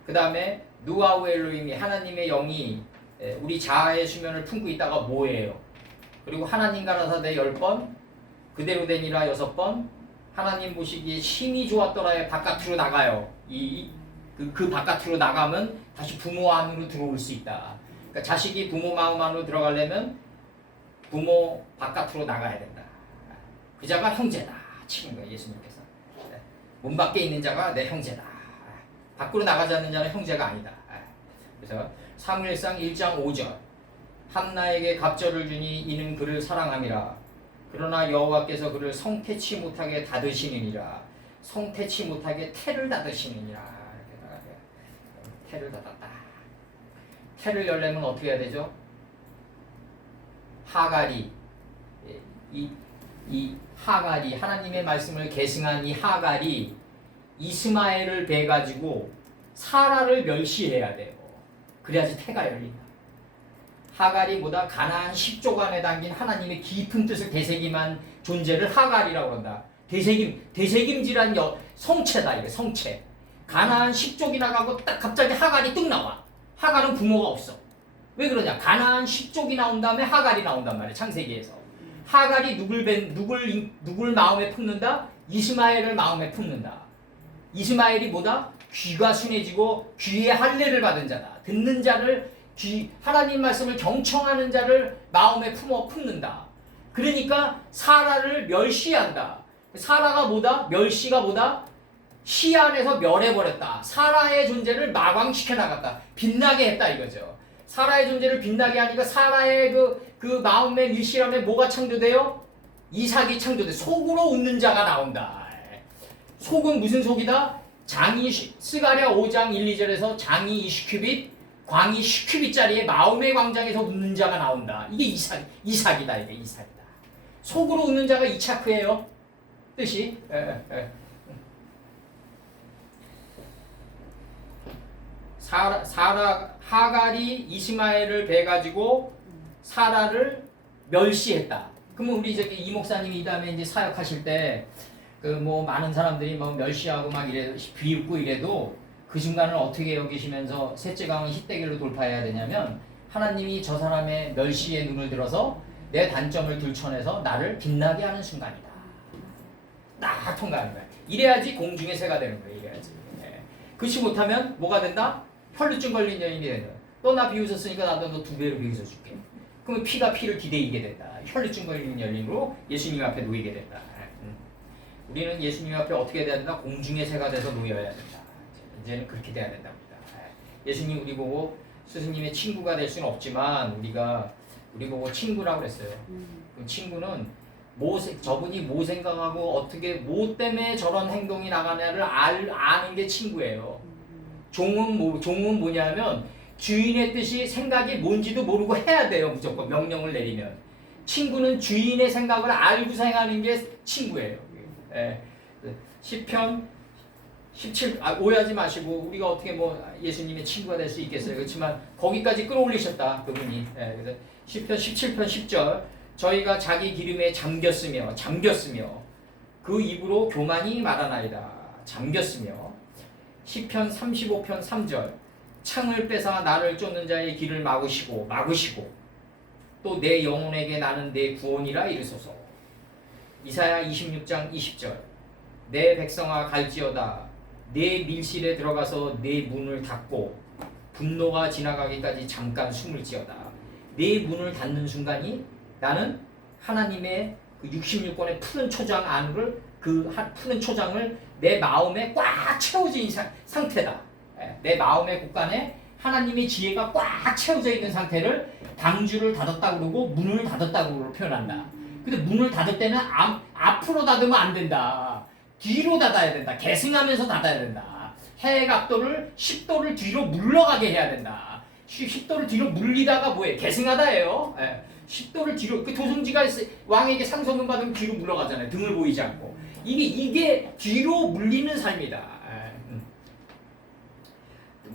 그 다음에 누아우 엘로힘이 하나님의 영이 우리 자아의 수면을 품고 있다가 뭐예요? 그리고 하나님 가라사대 10번, 그대로 되니라 6번, 하나님 보시기에 심히 좋았더라에 바깥으로 나가요. 그 바깥으로 나가면 다시 부모 안으로 들어올 수 있다. 그러니까 자식이 부모 마음 안으로 들어가려면 부모 바깥으로 나가야 된다. 그 자가 형제다 치는 거예요. 예수님께서. 문 밖에 있는 자가 내 형제다. 밖으로 나가지 않는 자는 형제가 아니다. 그래서 사무엘상 1장 5절 한나에게 갑절을 주니 이는 그를 사랑함이라. 그러나 여호와께서 그를 성태치 못하게 닫으시느니라. 성태치 못하게 태를 닫으시느니라. 이렇게 나가요. 태를 닫았다. 태를 열려면 어떻게 해야 되죠? 하갈이 이 하갈이 하나님의 말씀을 계승한 이 하갈이 이스마엘을 배 가지고 사라를 멸시해야 돼요. 그래야지 태가 열린다. 하갈이 보다 가나안 10족 안에 담긴 하나님의 깊은 뜻을 되새김한 존재를 하갈이라고 한다. 되새김질한 성체다. 이게 성체. 가나안 10족이 나가고 딱 갑자기 하갈이 뚝 나와. 하갈은 부모가 없어. 왜 그러냐? 가나안 10족이 나온 다음에 하갈이 나온단 말이야. 창세기에서. 하갈이 누굴 마음에 품는다? 이스마엘을 마음에 품는다. 이스마엘이 뭐다? 귀가 순해지고 귀에 할례를 받은 자다. 듣는 자를 하나님 말씀을 경청하는 자를 마음에 품는다. 그러니까 사라를 멸시한다. 사라가 뭐다? 멸시가 뭐다? 시 안에서 멸해버렸다. 사라의 존재를 마광시켜 나갔다. 빛나게 했다 이거죠. 사라의 존재를 빛나게 하니까 사라의 그 마음의 밀실함에 뭐가 창조돼요? 이삭이 창조돼. 속으로 웃는 자가 나온다. 속은 무슨 속이다? 장이 스가랴 5장 1, 2절에서 장이 20큐빗, 광이 10큐빗짜리의 마음의 광장에서 웃는 자가 나온다. 이게 이삭이다. 이게 이삭이다. 속으로 웃는 자가 이차크예요. 뜻이. 하갈이 이스마엘을 배 가지고 사라를 멸시했다. 그러면 우리 저기 이 목사님이 이 다음에 이제 사역하실 때 그 뭐 많은 사람들이 뭐 멸시하고 막 이래 비웃고 이래도 그 순간을 어떻게 여기시면서 셋째 강은 희대길로 돌파해야 되냐면 하나님이 저 사람의 멸시의 눈을 들어서 내 단점을 들춰내서 나를 빛나게 하는 순간이다. 딱 통과하는 거야. 이래야지 공중의 새가 되는 거야. 이래야지. 그렇지 못하면 뭐가 된다? 혈루증 걸린 여인이 된다. 너 나 비웃었으니까 나도 너 2배로 비웃어줄게. 그러면 피가 피를 기대이게 된다. 혈루증 걸린 여인으로 예수님 앞에 놓이게 된다. 우리는 예수님 앞에 어떻게 돼야 된다? 공중의 새가 돼서 놓여야 된다. 이제는 그렇게 돼야 된답니다. 예수님 우리 보고 스승님의 친구가 될 수는 없지만 우리 보고 친구라고 그랬어요. 그럼 친구는 저분이 뭐 생각하고 어떻게 뭐 때문에 저런 행동이 나가냐를 아는 게 친구예요. 종은 뭐냐면 주인의 뜻이 생각이 뭔지도 모르고 해야 돼요. 무조건 명령을 내리면. 친구는 주인의 생각을 알고 생각하는 게 친구예요. 시편 17 오해하지 마시고 우리가 어떻게 뭐 예수님의 친구가 될 수 있겠어요. 그렇지만 거기까지 끌어올리셨다 그분이. 그래서 시편 17편 10절 저희가 자기 기름에 잠겼으며 그 입으로 교만이 말하나이다. 잠겼으며 시편 35편 3절 창을 빼사 나를 쫓는 자의 길을 막으시고 또 내 영혼에게 나는 내 구원이라 이르소서. 이사야 26장 20절 내 백성아 갈지어다 내 밀실에 들어가서 내 문을 닫고 분노가 지나가기까지 잠깐 숨을지어다. 내 문을 닫는 순간이 나는 하나님의 그 66권의 푸른 초장 안을 푸른 초장을 내 마음에 꽉 채워진 상태다. 내 마음의 곳간에 하나님의 지혜가 꽉 채워져 있는 상태를 방주를 닫았다고 그러고 문을 닫았다고 표현한다. 근데 문을 닫을 때는 앞으로 닫으면 안 된다. 뒤로 닫아야 된다. 계승하면서 닫아야 된다. 해 각도를 10도를 뒤로 물러가게 해야 된다. 10도를 뒤로 물리다가 뭐예요? 계승하다예요. 10도를 뒤로 도성지가 왕에게 상소문 받으면 뒤로 물러가잖아요. 등을 보이지 않고. 이게 뒤로 물리는 삶이다.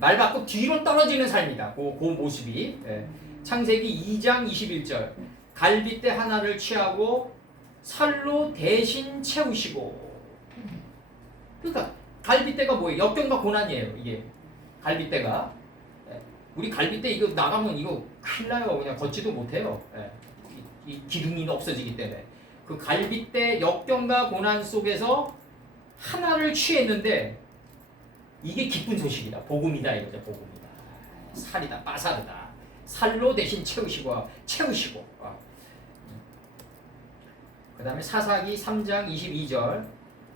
말 바꿔 뒤로 떨어지는 삶이다. 그 모습이. 창세기 2장 21절 갈빗대 하나를 취하고 살로 대신 채우시고. 그러니까 갈빗대가 뭐예요? 역경과 고난이에요. 이게 갈빗대가 우리 갈빗대 이거 나가면 이거 큰일 나요. 그냥 걷지도 못해요. 예. 이 기둥이 없어지기 때문에. 그 갈빗대 역경과 고난 속에서 하나를 취했는데 이게 기쁜 소식이다. 복음이다 이거죠. 복음이다. 살이다. 빠사르다. 살로 대신 채우시고. 그 다음에 사사기 3장 22절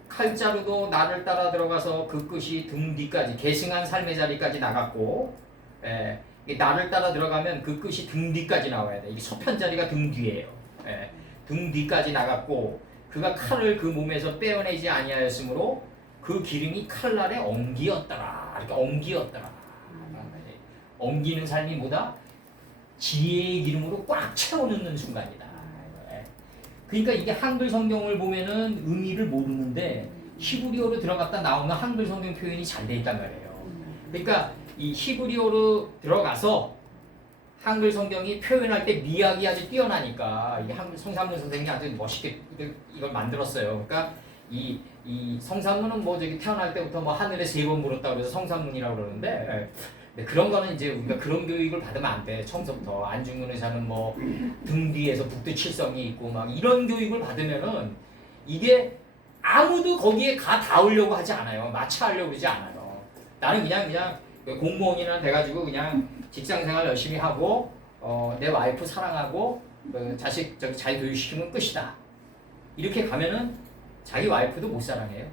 칼자루도 나를 따라 들어가서 그 끝이 등 뒤까지 계승한 삶의 자리까지 나갔고 이게 나를 따라 들어가면 그 끝이 등 뒤까지 나와야 돼. 이게 서편 자리가 등 뒤예요. 등 뒤까지 나갔고 그가 칼을 그 몸에서 빼어내지 아니하였으므로 그 기름이 칼날의 엉기였더라. 이렇게 엉기였더라. 엉기는 삶이 뭐다? 지혜의 기름으로 꽉 채워넣는 순간이다. 그러니까 이게 한글 성경을 보면은 의미를 모르는데 히브리어로 들어갔다 나오면 한글 성경 표현이 잘 돼 있단 말이에요. 그러니까 이 히브리어로 들어가서 한글 성경이 표현할 때 미학이 아주 뛰어나니까 이게 한글 성산문 선생님이 아주 멋있게 이걸 만들었어요. 그러니까 이 성산문은 뭐 저기 태어날 때부터 뭐 하늘에 3번 물었다고 그래서 성산문이라고 그러는데 그런 거는 이제 우리가 그런 교육을 받으면 안 돼. 처음부터 안중근 의사는 뭐 등 뒤에서 북두칠성이 있고 막 이런 교육을 받으면은 이게 아무도 거기에 가 닿으려고 하지 않아요. 마취하려고 그러지 않아요. 나는 그냥 공무원이나 돼가지고 그냥 직장생활 열심히 하고 내 와이프 사랑하고 자식 저기 잘 교육시키면 끝이다. 이렇게 가면은 자기 와이프도 못 사랑해요.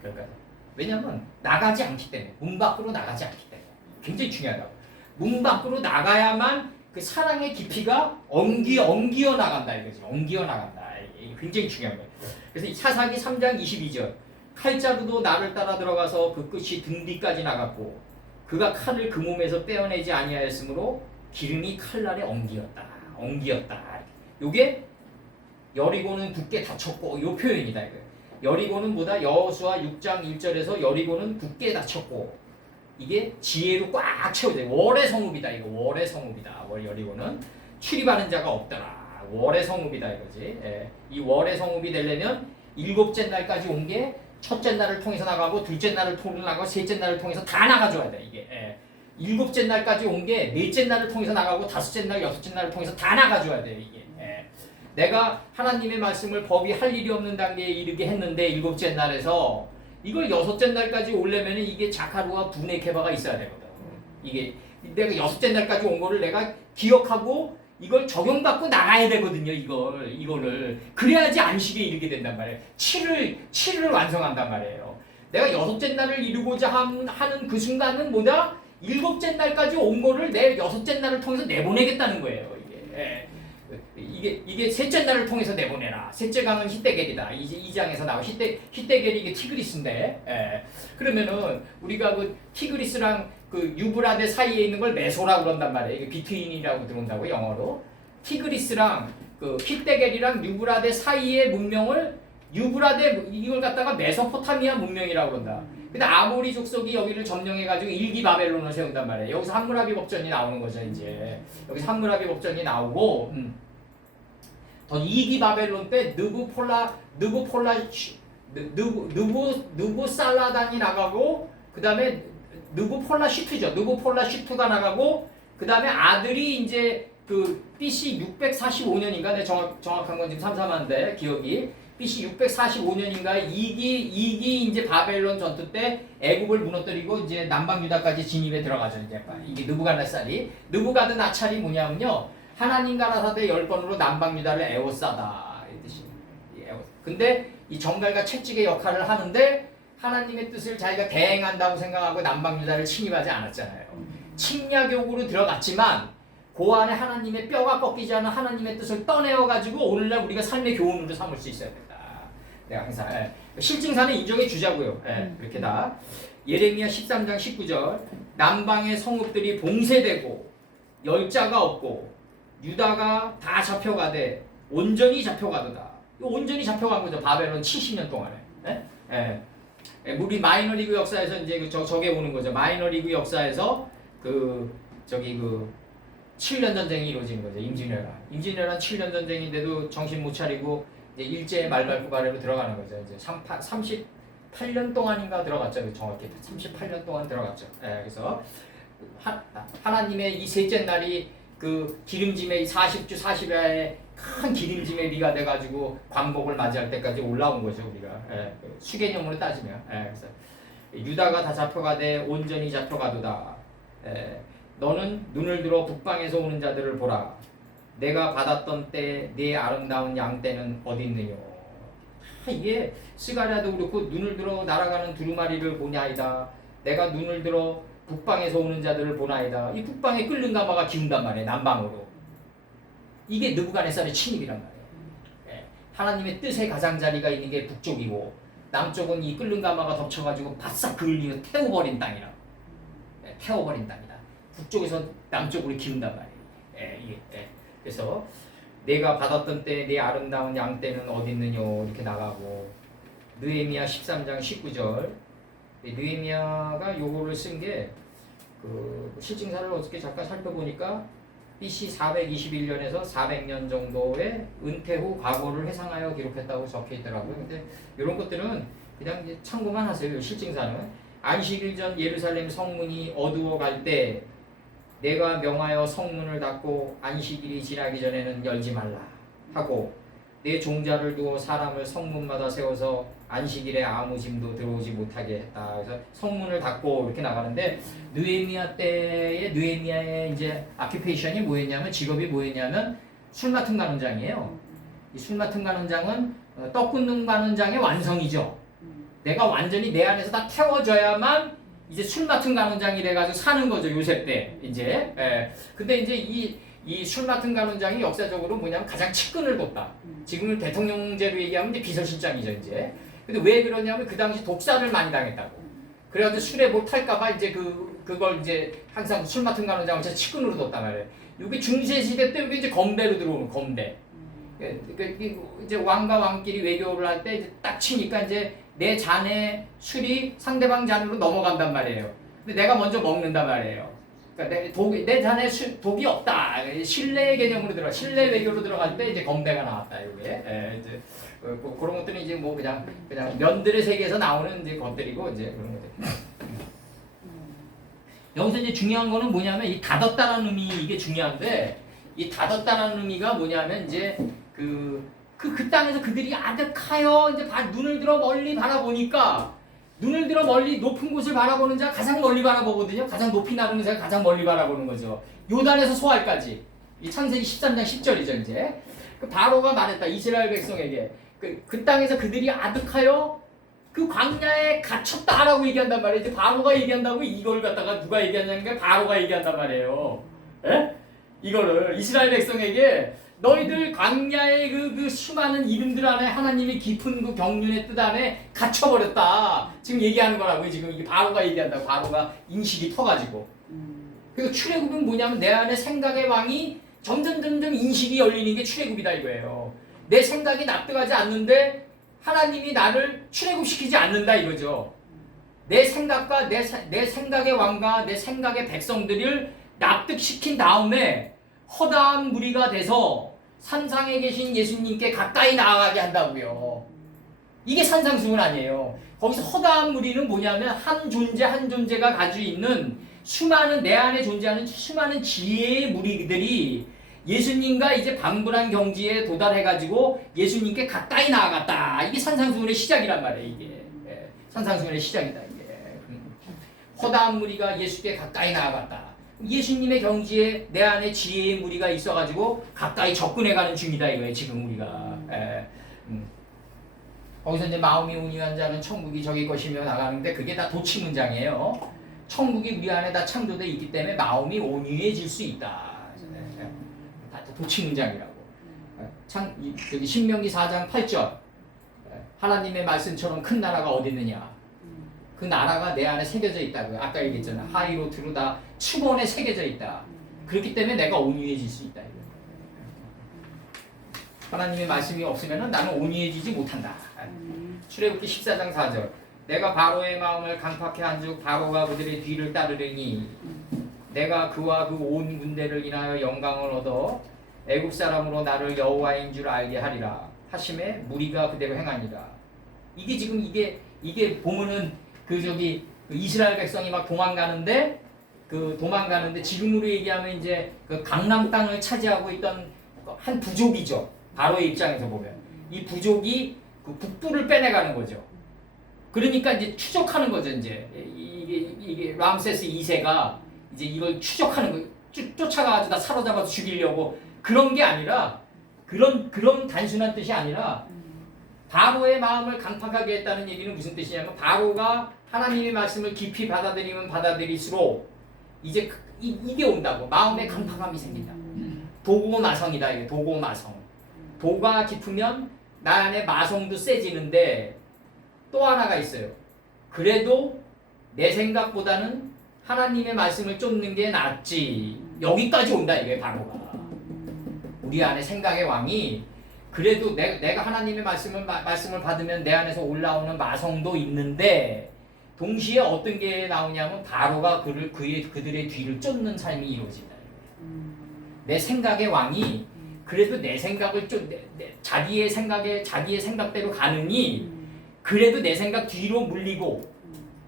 그러니까 왜냐면 나가지 않기 때문에 문 밖으로 나가지 않기 때문에 굉장히 중요하다고. 문 밖으로 나가야만 그 사랑의 깊이가 엉기어 나간다 이거지. 엉기어 나간다. 이게 굉장히 중요한 거예요. 그래서 이 사사기 3장 22절 칼자루도 나를 따라 들어가서 그 끝이 등 뒤까지 나갔고 그가 칼을 그 몸에서 빼어내지 아니하였으므로 기름이 칼날에 엉기었다. 요게 여리고는 굳게 닫혔고 요 표현이다 이거예요. 여리고는 뭐다? 여호수아 6장 1절에서 여리고는 굳게 닫혔고 이게 지혜로 꽉 채워져. 월의 성읍이다 이거. 월의 성읍이다. 여리고는 출입하는 자가 없더라. 월의 성읍이다 이거지. 이 월의 성읍이 되려면 7째 날까지 온 게 첫째 날을 통해서 나가고 둘째 날을 통해서 나가고 셋째 날을 통해서 다 나가줘야 돼 이게. 7째 날까지 온 게 넷째 날을 통해서 나가고 다섯째 날, 여섯째 날을 통해서 다 나가줘야 돼 이게. 내가 하나님의 말씀을 법이 할 일이 없는 단계에 이르게 했는데 7째 날에서 이걸 6째 날까지 오려면 이게 자카루와 분의 케바가 있어야 되거든. 이게 내가 6째 날까지 온 거를 내가 기억하고 이걸 적용받고 나가야 되거든요. 이거를 그래야지 안식에 이르게 된단 말이에요. 7을 완성한단 말이에요. 내가 6째 날을 이루고자 하는 그 순간은 뭐냐? 7째 날까지 온 거를 내 6째 날을 통해서 내보내겠다는 거예요. 이게 셋째 날을 통해서 내보내라. 셋째 강은 히데겔이다. 2장에서 나와 히데겔이 이게 티그리스인데, 그러면은 우리가 그 티그리스랑 그 유브라데 사이에 있는 걸 메소라고 그런단 말이에요. 이게 비트윈이라고 들어온다고 영어로. 티그리스랑 그 히데겔이랑 유브라데 사이의 문명을 유브라데 이걸 갖다가 메소포타미아 문명이라고 그런다. 근데 아모리 족속이 여기를 점령해가지고 일기 바벨론을 세운단 말이에요. 여기서 함무라비 법전이 나오는 거죠 이제. 여기서 함무라비 법전이 나오고. 더 2기 바벨론 때 느부살라단이 나가고 그 다음에 느부폴라슈트가 나가고 그 다음에 아들이 이제 그 BC 645년인가 내 정확한 건 지금 삼삼한데 기억이 BC 645년인가 2기 이제 바벨론 전투 때 애굽을 무너뜨리고 이제 남방 유다까지 진입에 들어가죠 이제 이게 느부갓네살이 뭐냐면요. 하나님 가라사대 10번으로 남방 유다를 에워싸다 이 뜻이에요. 근데 이 정갈과 채찍의 역할을 하는데 하나님의 뜻을 자기가 대행한다고 생각하고 남방 유다를 침입하지 않았잖아요. 침략욕으로 들어갔지만 그 안에 하나님의 뼈가 꺾이지 않은 하나님의 뜻을 떠내어가지고 오늘날 우리가 삶의 교훈으로 삼을 수 있어야 된다. 내가 항상 실증사는 인정해 주자고요. 그렇게 다. 예레미야 13장 19절 남방의 성읍들이 봉쇄되고 열자가 없고 유다가 다 잡혀가되 온전히 잡혀가도다. 온전히 잡혀간 거죠. 바벨론 70년 동안에. 우리 마이너리그 역사에서 이제 저게 오는 거죠. 마이너리그 역사에서 그 7년 전쟁이 이루어지는 거죠. 임진왜란 7년 전쟁인데도 정신 못 차리고 이제 일제의 말발굽 아래로 들어가는 거죠. 이제 38년 동안인가 들어갔죠. 정확히 38년 동안 들어갔죠. 그래서 하나님의 이 셋째 날이 그 기름짐의 40주 40야의 큰 기름짐의 비가 돼가지고 광복을 맞이할 때까지 올라온 거죠 우리가. 예, 수개념으로 따지면. 예, 그래서 유다가 다 잡혀가되 온전히 잡혀가도다. 예, 너는 눈을 들어 북방에서 오는 자들을 보라. 내가 받았던 때 네 아름다운 양 떼는 어디 있느냐. 이게 스가랴도 그렇고 눈을 들어 날아가는 두루마리를 보냐이다. 내가 눈을 들어 북방에서 오는 자들을 보나이다. 이 북방에 끓는 가마가 기운단 말이에요. 남방으로. 이게 느부갓네살의 침입이란 말이에요. 예, 하나님의 뜻의 가장자리가 있는 게 북쪽이고 남쪽은 이 끓는 가마가 덮쳐가지고 바싹 그을리며 태워버린 땅이라. 예, 태워버린 땅이다. 북쪽에서 남쪽으로 기운단 말이에요. 예, 이게. 예. 그래서 내가 받았던 때 내 아름다운 양 떼는 어디 있느냐 이렇게 나가고 느헤미야 13장 19절 느헤미야가 요거를 쓴 게 그 실증사를 어떻게 잠깐 살펴보니까 BC 421년에서 400년 정도의 은퇴 후 과거를 회상하여 기록했다고 적혀 있더라고요. 근데 이런 것들은 그냥 이제 참고만 하세요. 실증사는 안식일 전 예루살렘 성문이 어두워 갈 때 내가 명하여 성문을 닫고 안식일이 지나기 전에는 열지 말라 하고 내 종자를 두어 사람을 성문마다 세워서 안식일에 아무 짐도 들어오지 못하게 했다. 그래서 성문을 닫고 이렇게 나가는데 느헤미야 때의 느헤미야의 이제 아큐페이션이 뭐였냐면 직업이 뭐였냐면 술 맡은 간원장이에요. 이 술 맡은 간원장은 떡 굽는 간원장의 완성이죠. 내가 완전히 내 안에서 다 태워져야만 이제 술 맡은 간원장이 돼가지고 사는 거죠 요셉 때 이제. 예. 근데 이제 이 술 맡은 간원장이 역사적으로 뭐냐면 가장 측근을 뒀다. 지금은 대통령제로 얘기하면 이제 비서실장이죠 이제. 근데 왜 그러냐면 그 당시 독사를 많이 당했다고. 그래가지고 술에 못 탈까봐 이제 그걸 이제 항상 술 맡은 간원장을 제 측근으로 뒀단 말이에요. 이게 중세시대 때 이게 이제 건배로 들어오는 건배. 이제 왕과 왕끼리 외교를 할 때 딱 치니까 이제 내 잔에 술이 상대방 잔으로 넘어간단 말이에요. 근데 내가 먼저 먹는단 말이에요. 그러니까 내 잔에 독이 없다. 신뢰 개념으로 들어가, 신뢰 외교로 들어갈 때 이제 건배가 나왔다. 이게 이제 그런 것들은 이제 뭐 그냥 면들의 세계에서 나오는 이제 것들이고 이제 그런 것들. 여기서 이제 중요한 거는 뭐냐면 이 닫았다라는 의미 이게 중요한데 이 닫았다라는 의미가 뭐냐면 이제 그 땅에서 그들이 아득하여 이제 눈을 들어 멀리 바라보니까 눈을 들어 멀리 높은 곳을 바라보는 자가 가장 멀리 바라보거든요. 가장 높이 나르는 자가 가장 멀리 바라보는 거죠. 요단에서 소알까지. 이 창세기 13장 10절이죠 이제. 그 바로가 말했다 이스라엘 백성에게 그 땅에서 그들이 아득하여 그 광야에 갇혔다라고 얘기한단 말이에요. 이제 바로가 얘기한다고 이걸 갖다가 누가 얘기하냐는 게 바로가 얘기한단 말이에요. 에? 이거를 이스라엘 백성에게 너희들 광야의 그 수많은 이름들 안에 하나님의 깊은 그 경륜의 뜻 안에 갇혀버렸다. 지금 얘기하는 거라고요. 지금 이게 바로가 얘기한다고. 바로가 인식이 터가지고. 그래서 출애굽은 뭐냐면 내 안에 생각의 왕이 점점 인식이 열리는 게 출애굽이다 이거예요. 내 생각이 납득하지 않는데 하나님이 나를 출애굽시키지 않는다 이거죠. 내 생각과 내 생각의 왕과 내 생각의 백성들을 납득시킨 다음에 허다한 무리가 돼서 산상에 계신 예수님께 가까이 나아가게 한다고요. 이게 산상수훈 아니에요. 거기서 허다한 무리는 뭐냐면 한 존재가 가지고 있는 수많은 내 안에 존재하는 수많은 지혜의 무리들이 예수님과 이제 방불한 경지에 도달해가지고 예수님께 가까이 나아갔다. 이게 산상수훈의 시작이란 말이에요. 이게 산상수훈의 시작이다. 이게 허다한 무리가 예수께 가까이 나아갔다. 예수님의 경지에 내 안에 지혜의 무리가 있어가지고 가까이 접근해가는 중이다 이거예요. 지금 우리가. 거기서 이제 마음이 온유한 자는 천국이 저기 것이며 나가는데 그게 다 도치 문장이에요. 천국이 우리 안에 다 창조되어 있기 때문에 마음이 온유해질 수 있다. 다 도치 문장이라고. 여기 신명기 4장 8절. 하나님의 말씀처럼 큰 나라가 어디 있느냐. 그 나라가 내 안에 새겨져 있다고요. 아까 얘기했잖아. 하이로트로 다 축원에 새겨져 있다. 그렇기 때문에 내가 온유해질 수 있다. 하나님의 말씀이 없으면 나는 온유해지지 못한다. 출애굽기 14장 4절. 내가 바로의 마음을 강팍해 한즉 바로가 그들의 뒤를 따르려니 내가 그와 그 온 군대를 인하여 영광을 얻어 애굽 사람으로 나를 여호와인 줄 알게 하리라 하심에 무리가 그대로 행하니라. 이게 지금 이게 보면은 그 이스라엘 백성이 막 도망가는데 그 도망가는데 지금으로 얘기하면 이제 그 강남 땅을 차지하고 있던 한 부족이죠. 바로의 입장에서 보면 이 부족이 그 북부를 빼내가는 거죠. 그러니까 이제 추적하는 거죠. 이제 이게 람세스 2세가 이제 이걸 추적하는 거, 쫓아가가지고 다 사로잡아서 죽이려고 그런 게 아니라 그런 단순한 뜻이 아니라 바로의 마음을 강팍하게 했다는 얘기는 무슨 뜻이냐면 바로가 하나님의 말씀을 깊이 받아들이면 받아들일수록 이제 이게 온다고 마음에 강팍함이 생긴다. 도고마성이다 이게 도고마성. 도가 깊으면 나 안에 마성도 세지는데 또 하나가 있어요. 그래도 내 생각보다는 하나님의 말씀을 쫓는 게 낫지. 여기까지 온다 이게 바로가. 우리 안에 생각의 왕이 그래도 내가 하나님의 말씀을 받으면 내 안에서 올라오는 마성도 있는데 동시에 어떤 게 나오냐면 바로가 그들의 뒤를 쫓는 삶이 이루어진다. 내 생각의 왕이 그래도 내 생각을 자기의 생각대로 가느니 그래도 내 생각 뒤로 물리고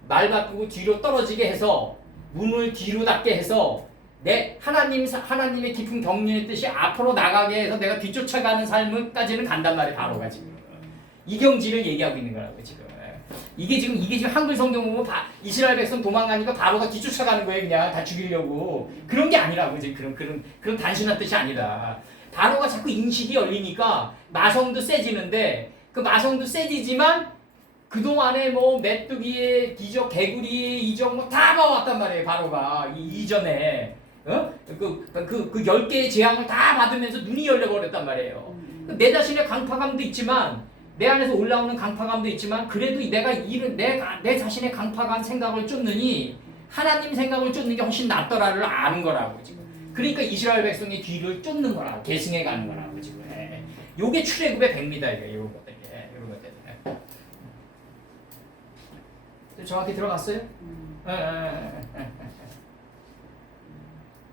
말 바꾸고 뒤로 떨어지게 해서 문을 뒤로 닫게 해서 내 하나님의 깊은 경륜의 뜻이 앞으로 나가게 해서 내가 뒤쫓아가는 삶까지는 간단 말이에요. 바로가 지금 이 경지를 얘기하고 있는 거라고 지금. 이게 지금 한글 성경 보면 이스라엘 백성 도망가니까 바로가 뒤쫓아가는 거예요. 그냥 다 죽이려고. 그런 게 아니라고 지금 그런 단순한 뜻이 아니라 바로가 자꾸 인식이 열리니까 마성도 세지는데 그 마성도 세지지만 그동안에 뭐 메뚜기의 기적, 개구리의 이적 뭐 다 봐왔단 말이에요. 바로가 이전에 그 10개의 재앙을 다 받으면서 눈이 열려버렸단 말이에요. 내 자신의 강팍함도 있지만 내 안에서 올라오는 강팍함도 있지만 그래도 내 자신의 강팍한 생각을 쫓느니 하나님 생각을 쫓는 게 훨씬 낫더라를 아는 거라고 지금. 그러니까 이스라엘 백성의 뒤를 쫓는 거라고 계승해 가는 거라고 지금. 요게 출애굽의 백미다 이게 이런 것들. 이런 것들. 정확히 들어갔어요?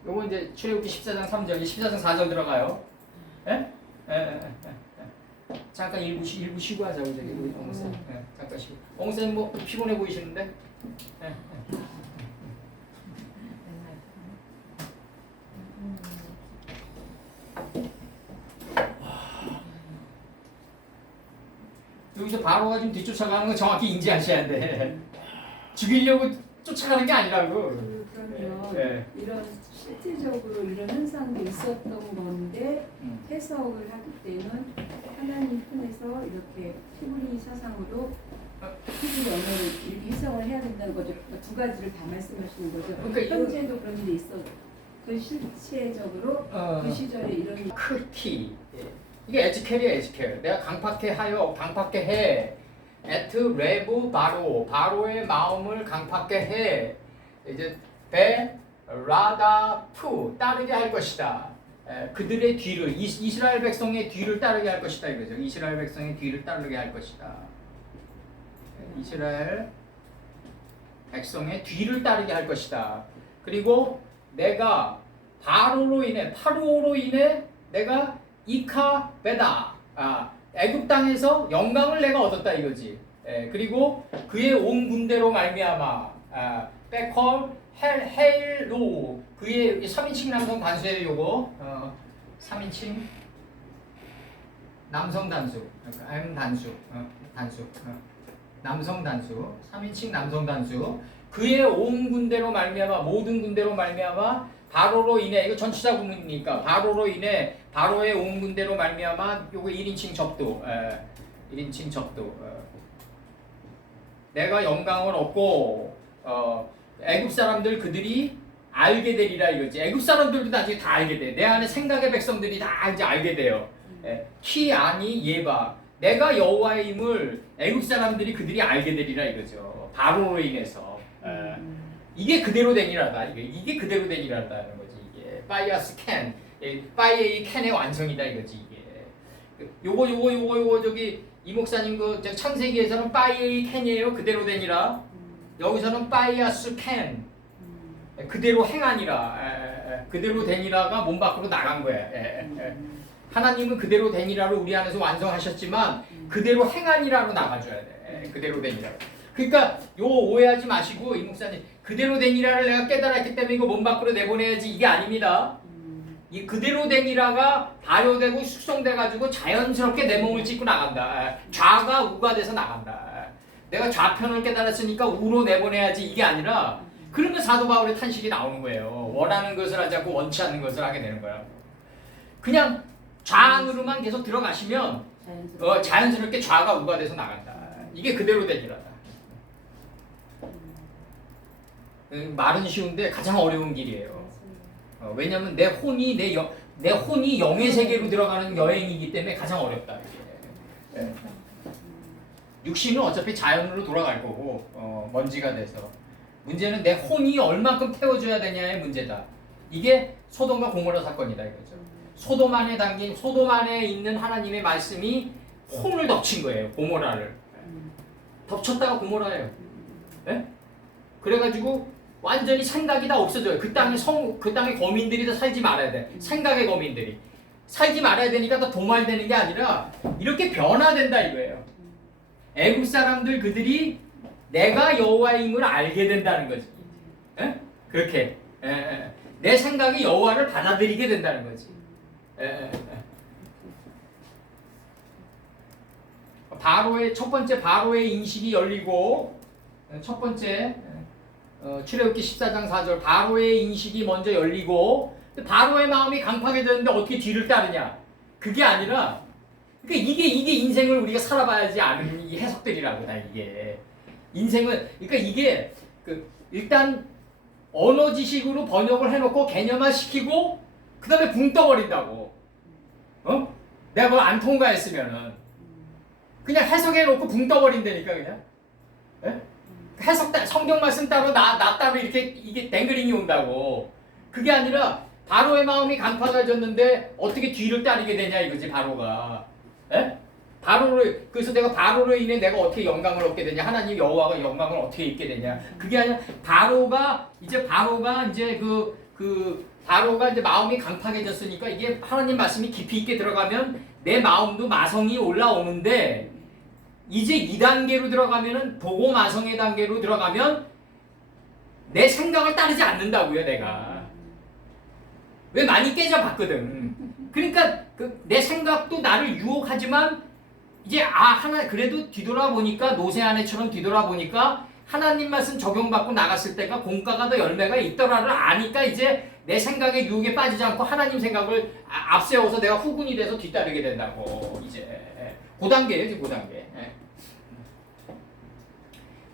요거 이제 출애굽기 14장 3절, 14장 4절 들어가요. 잠깐 일부 쉬고 하자고 저기 우리 엉쌤. 잠깐 쉬고. 엉쌤 뭐 피곤해 보이시는데? 여기서 바로가 좀 뒤쫓아가는 거 정확히 인지하셔야 돼. 죽이려고 쫓아가는 게 아니라고. 그러면 이런 실질적으로 이런 현상도 있었던 건데 해석을 하기 때는 하나님 편에서 이렇게 히브리 사상으로 히브리 언어를 이렇게 해석을 해야 된다는 거죠. 그러니까 두 가지를 다 말씀하시는 거죠. 그러니까 현재도 그런 일이 있어. 그 실체적으로 그 시절에 이런 크티 이게 에지켈이야 에지켈. 내가 강팍해 해. 에트 레브 바로의 마음을 강팍해 해. 이제 베 라다 푸 따르게 할 것이다. 그들의 뒤를 이스라엘 백성의 뒤를 따르게 할 것이다 이거죠. 이스라엘 백성의 뒤를 따르게 할 것이다. 이스라엘 백성의 뒤를 따르게 할 것이다. 그리고 내가 파로로 인해 내가 이카베다 애굽 땅에서 영광을 내가 얻었다 이거지. 그리고 그의 온 군대로 말미암아 백헐 헬로 그의 3인칭 남성 단수예요. 요거 3인칭 남성 단수 M 단수 남성 단수 3인칭 남성 단수 그의 온 군대로 말미암아 모든 군대로 말미암아 바로로 인해 이거 전치사 구문이니까 바로로 인해 바로의 온 군대로 말미암아 요거 1인칭 접두 1인칭 접두 내가 영광을 얻고 애굽 사람들 그들이 알게 되리라 이거지. 애굽 사람들도 나중에 다 알게 돼. 내 안에 생각의 백성들이 다 이제 알게 돼요. 키 아니 예바 내가 여호와의 힘을 애굽 사람들이 그들이 알게 되리라 이거죠. 바로로 인해서 이게 그대로 되니라다. 이게 그대로 되니라다는 거지. 이게 파이아스 캔 파이의 캔의 완성이다 이거지. 이게 요거 저기 이 목사님 그 창세기에서는 파이의 캔이에요. 그대로 되니라. 여기서는 파이아스 캔 그대로 행하니라. 그대로 되니라가 몸 밖으로 나간 거야. 하나님은 그대로 되니라로 우리 안에서 완성하셨지만 그대로 행하니라로 나가줘야 돼. 그대로 되니라. 그러니까 요 오해하지 마시고 이 목사님 그대로 된 이라를 내가 깨달았기 때문에 이거 몸 밖으로 내보내야지 이게 아닙니다. 이 그대로 된 이라가 발효되고 숙성돼 가지고 자연스럽게 내 몸을 찢고 나간다. 좌가 우가 돼서 나간다. 내가 좌편을 깨달았으니까 우로 내보내야지 이게 아니라 그러면 사도 바울의 탄식이 나오는 거예요. 원하는 것을 하지 않고 원치 않는 것을 하게 되는 거야. 그냥 좌안으로만 계속 들어가시면 자연스럽게 좌가 우가 돼서 나간다. 이게 그대로 된 이라다. 말은 쉬운데 가장 어려운 길이에요. 왜냐하면 내 혼이 영의 세계로 들어가는 여행이기 때문에 가장 어렵다. 이게. 예. 육신은 어차피 자연으로 돌아갈 거고 먼지가 돼서 문제는 내 혼이 얼만큼 태워줘야 되냐의 문제다. 이게 소돔과 고모라 사건이다 이거죠. 소돔 안에 있는 하나님의 말씀이 혼을 덮친 거예요. 고모라를 덮쳤다가 고모라예요. 예? 그래가지고 완전히 생각이 다 없어져요. 그 땅의 거민들이 다 살지 말아야 돼. 생각의 거민들이 살지 말아야 되니까 더 도말되는 게 아니라 이렇게 변화된다 이거예요. 애국 사람들 그들이 내가 여호와임을 알게 된다는 거지. 에? 그렇게 내 생각이 여호와를 받아들이게 된다는 거지. 바로의 첫 번째 바로의 인식이 열리고 첫 번째 출애굽기 14장 4절 바로의 인식이 먼저 열리고 바로의 마음이 강팍해 되는데 어떻게 뒤를 따르냐? 그게 아니라 그러니까 이게 인생을 우리가 살아봐야지 아는 이 해석들이라고 다 이게 인생은 그러니까 이게 일단 언어 지식으로 번역을 해놓고 개념화 시키고 그 다음에 붕 떠버린다고. 내가 그걸 안 통과했으면은 그냥 해석해놓고 붕 떠버린다니까 그냥. 예? 성경 말씀 따로 나 따로 이게 댕그링이 온다고. 그게 아니라 바로의 마음이 강팍해졌는데 어떻게 뒤를 따르게 되냐 이거지 바로가. 예? 그래서 내가 바로로 인해 내가 어떻게 영광을 얻게 되냐, 하나님 여호와가 영광을 어떻게 입게 되냐. 그게 아니라 바로가 이제 바로가 이제 마음이 강팍해졌으니까 이게 하나님 말씀이 깊이 있게 들어가면 내 마음도 마성이 올라오는데 이제 2단계로 들어가면은 보고 마성의 단계로 들어가면 내 생각을 따르지 않는다고요, 내가. 왜 많이 깨져봤거든. 그러니까 내 생각도 나를 유혹하지만 이제 그래도 뒤돌아보니까 노새 아내처럼 뒤돌아보니까 하나님 말씀 적용받고 나갔을 때가 공과가 더 열매가 있더라를 아니까 이제 내 생각의 유혹에 빠지지 않고 하나님 생각을 앞세워서 내가 후군이 돼서 뒤따르게 된다고. 이제 그 단계예요, 지금 그 단계.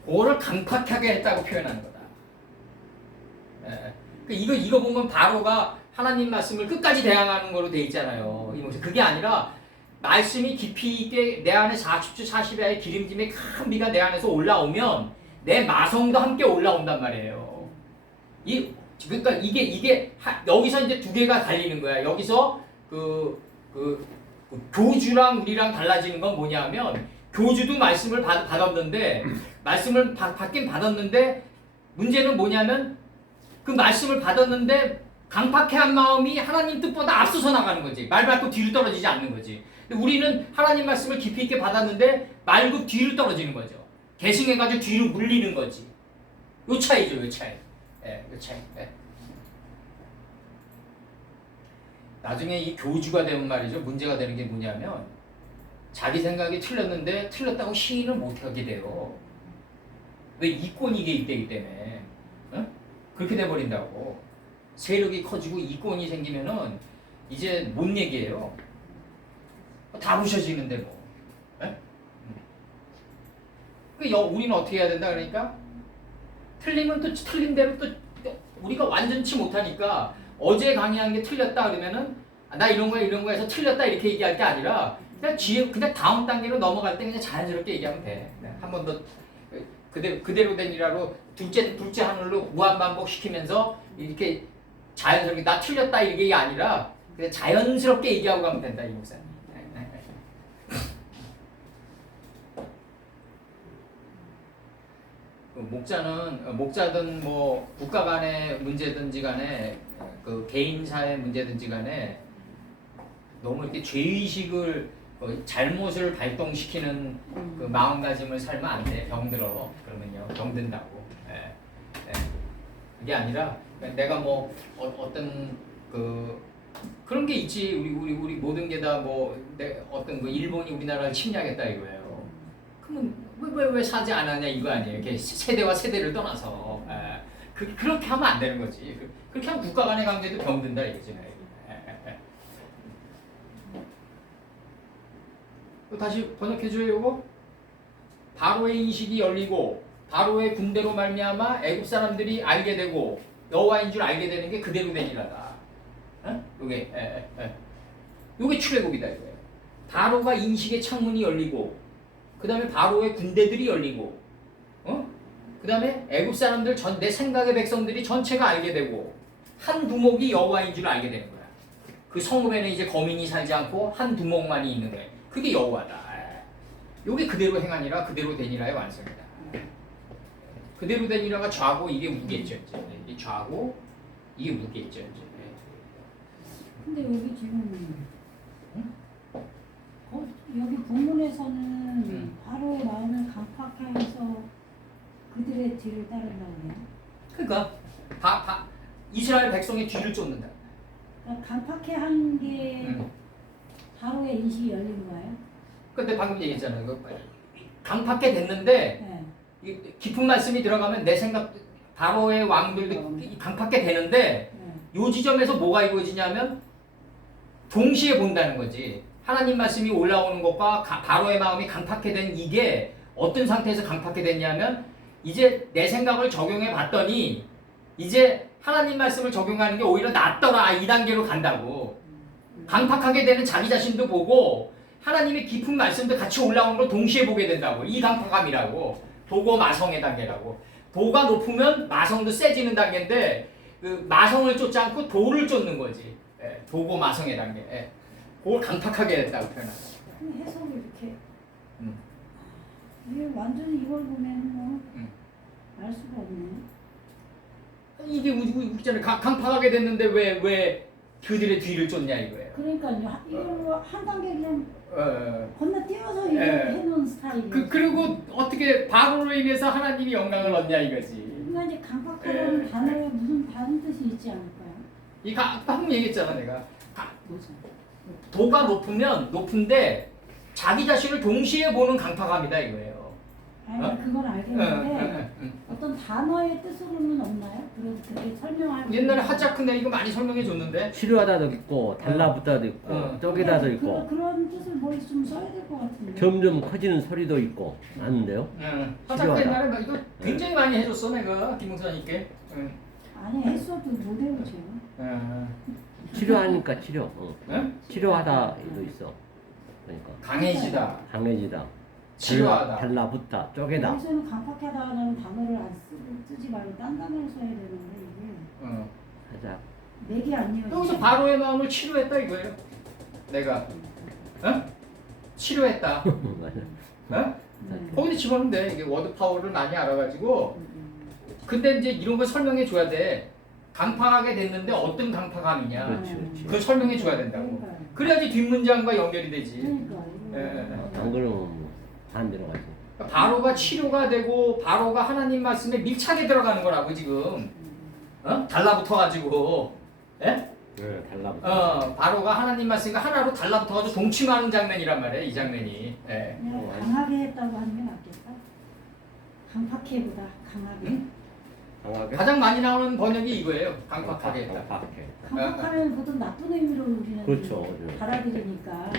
그거를 강팍하게 했다고 표현하는 거다. 이거 보면 바로가 하나님 말씀을 끝까지 대항하는 거로 돼 있잖아요. 그게 아니라 말씀이 깊이 있게 내 안에 40주 40야의 기름짐의 큰 비가 내 안에서 올라오면 내 마성도 함께 올라온단 말이에요. 그러니까 이게 여기서 이제 두 개가 갈리는 거야. 여기서 교주랑 우리랑 달라지는 건 뭐냐면 교주도 말씀을 받았는데 말씀을 받긴 받았는데 문제는 뭐냐면 그 말씀을 받았는데 강팍해한 마음이 하나님 뜻보다 앞서서 나가는 거지. 말 밟고 뒤로 떨어지지 않는 거지. 근데 우리는 하나님 말씀을 깊이 있게 받았는데 말고 뒤로 떨어지는 거죠. 계승해가지고 뒤로 물리는 거지. 요 차이죠, 요 차이. 요 차이. 나중에 이 교주가 되면 말이죠. 문제가 되는 게 뭐냐면 자기 생각이 틀렸는데 틀렸다고 시인을 못하게 돼요. 왜 이권이 있기 때문에. 그렇게 돼버린다고. 세력이 커지고 이권이 생기면은 이제 뭔 얘기예요? 다 부셔지는데 뭐. 우리는 어떻게 해야 된다 그러니까? 틀리면 또 틀린 대로 또 우리가 완전치 못하니까 어제 강의한 게 틀렸다 그러면은 나 이런 거야 해서 틀렸다 이렇게 얘기할 게 아니라 그냥 다음 단계로 넘어갈 때 그냥 자연스럽게 얘기하면 돼. 한 번 더 그대로 된 일하로 둘째 하늘로 무한 반복시키면서 이렇게 자연스럽게 나 틀렸다 이게 아니라 그냥 자연스럽게 얘기하고 가면 된다 이 목사님. 목자든 뭐 국가 간의 문제든지 간에 개인사의 문제든지 간에 너무 이렇게 죄의식을 잘못을 발동시키는 그 마음가짐을 살면 안 돼. 병들어. 그러면요 병든다고. 그게 아니라 내가 뭐 어떤 그런 게 있지. 우리 모든 게 다 뭐 어떤 그 일본이 우리나라를 침략했다 이거예요. 그러면 왜 사지 않았냐 이거 아니에요. 이렇게 세대와 세대를 떠나서 그렇게 하면 안 되는 거지. 그렇게 하면 국가 간의 관계도 병든다 이거지. 다시 번역해줘요. 이거 바로의 인식이 열리고 바로의 군대로 말미암아 애굽 사람들이 알게 되고 여호와인 줄 알게 되는 게 그대로 되니라다. 요게 출애굽이다 이거예요. 바로가 인식의 창문이 열리고 그 다음에 바로의 군대들이 열리고 그 다음에 애굽 사람들 내 생각의 백성들이 전체가 알게 되고 한 두목이 여호와인 줄 알게 되는 거야. 그 성읍에는 이제 거민이 살지 않고 한 두목만이 있는 거예요. 그게 여호와다. 요게 그대로 행하니라 그대로 되니라의 완성이다. 그대로 되니라가 좌고 이게 우겠죠. 이게 좌고 이게 우겠죠. 근데 여기 지금 여기 본문에서는 바로의 마음을 강팍하게 해서 그들의 뒤를 따른다고 해요. 그러니까 이스라엘 백성의 뒤를 쫓는다. 그러니까 강팍해 한 게 바로의 인식이 열린 거예요? 근데 방금 얘기했잖아요. 강팍해 됐는데 네. 깊은 말씀이 들어가면 내 생각 바로의 왕들도 강팍해 되는데 요 지점에서 뭐가 이루어지냐면 동시에 본다는 거지. 하나님 말씀이 올라오는 것과 바로의 마음이 강팍해 된 이게 어떤 상태에서 강팍해 됐냐면 이제 내 생각을 적용해 봤더니 이제 하나님 말씀을 적용하는 게 오히려 낫더라. 이 단계로 간다고. 강팍하게 되는 자기 자신도 보고 하나님의 깊은 말씀도 같이 올라오는 걸 동시에 보게 된다고. 이 강팍함이라고. 도고 마성의 단계라고. 도가 높으면 마성도 세지는 단계인데 그 마성을 쫓지 않고 도를 쫓는 거지. 도고 마성의 단계. 그걸 강팍하게 됐다고 표현하죠. 해석을 이렇게 이게 완전히 이걸 보면 뭐 알 수가 없네. 이게 우리잖아요. 강팍하게 됐는데 왜 그들의 뒤를 쫓냐 이거예요. 그러니까요. 이걸로 한 단계 그냥 건너뛰어서 이렇게 해놓은 스타일이에요. 그리고 어떻게 바로로 인해서 하나님이 영광을 얻냐 이거지. 그러니까 이제 강팍하다는 단어에 무슨 다른 뜻이 있지 않을까요? 이 방금 얘기했잖아 내가. 도가 높은데 자기 자신을 동시에 보는 강팍함이다 이거예요. 아니 그건 알겠는데 어떤 단어의 뜻으로는 없나요? 그렇게 설명할 옛날에 하자크네 이거 많이 설명해 줬는데. 치료하다도 있고 달라붙다도 있고 쪼개다도 있고 그런 뜻을 뭘 좀 써야 될 것 같은데. 점점 커지는 소리도 있고 많은데요. 하자크 옛날에 막 이거 굉장히 많이 해줬어 내가 김웅선님께. 아니 했어도 못 외우죠. 치료하니까 치료. 치료하다도 있어. 그러니까 강해지다. 강해지다. 치료하다. 달라붙다. 쪼개다. 여기서는 강팍하다는 단어를 안 쓰지 말고 딴 단어를 써야 되는데 이게 하자. 맥이 아니에요. 여기서 바로의 마음을 치료했다 이거예요. 내가 치료했다. 거기다 집어넣으면 돼. 이게 워드 파워를 많이 알아가지고. 근데 이제 이런 걸 설명해 줘야 돼. 강팍하게 됐는데 어떤 강팍함이냐. 그렇지. 그걸 설명해 줘야 된다고. 그래야지 뒷문장과 연결이 되지. 안 그러면 반대로 가지. 바로가 치료가 되고 바로가 하나님 말씀에 밀착에 들어가는 거라고 지금. 달라붙어가지고. 예? 네, 달라붙어. 바로가 하나님 말씀과 하나로 달라붙어가지고 동침하는 장면이란 말이에요. 이 장면이. 예. 그냥 강하게 했다고 하는 게 낫겠다. 강팍해보다 강하게. 강하게? 가장 많이 나오는 번역이 이거예요. 강팍하게 했다. 강팍하면 보통 나쁜 의미로 우리는 그렇죠. 받아들이니까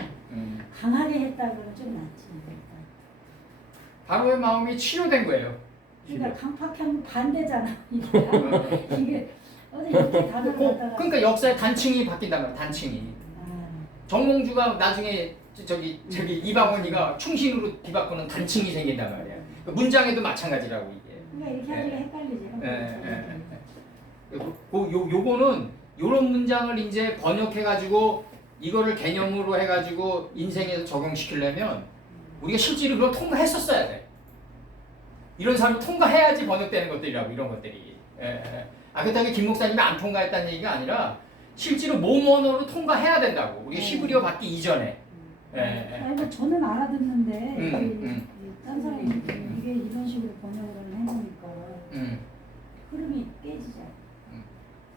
강하게 했다 그러면 좀 낫지. 바로의 마음이 치료된 거예요. 그러니까 강팍하면 반대잖아. 이게 어디 이렇게 단어를 갖다가 그러니까 역사의 단층이 바뀐단 말이야. 단층이. 정몽주가 나중에 저기 이방원이가 충신으로 뒤바꾸는 단층이 생긴단 말이야. 문장에도 마찬가지라고 이게. 그러니까 이렇게 하기가 헷갈리죠. 요거는 요런 문장을 이제 번역해가지고 이거를 개념으로 해가지고 인생에서 적용시키려면 우리가 실제로 그걸 통과했었어야 돼. 이런 사람이 통과해야지 번역되는 것들이라고 이런 것들이. 그렇다고 김 목사님이 안 통과했다는 얘기가 아니라 실제로 모모어로 통과해야 된다고. 우리가 히브리어 받기 이전에. 아이고 저는 알아듣는데 음. 딴 사람이 이게 이런 식으로 번역을 해놓으니까 흐름이 깨지죠.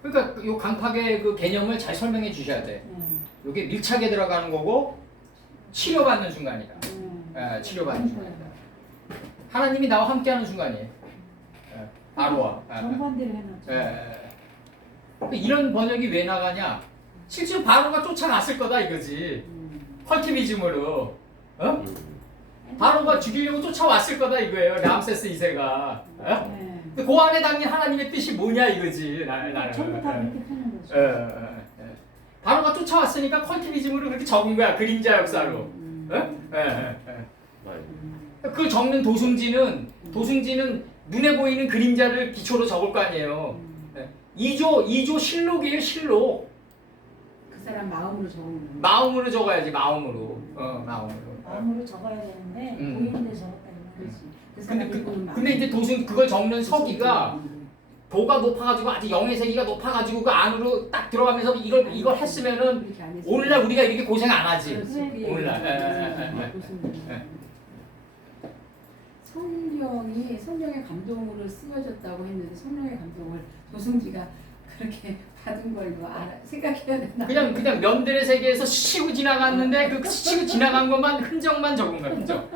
그러니까 요 강팍의 그 개념을 잘 설명해 주셔야 돼. 이게 밀착에 들어가는 거고 치료받는 순간이다. 치료받는 순간이다. 하나님이 나와 함께하는 순간이에요. 바로와. 정반대로 해놨죠. 이런 번역이 왜 나가냐? 실제로 바로가 쫓아갔을 거다 이거지. 컬티비즘으로. 바로가 죽이려고 쫓아왔을 거다 이거예요. 람세스 2세가. 근데 그 안에 담긴 하나님의 뜻이 뭐냐 이거지. 전부 다 그렇게 푸는 거죠. 바로가 쫓아왔으니까 컬티비즘으로 그렇게 적은 거야. 그림자 역사로. 그걸 적는 도승지는 눈에 보이는 그림자를 기초로 적을 거 아니에요. 2조 실록이에요. 실록. 그 사람 마음으로 적은 거. 마음으로 적어야지. 마음으로. 마음으로 적어야 되는데 보이는 데 적었다는 그렇지. 거지. 근데 이제 그걸 적는 서기가 도가 높아가지고 아주 영의 세기가 높아가지고 그 안으로 딱 들어가면서 이걸 했으면은 오늘날 우리가 이렇게 고생 안 하지. 오늘날. 성령의 감동으로 쓰여졌다고 했는데 성령의 감동을 도승지가 그렇게 받은 걸 이거 생각해야 되나? 그냥 면들의 세계에서 스치고 지나갔는데 그 스치고 지나간 것만 흔적만 적은 거야. 흔적.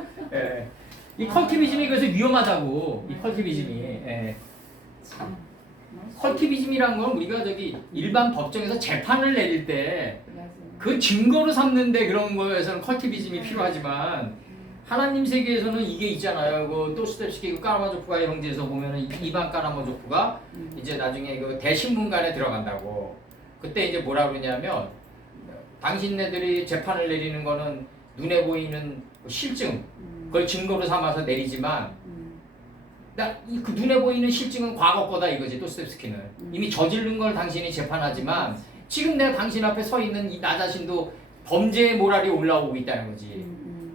이 컬티비즘이 그래서 위험하다고. 이 컬티비즘이. 컬티비즘이란 건 우리가 일반 법정에서 재판을 내릴 때 그 증거로 삼는데 그런 거에서는 컬티비즘이 필요하지만 하나님 세계에서는 이게 있잖아요. 그 도스토옙스키 그 까라마조프가의 형제에서 보면은 이반 까라마조프가 이제 나중에 그 대신문관에 들어간다고. 그때 이제 뭐라 그러냐면 당신네들이 재판을 내리는 거는 눈에 보이는 실증 그걸 증거로 삼아서 내리지만 그 눈에 보이는 실증은 과거 거다 이거지. 도스토옙스키는 이미 저지른 걸 당신이 재판하지만 지금 내가 당신 앞에 서 있는 나 자신도 범죄의 모랄이 올라오고 있다는 거지.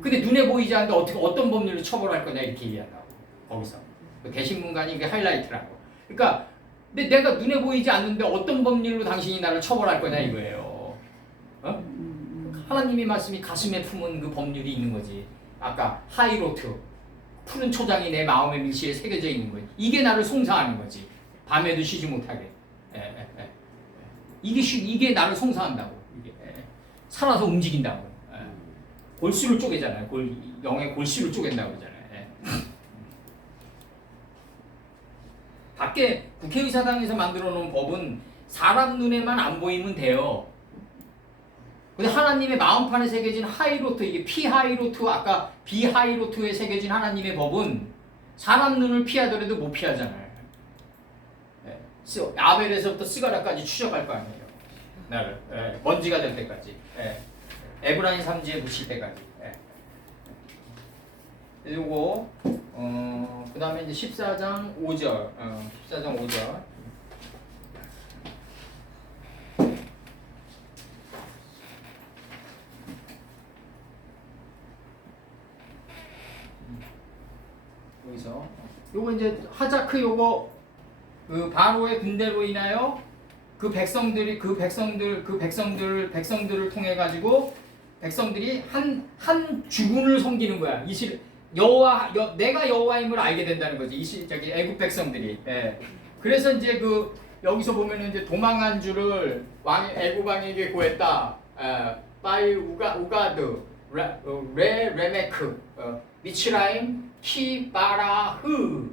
근데 눈에 보이지 않는데 어떤 법률로 처벌할 거냐 이렇게 얘기한다고. 거기서 그 대신문관이 이게 하이라이트라고. 그러니까 근데 내가 눈에 보이지 않는데 어떤 법률로 당신이 나를 처벌할 거냐 이거예요. 하나님의 말씀이 가슴에 품은 그 법률이 있는 거지. 아까 하이로트 푸른 초장이 내 마음의 밀실에 새겨져 있는 거지. 이게 나를 송사하는 거지. 밤에도 쉬지 못하게. 이게 나를 송사한다고. 이게 살아서 움직인다고. 골수를 쪼개잖아요. 영의 골수를 쪼갠다고 그러잖아요. 밖에 국회의사당에서 만들어 놓은 법은 사람 눈에만 안 보이면 돼요. 근데 하나님의 마음판에 새겨진 하이로트, 이게 피하이로트, 아까 비하이로트에 새겨진 하나님의 법은 사람 눈을 피하더라도 못 피하잖아요. 아벨에서부터 스가랴까지 추적할 거 아니에요. 나를 먼지가 될 때까지. 에브라임 3지에 묻힐 때까지. 요거 그 다음에 이제 14장 5절 14장 5절 여기서 요거 이제 하자크 요거 그 바로의 군대로 인하여 그 백성들을 통해 가지고 백성들이 한 주군을 섬기는 거야. 내가 여호와임을 알게 된다는 거지. 애굽 백성들이. 그래서 이제 그 여기서 보면은 이제 도망한 줄을 애굽 왕에게 구했다. 바이 우가드 레메크 미츠라임 키바라흐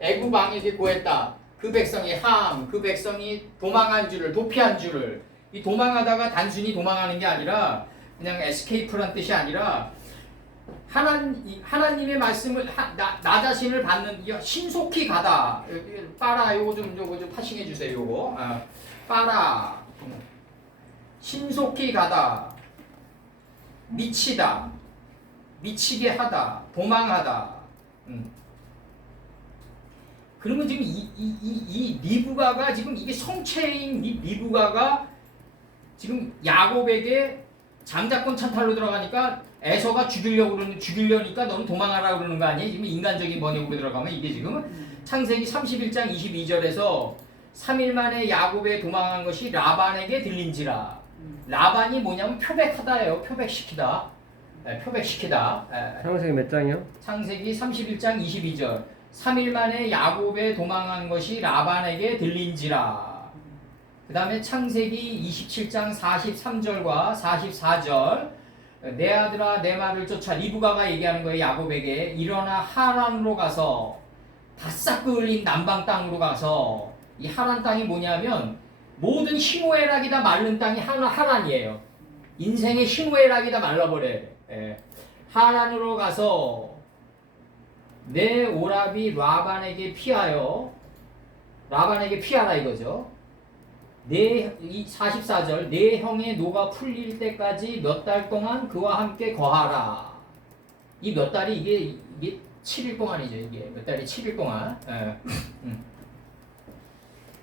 애굽 왕에게 구했다. 그 백성이 그 백성이 도망한 줄을 도피한 줄을 이 도망하다가 단순히 도망하는 게 아니라 그냥 에스케이프란 뜻이 아니라 하나님의 말씀을 나 자신을 받는 신속히 가다. 빠라 요거 좀 파싱해 주세요. 요거 빠라 신속히 가다 미치다 미치게 하다 도망하다. 그러면 지금 이 리브가가 지금 이게 성체인 리브가가 지금 야곱에게 장자권 찬탈로 들어가니까 에서가 죽이려니까 너는 도망하라 그러는 거 아니에요? 지금 인간적인 번역으로 들어가면 이게 지금 창세기 31장 22절에서 3일 만에 야곱에 도망한 것이 라반에게 들린지라. 라반이 뭐냐면 표백하다예요. 표백시키다. 표백시키다. 창세기 몇 장이요? 창세기 31장 22절. 3일 만에 야곱에 도망한 것이 라반에게 들린지라. 그 다음에 창세기 27장 43절과 44절. 내 아들아 내 말을 쫓아. 리브가가 얘기하는 거예요. 야곱에게 일어나 하란으로 가서 바싹 그을린 남방 땅으로 가서. 이 하란 땅이 뭐냐면 모든 희노애락이다 마른 땅이 하란이에요. 인생의 희노애락이다 말라버려요. 하란으로 가서 내 오라비 라반에게 피하여. 라반에게 피하라 이거죠. 이 44절 내 형의 노가 풀릴 때까지 몇 달 동안 그와 함께 거하라. 이 몇 달이 이게 7일 동안이죠. 이게 몇 달이 7일 동안.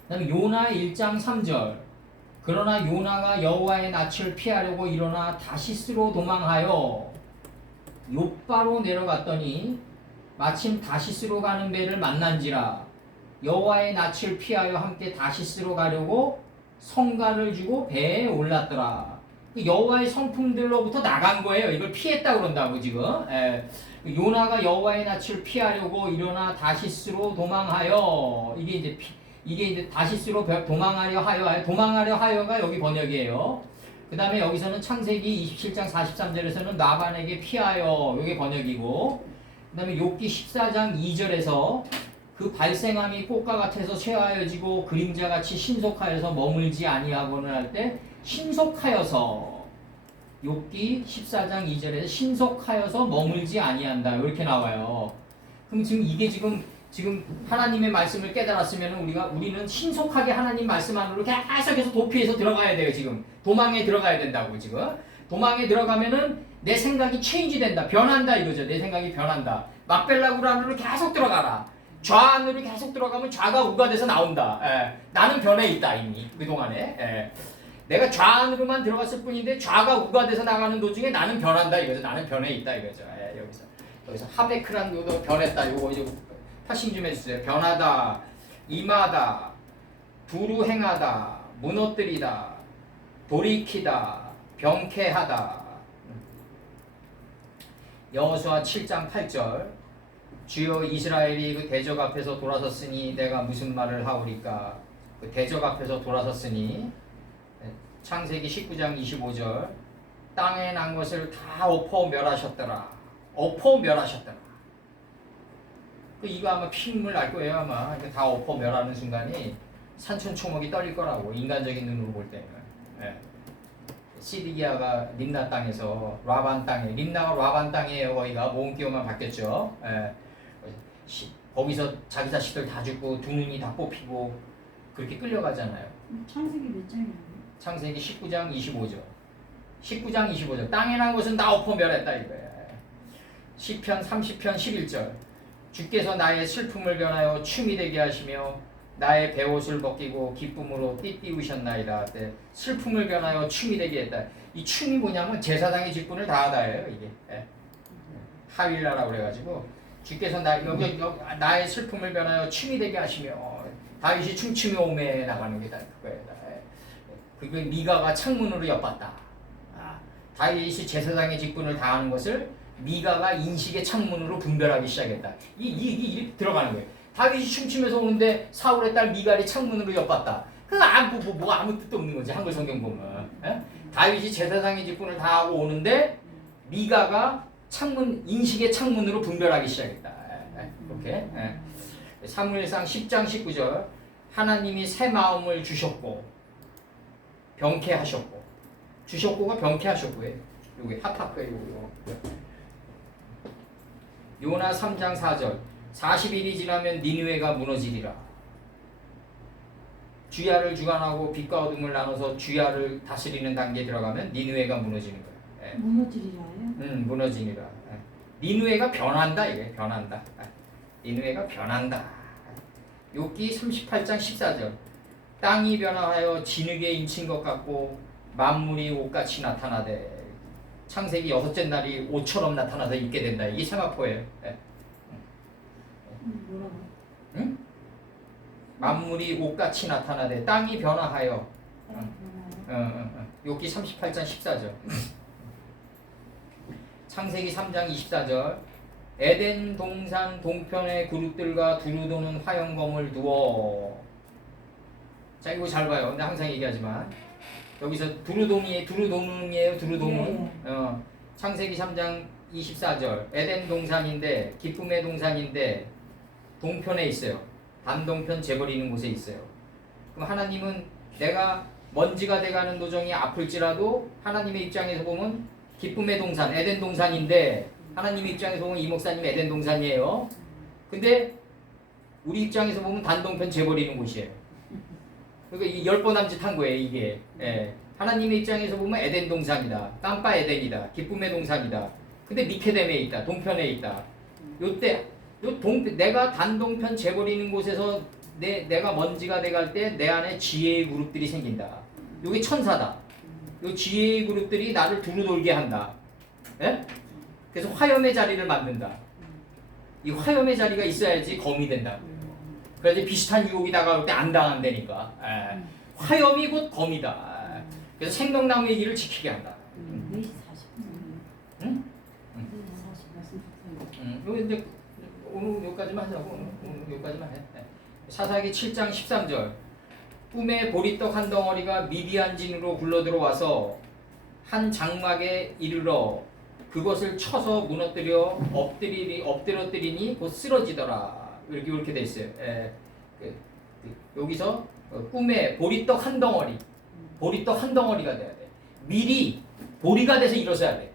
그다음에 요나 1장 3절. 그러나 요나가 여호와의 낯을 피하려고 일어나 다시스로 도망하여 욥바로 내려갔더니 마침 다시스로 가는 배를 만난지라. 여호와의 낯을 피하여 함께 다시스로 가려고 성가를 주고 배에 올랐더라. 여호와의 성품들로부터 나간 거예요. 이걸 피했다 그런다고 지금. 요나가 여호와의 낯을 피하려고 일어나 다시스로 도망하여. 이게 이제 다시스로 도망하려 하여가 여기 번역이에요. 그 다음에 여기서는 창세기 27장 43절에서는 라반에게 피하여. 이게 번역이고. 그 다음에 욥기 14장 2절에서 그 발생함이 꽃과 같아서 쇠하여지고 그림자같이 신속하여서 머물지 아니하고는 할 때 신속하여서. 욥기 14장 2절에서 신속하여서 머물지 아니한다 이렇게 나와요. 그럼 지금 이게 지금 하나님의 말씀을 깨달았으면 우리는 신속하게 하나님 말씀 안으로 계속해서 도피해서 들어가야 돼요. 지금 도망에 들어가야 된다고. 지금 도망에 들어가면은 내 생각이 체인지 된다, 변한다 이거죠. 내 생각이 변한다. 막벨라구르 안으로 계속 들어가라. 좌 안으로 계속 들어가면 좌가 우가 돼서 나온다. 나는 변해 있다 이미 그동안에. 내가 좌 안으로만 들어갔을 뿐인데 좌가 우가 돼서 나가는 도중에 나는 변한다 이거죠. 나는 변해 있다 이거죠. 여기서 하베크란 요도 변했다. 요거 이제 파싱 좀 해주세요. 변하다, 임하다, 두루 행하다, 무너뜨리다, 돌이키다, 병쾌하다. 여호수아 7장 8절. 주여 이스라엘이 그 대적 앞에서 돌아섰으니 내가 무슨 말을 하오리까. 그 대적 앞에서 돌아섰으니. 창세기 19장 25절. 땅에 난 것을 다 엎어 멸하셨더라. 엎어 멸하셨더라. 이거 아마 피눈물 날 거예요. 아마 다 엎어 멸하는 순간이 산천초목이 떨릴 거라고. 인간적인 눈으로 볼 때는. 시드기야가 림나 땅에서 라반 땅에, 림나가 라반 땅이에요. 거기가 모음기호만 바뀌었죠. 거기서 자기 자식들 다 죽고 두 눈이 다 뽑히고 그렇게 끌려가잖아요. 창세기 몇 장이에요? 창세기 19장 25절. 19장 25절. 땅에 난 것은 다 엎어 멸했다 이거예요. 시편 30편 11절. 주께서 나의 슬픔을 변하여 춤이 되게 하시며 나의 베옷을 벗기고 기쁨으로 띠띠우셨나이다. 슬픔을 변하여 춤이 되게 했다. 이 춤이 뭐냐면 제사장의 직분을 다하다예요. 이게 하윌라라고 그래가지고 주께서 나의 슬픔을 변하여 춤이 되게 하시며. 다윗이 춤추며 오매 나가는 게 다 그거예요. 그게 미가가 창문으로 엿봤다. 다윗이 제사장의 직분을 다하는 것을 미가가 인식의 창문으로 분별하기 시작했다. 이게 들어가는 거예요. 다윗이 춤추면서 오는데 사울의 딸 미갈이 창문으로 엿봤다. 그거 아무 뜻도 없는 거지. 한글 성경 보면. 다윗이 제사장의 직분을 다하고 오는데 미가가 인식의 창문으로 분별하기 시작했다. 이렇게. 사무엘상 10장 19절. 하나님이 새 마음을 주셨고 병쾌하셨고. 주셨고가 병쾌하셨고예요. 여기 하파크예요. 요나 3장 4절. 40일이 지나면 니느웨가 무너지리라. 주야를 주관하고 빛과 어둠을 나눠서 주야를 다스리는 단계에 들어가면 니느웨가 무너지는 거예요. 무너지리라요? 무너지니라. 니느웨가 변한다 이게. 변한다. 니느웨가 변한다. 욥기 38장 14절. 땅이 변화하여 진흙에 인친 것 같고 만물이 옷같이 나타나되. 창세기 6째 날이 옷처럼 나타나서 있게 된다. 이게 세마포예요. 뭐라고? 응? 만물이 옷같이 나타나되 땅이 변화하여. 욥기 38장 14절. 창세기 3장 24절 에덴 동산 동편의 그룹들과 두루 도는 화형검을 두어. 자 이거 잘 봐요. 근데 항상 얘기하지만 여기서 두루도문이에요. 두루도문. 창세기 3장 24절 에덴 동산인데 기쁨의 동산인데 동편에 있어요. 단동편 재버리는 곳에 있어요. 그럼 하나님은 내가 먼지가 돼가는 도정이 아플지라도 하나님의 입장에서 보면 기쁨의 동산 에덴 동산인데 하나님의 입장에서 보면 이 목사님 에덴 동산이에요. 근데 우리 입장에서 보면 단동편 재버리는 곳이에요. 그러니까 이 10번 남짓한 거예요 이게. 예. 하나님의 입장에서 보면 에덴 동산이다. 깜빠 에덴이다. 기쁨의 동산이다. 근데 미케뎀에 있다. 동편에 있다. 요때 내가 단동편 재버리는 곳에서 내가 먼지가 돼갈 때 내 안에 지혜의 그룹들이 생긴다. 요게 천사다. 요 지혜의 그룹들이 나를 두루 돌게 한다. 예? 그래서 화염의 자리를 만든다. 이 화염의 자리가 있어야지 검이 된다. 그래야지 비슷한 유혹이 다가올 때 안 당한다니까. 예. 화염이 곧 검이다. 그래서 생명나무의 길을 지키게 한다. 4시 40분. 응? 4시 40분. 여기 이제 오늘 여기까지만 하자고. 오늘 여기까지만 해. 사사기 7장 13절. 꿈에 보리떡 한 덩어리가 미디안진으로 굴러들어와서 한 장막에 이르러 그것을 쳐서 무너뜨려 엎드렸더니 곧 쓰러지더라. 이렇게 돼 있어요. 여기서 꿈에 보리떡 한 덩어리, 보리떡 한 덩어리가 돼야 돼. 미리 보리가 돼서 일어서야 돼.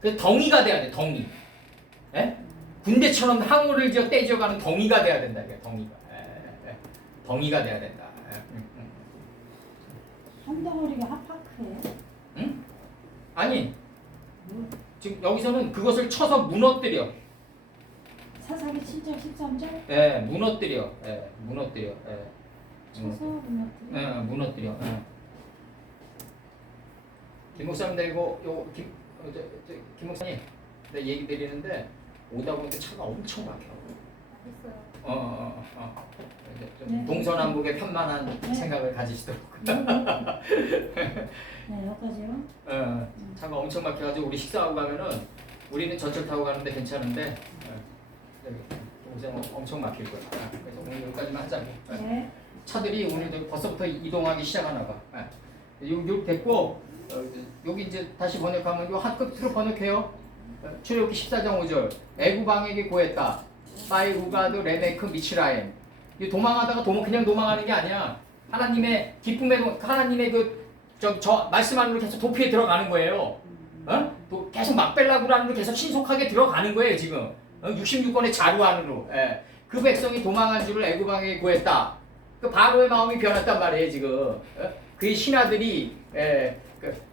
그 덩이가 돼야 돼. 덩이. 예? 군대처럼 항우를 떼지어가는 덩이가 돼야 된다. 덩이가. 덩이가 돼야 된다. 한 덩어리가 핫파크예요? 응? 아니. 지금 여기서는 그것을 쳐서 무너뜨려. 사사기 7장 13절? 예, 무너뜨려. 예, 무너뜨려. 예. 쳐서 무너뜨려? 예, 무너뜨려. 예. 김 목사님, 이거 김 목사님, 내가 얘기 드리는데 오다 보니까 차가 엄청 막혀. 좀 동서남북의 편만한 생각을 가지시도록. 네, 여기까지요. 차가 엄청 막혀가지고 우리 식사하고 가면은 우리는 전철 타고 가는데 괜찮은데 동생 엄청 막힐 거야. 그래서 오늘 여기까지만 하자고. 네. 차들이 오늘 벌써부터 이동하기 시작하나 봐. 여기 됐고 여기 이제 다시 번역하면 요 한 끝으로 번역해요. 출애굽기 14장 5절. 애굽왕에게 고했다. 파이 우가드 레메크 미치라엠. 이 도망하다가 그냥 도망하는 게 아니야. 하나님의 기쁨의 하나님의 저 말씀 안으로 계속 도피에 들어가는 거예요. 계속 막벨라구라는 계속 신속하게 들어가는 거예요 지금. 66권의 자루 안으로. 예. 그 백성이 도망한 줄을 애굽 왕에게 구했다. 그 바로의 마음이 변했단 말이에요 지금. 그의 신하들이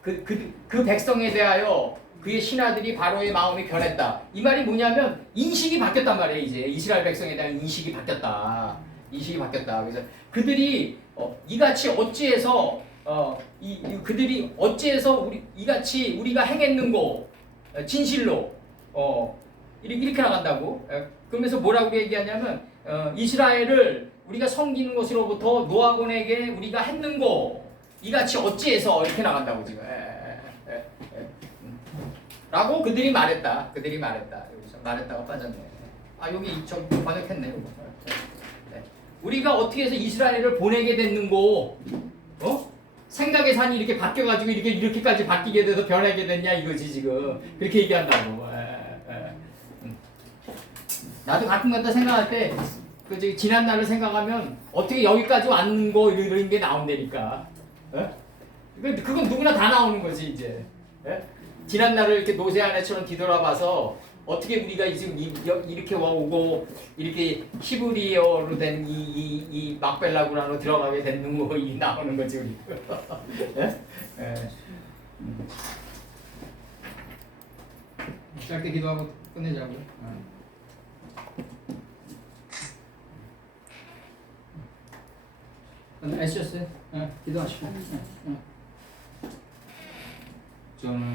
그 백성에 대하여 그의 신하들이 바로의 마음이 변했다. 이 말이 뭐냐면 인식이 바뀌었단 말이에요. 이제 이스라엘 백성에 대한 인식이 바뀌었다. 인식이 바뀌었다. 그래서 그들이 이같이 어찌해서 그들이 어찌해서 이같이 우리가 행했는고 진실로 이렇게 나간다고. 그러면서 뭐라고 얘기하냐면 이스라엘을 우리가 섬기는 것으로부터 노아곤에게 우리가 했는고 이같이 어찌해서 이렇게 나간다고 지금. 라고 그들이 말했다. 여기서 말했다가 빠졌네. 여기 저 번역했네. 우리가 어떻게 해서 이스라엘을 보내게 됐는고, 생각의 산이 이렇게 바뀌어가지고 이렇게까지 바뀌게 돼서 변하게 됐냐 이거지 지금. 그렇게 얘기한다고. 나도 가끔 갖다 생각할 때, 지난 날을 생각하면 어떻게 여기까지 왔는고 이런 게 나온다니까. 그건 누구나 다 나오는 거지 이제. 지난 날을 이렇게 노새아내처럼 뒤돌아봐서 어떻게 우리가 지금 이렇게 오고 이렇게 히브리어로 된 이 막벨라구라로 들어가게 됐는고 이 나오는 거지 우리. 짧게 기도하고 끝내자고. 애쓰셨어요? 기도하시고. 저는